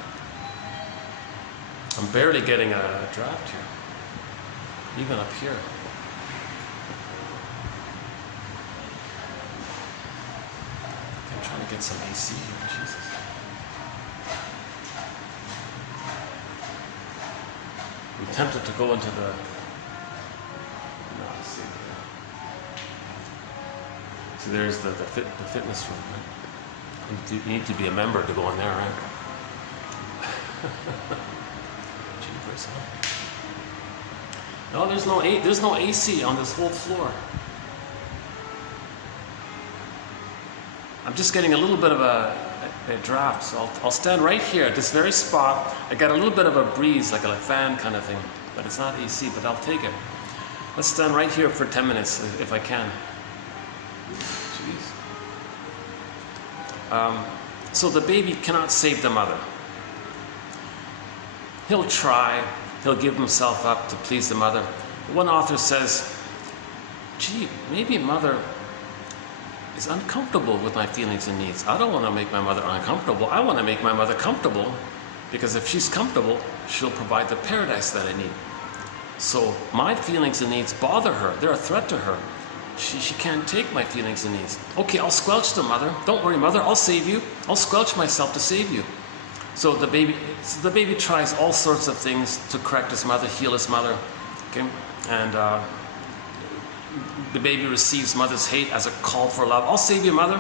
I'm barely getting a draft here, even up here. I'm trying to get some AC here, Jesus. I'm tempted to go into the. Let's see. So there's the fitness room, right? You need to be a member to go in there, right? Jeepers, huh? No, there's no AC on this whole floor. I'm just getting a little bit of a draft, so I'll stand right here at this very spot. I got a little bit of a breeze, like a fan kind of thing, but it's not AC, but I'll take it. Let's stand right here for 10 minutes if I can. Jeez. So the baby cannot save the mother. He'll try, he'll give himself up to please the mother. One author says, gee, maybe mother is uncomfortable with my feelings and needs. I don't want to make my mother uncomfortable. I want to make my mother comfortable, because if she's comfortable, she'll provide the paradise that I need. So my feelings and needs bother her. They're a threat to her. She can't take my feelings and needs. Okay, I'll squelch them, mother. Don't worry, mother, I'll save you. I'll squelch myself to save you. So the baby tries all sorts of things to correct his mother, heal his mother. Okay? And the baby receives mother's hate as a call for love. I'll save you, mother.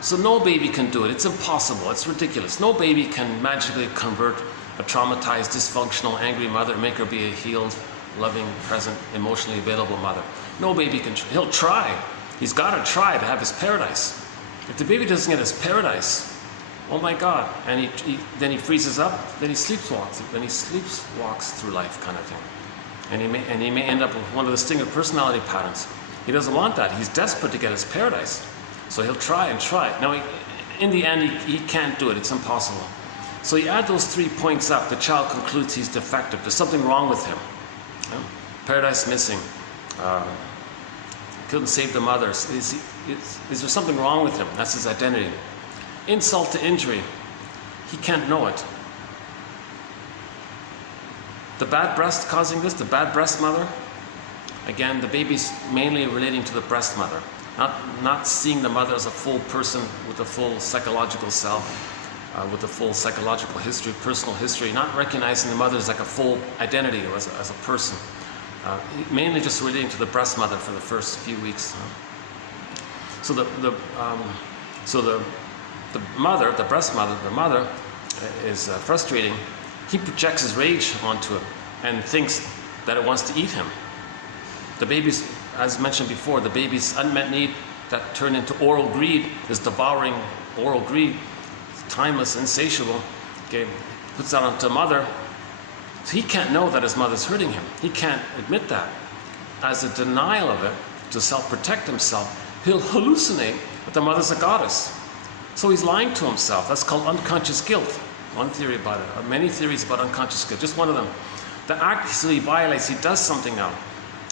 So no baby can do it. It's impossible. It's ridiculous. No baby can magically convert a traumatized, dysfunctional, angry mother and make her be a healed, loving, present, emotionally available mother. No baby can. He'll try. He's got to try to have his paradise. If the baby doesn't get his paradise, oh my God! And then he freezes up. Then he sleepwalks. Then he sleepwalks through life, kind of thing. And he may end up with one of the stinger personality patterns. He doesn't want that. He's desperate to get his paradise. So he'll try and try. Now, in the end, he can't do it. It's impossible. So you add those 3 points up, the child concludes he's defective. There's something wrong with him. Paradise missing. Couldn't save the mother. Is there something wrong with him? That's his identity. Insult to injury. He can't know it. The bad breast causing this, the bad breast mother. Again, the baby's mainly relating to the breast mother. Not seeing the mother as a full person with a full psychological self, with a full psychological history, personal history, not recognizing the mother as like a full identity or as a person. Mainly just relating to the breast mother for the first few weeks. So the mother, the breast mother, the mother is frustrating. He projects his rage onto it and thinks that it wants to eat him. The baby's, as mentioned before, the baby's unmet need that turned into oral greed is devouring oral greed. It's timeless, insatiable. Okay, puts that onto mother. So he can't know that his mother's hurting him. He can't admit that. As a denial of it, to self-protect himself, he'll hallucinate that the mother's a goddess. So he's lying to himself. That's called unconscious guilt. One theory about it. Many theories about unconscious guilt. Just one of them. The act he violates, he does something now.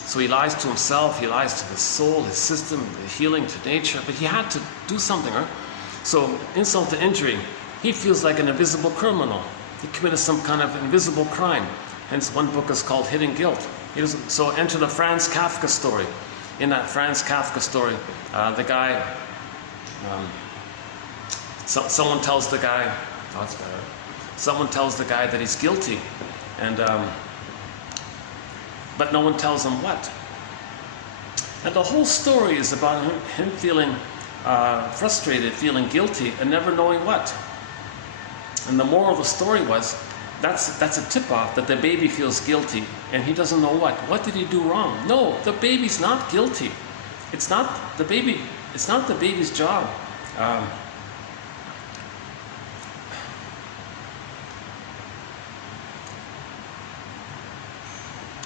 So he lies to himself, he lies to his soul, his system, the healing, to nature, but he had to do something, right? So insult to injury, he feels like an invisible criminal. He committed some kind of invisible crime. Hence one book is called Hidden Guilt. So enter the Franz Kafka story. In that Franz Kafka story, the guy, someone tells the guy, oh, that's better. Someone tells the guy that he's guilty, and but no one tells him what. And the whole story is about him feeling frustrated, feeling guilty, and never knowing what. And the moral of the story was, that's a tip-off that the baby feels guilty, and he doesn't know what. What did he do wrong? No, the baby's not guilty. It's not the baby's job.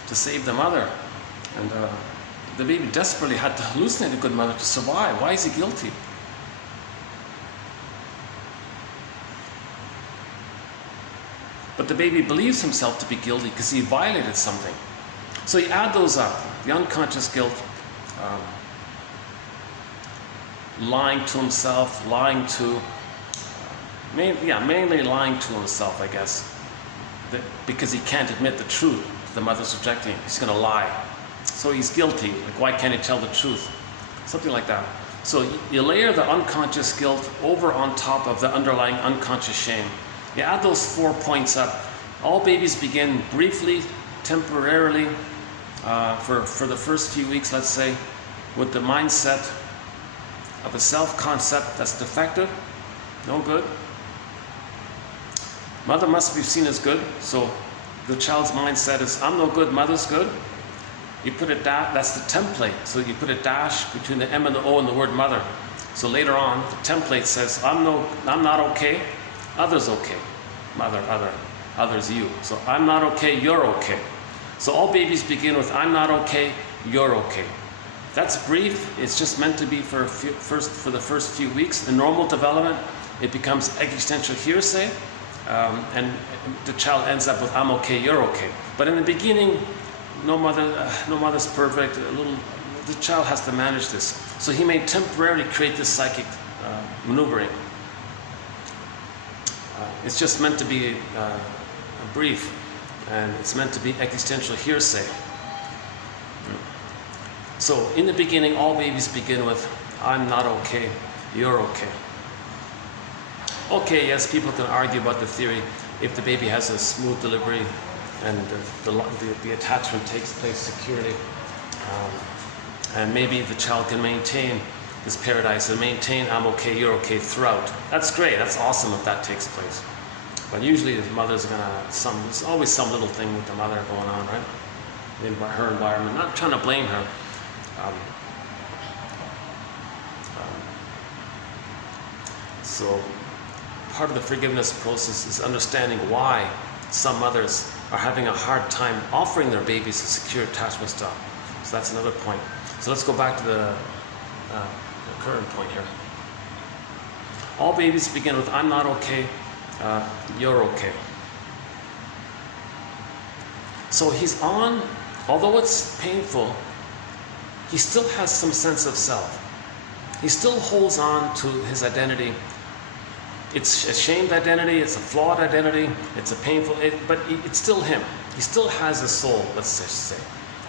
To save the mother, and the baby desperately had to hallucinate a good mother to survive. Why is he guilty? But the baby believes himself to be guilty because he violated something. So you add those up: the unconscious guilt, lying to himself, mainly lying to himself, I guess, because he can't admit the truth. The mother's rejecting him. He's going to lie. So he's guilty. Like, why can't he tell the truth? Something like that. So you layer the unconscious guilt over on top of the underlying unconscious shame. You add those 4 points up. All babies begin briefly, temporarily, for the first few weeks, let's say, with the mindset of a self-concept that's defective, no good. Mother must be seen as good, so the child's mindset is, I'm no good, mother's good. You put a dash, that's the template. So you put a dash between the M and the O and the word mother. So later on, the template says, I'm not okay, other's okay. Mother, other, other's you. So I'm not okay, you're okay. So all babies begin with, I'm not okay, you're okay. That's brief. It's just meant to be for the first few weeks. In normal development, it becomes existential hearsay. And the child ends up with, I'm okay, you're okay. But in the beginning, no mother's perfect, the child has to manage this. So he may temporarily create this psychic maneuvering. It's just meant to be brief, and it's meant to be existential hearsay. So in the beginning, all babies begin with, I'm not okay, you're okay. Okay, yes, people can argue about the theory if the baby has a smooth delivery and the attachment takes place securely, and maybe the child can maintain this paradise and maintain I'm okay, you're okay throughout. That's great, that's awesome if that takes place. But usually the mother's there's always some little thing with the mother going on, right? In her environment. Not trying to blame her. So part of the forgiveness process is understanding why some mothers are having a hard time offering their babies a secure attachment style. So that's another point. So let's go back to the current point here. All babies begin with I'm not okay, you're okay. So he's on, although it's painful, he still has some sense of self. He still holds on to his identity. It's a shamed identity, it's a flawed identity, it's a painful, but it's still him. He still has a soul, let's just say.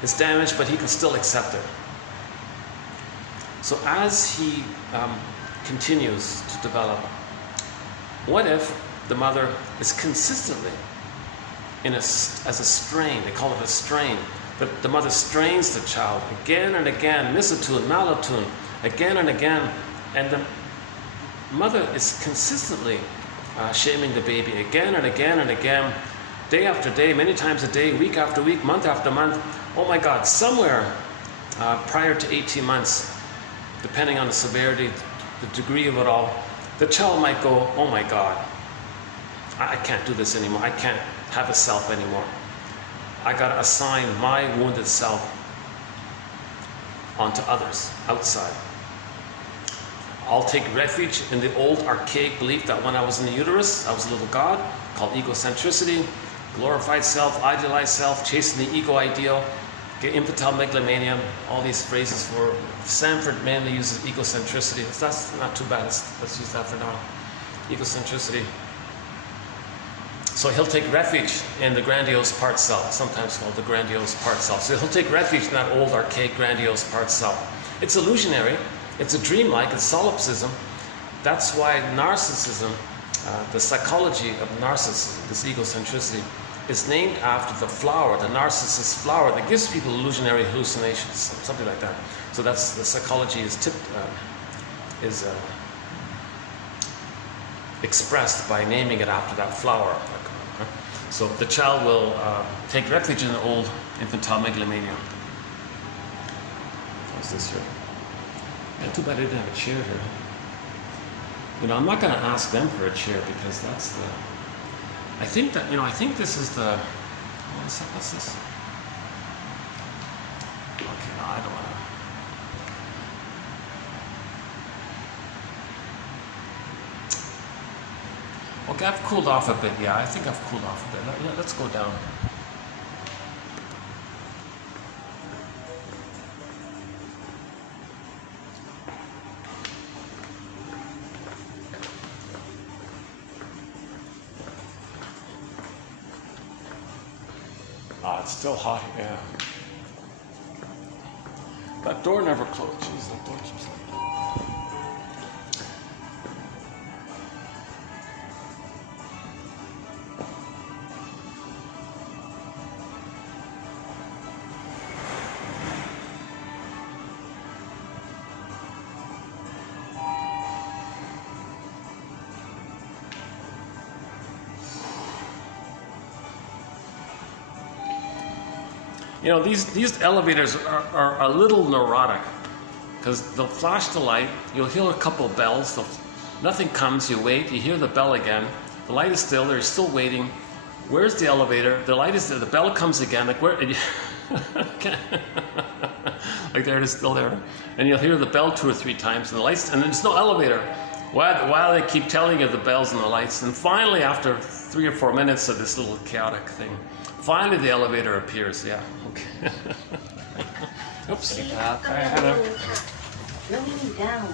It's damaged, but he can still accept it. So as he continues to develop, what if the mother is consistently as a strain, they call it a strain, that the mother strains the child again and again, misattuned, malattuned, again and again, and the mother is consistently shaming the baby again and again and again, day after day, many times a day, week after week, month after month. Oh my God, somewhere prior to 18 months, depending on the severity, the degree of it all, the child might go, oh my God, I can't do this anymore. I can't have a self anymore. I gotta assign my wounded self onto others, outside. I'll take refuge in the old archaic belief that when I was in the uterus, I was a little god, called egocentricity, glorified self, idealized self, chasing the ego ideal, infantile megalomania, all these phrases for Sanford mainly uses egocentricity. That's not too bad, let's use that for now. Egocentricity. So he'll take refuge in the grandiose part self, sometimes called the grandiose part self. So he'll take refuge in that old archaic grandiose part self. It's illusionary. It's a dreamlike, it's solipsism. That's why narcissism, the psychology of narcissism, this egocentricity, is named after the flower, the narcissus flower that gives people illusionary hallucinations, something like that. So that's the psychology is expressed by naming it after that flower. So the child will take refuge in the old infantile megalomania. What's this here? Yeah, too bad I didn't have a chair here. You know, I'm not going to ask them for a chair because that's the. I think that, I think this is the. What's this? Okay, no, I don't want to. Okay, I've cooled off a bit. Yeah, I think I've cooled off a bit. Let's go down. It's still hot, yeah. That door never closed. Jeez, that door keeps open. These elevators are a little neurotic because they'll flash the light, you'll hear a couple of bells, nothing comes, you wait, you hear the bell again, the light is still there, you're still waiting. Where's the elevator? The light is there, the bell comes again, like where? Like there it is, still there. And you'll hear the bell 2 or 3 times and the lights, and there's no elevator. While they keep telling you the bells and the lights, and finally after 3 or 4 minutes of this little chaotic thing, finally the elevator appears, yeah, okay. Oops. ครับกำลังลงค่ะ Going down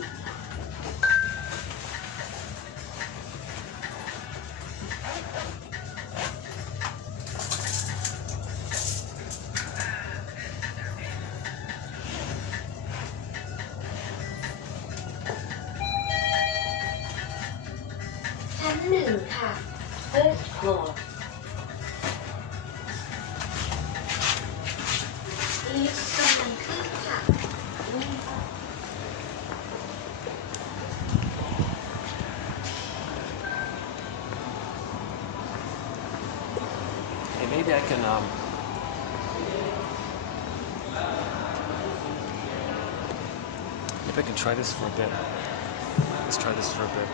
ชั้น1ค่ะ First floor. ลิฟต์กำลังขึ้นค่ะ Hey, maybe I can maybe I can try this for a bit. Let's try this for a bit.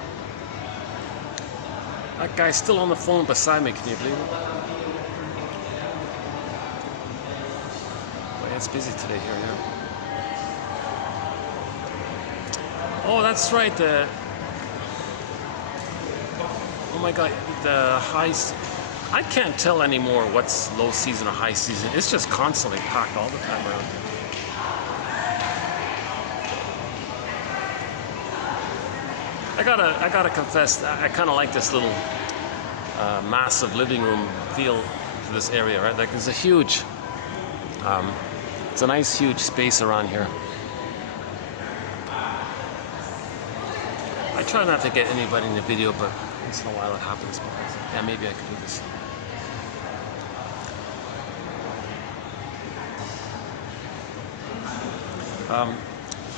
That guy's still on the phone beside me, can you believe it? Boy, it's busy today here, yeah. Oh, that's right, oh my god, the high... I can't tell anymore what's low season or high season. It's just constantly packed all the time around here. I gotta confess, I kind of like this little massive living room feel to this area, right? Like it's a huge, it's a nice huge space around here. I try not to get anybody in the video, but once in a while it happens. Yeah, maybe I could do this.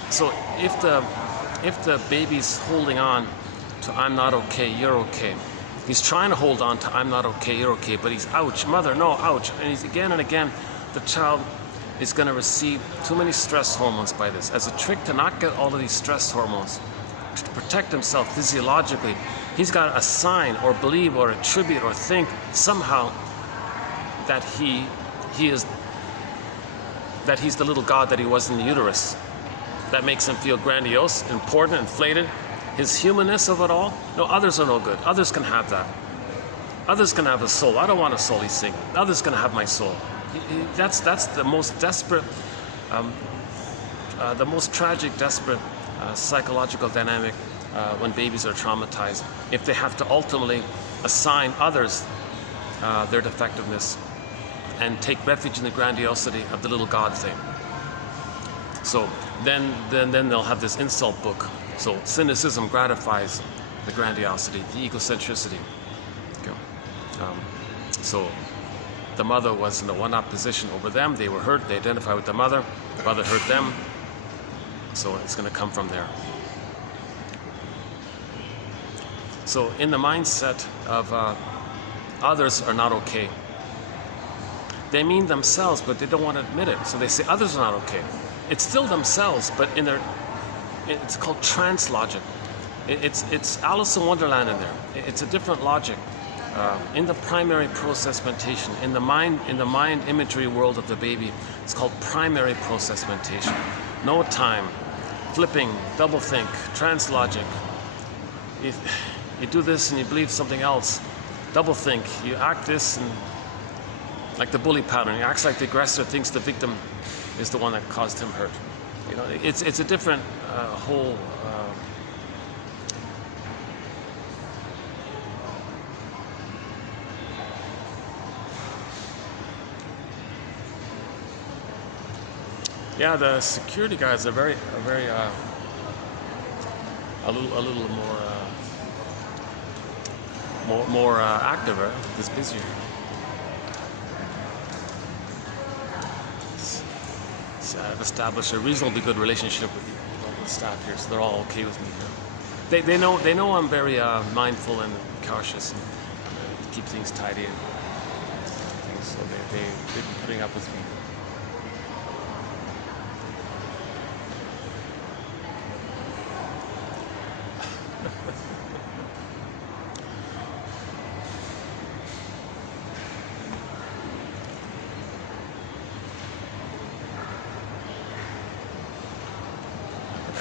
So if the baby's holding on to I'm not okay, you're okay. He's trying to hold on to I'm not okay, you're okay, but he's ouch, mother, no, ouch. And he's again and again, the child is going to receive too many stress hormones by this. As a trick to not get all of these stress hormones, to protect himself physiologically, he's got to assign or believe or attribute or think somehow that he's the little god that he was in the uterus. That makes him feel grandiose, important, inflated. His humanness of it all. No, others are no good. Others can have that. Others can have a soul. I don't want a soul, he's saying. Others can have my soul. That's the most desperate, the most tragic, desperate psychological dynamic when babies are traumatized. If they have to ultimately assign others their defectiveness and take refuge in the grandiosity of the little god thing. So then they'll have this insult book. So cynicism gratifies the grandiosity, the egocentricity. Okay. So the mother was in a one-up position over them. They were hurt. They identify with the mother hurt them. So it's going to come from there. So in the mindset of others are not okay. They mean themselves, but they don't want to admit it. So they say others are not okay. It's still themselves, but it's called trance logic. It's Alice in Wonderland in there. It's a different logic. In the primary process mentation, in the mind imagery world of the baby, it's called primary process mentation. No time, flipping, double think, trance logic. You do this and you believe something else. Double think, you act this and like the bully pattern. He acts like the aggressor, thinks the victim is the one that caused him hurt. You know, it's a different whole. Yeah, the security guys are very a little more active, right? It's busier. I've established a reasonably good relationship with the staff here, so they're all okay with me. They know I'm very mindful and cautious and keep things tidy and things, so they've been putting up with me.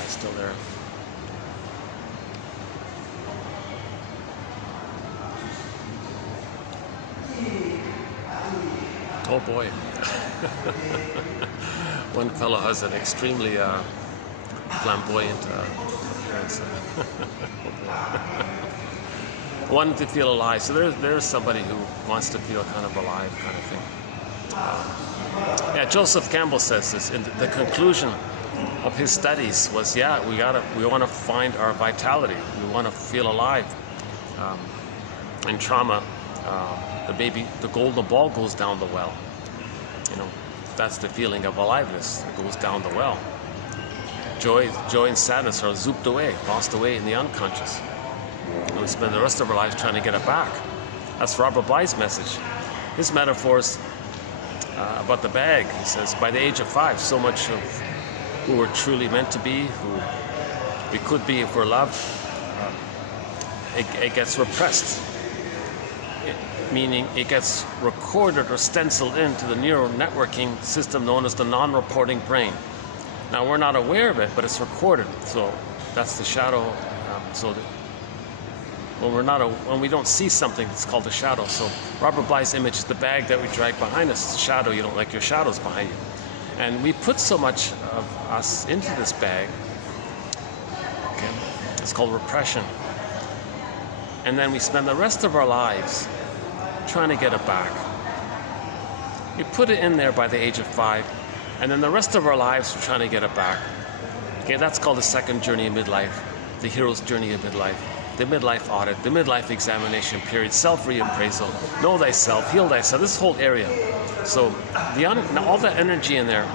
Still there. Oh boy. One fellow has an extremely flamboyant appearance. Wanting to feel alive. So there's somebody who wants to feel kind of alive, kind of thing. Yeah, Joseph Campbell says this. In the conclusion of his studies was, yeah, we want to find our vitality. We want to feel alive. In trauma, the golden ball goes down the well. You know, that's the feeling of aliveness. It goes down the well. Joy and sadness are zooped away, lost away in the unconscious. And we spend the rest of our lives trying to get it back. That's Robert Bly's message. His metaphors about the bag. He says, by the age of 5, so much of who we're truly meant to be, who we could be if we're loved, it gets repressed. Meaning it gets recorded or stenciled into the neural networking system known as the non-reporting brain. Now we're not aware of it, but it's recorded. So that's the shadow. When we don't see something, it's called a shadow. So Robert Bly's image is the bag that we drag behind us. It's a shadow. You don't like your shadows behind you. And we put so much of us into this bag. Okay? It's called repression. And then we spend the rest of our lives trying to get it back. We put it in there by the age of 5, and then the rest of our lives we're trying to get it back. Okay, that's called the second journey of midlife, the hero's journey of midlife, the midlife audit, the midlife examination period, self-reappraisal, know thyself, heal thyself, this whole area. So all that energy in there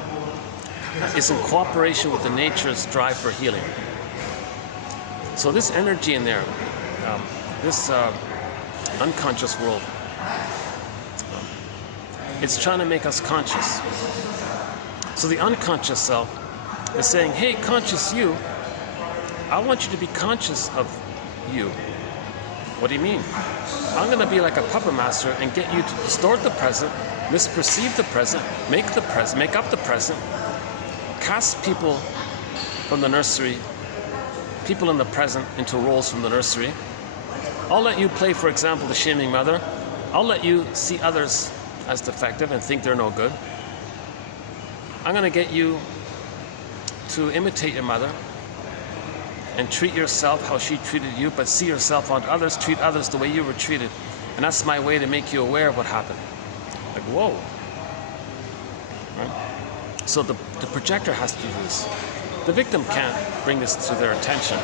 is in cooperation with the nature's drive for healing. So this energy in there, this unconscious world, it's trying to make us conscious. So the unconscious self is saying, hey, conscious you, I want you to be conscious of you. What do you mean? I'm going to be like a puppet master and get you to distort the present, misperceive the present, make up the present, cast people from the nursery, people in the present into roles from the nursery. I'll let you play, for example, the shaming mother. I'll let you see others as defective and think they're no good. I'm going to get you to imitate your mother and treat yourself how she treated you, but see yourself on others, treat others the way you were treated. And that's my way to make you aware of what happened. Like, whoa. Right? So the projector has to do this. The victim can't bring this to their attention.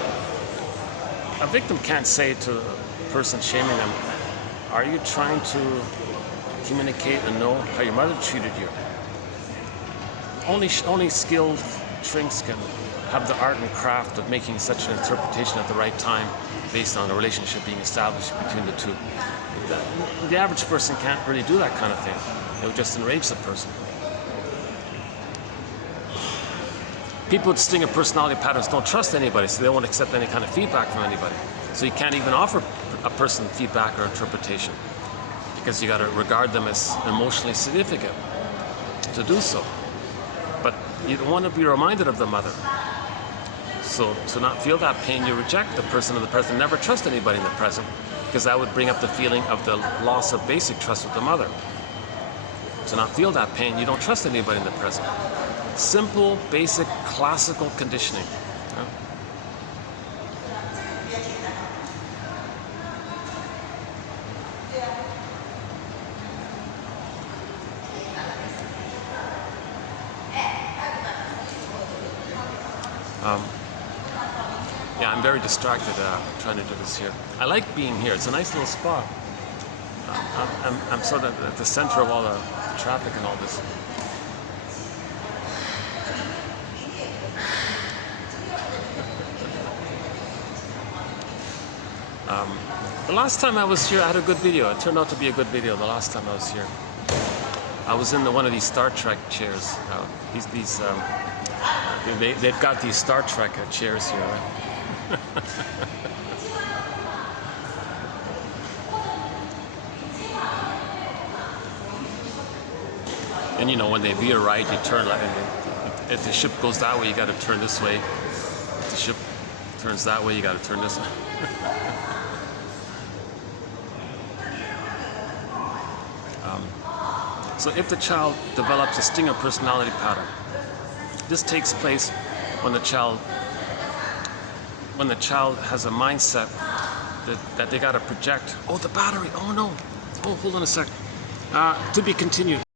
A victim can't say to the person shaming them, are you trying to communicate and know how your mother treated you? Only skilled shrinks can have the art and craft of making such an interpretation at the right time based on a relationship being established between the two. The average person can't really do that kind of thing. It would just enrage the person. People with distinct personality patterns don't trust anybody, so they won't accept any kind of feedback from anybody. So you can't even offer a person feedback or interpretation, because you got to regard them as emotionally significant to do so. But you don't want to be reminded of the mother. So to not feel that pain, you reject the person in the present. Never trust anybody in the present, because that would bring up the feeling of the loss of basic trust with the mother. To not feel that pain, you don't trust anybody in the present. Simple, basic, classical conditioning. Yeah, I'm very distracted trying to do this here. I like being here. It's a nice little spot. I'm sort of at the center of all the traffic and all this. The last time I was here, I had a good video. It turned out to be a good video the last time I was here. I was in one of these Star Trek chairs. They've got these Star Trek chairs here, right? And you know, when they veer right, you turn left. And if the ship goes that way, you got to turn this way. If the ship turns that way, you got to turn this way. So if the child develops a stinger personality pattern, This takes place when the child has a mindset that they gotta project. Oh, the battery. Oh no. Oh, hold on a sec. To be continued.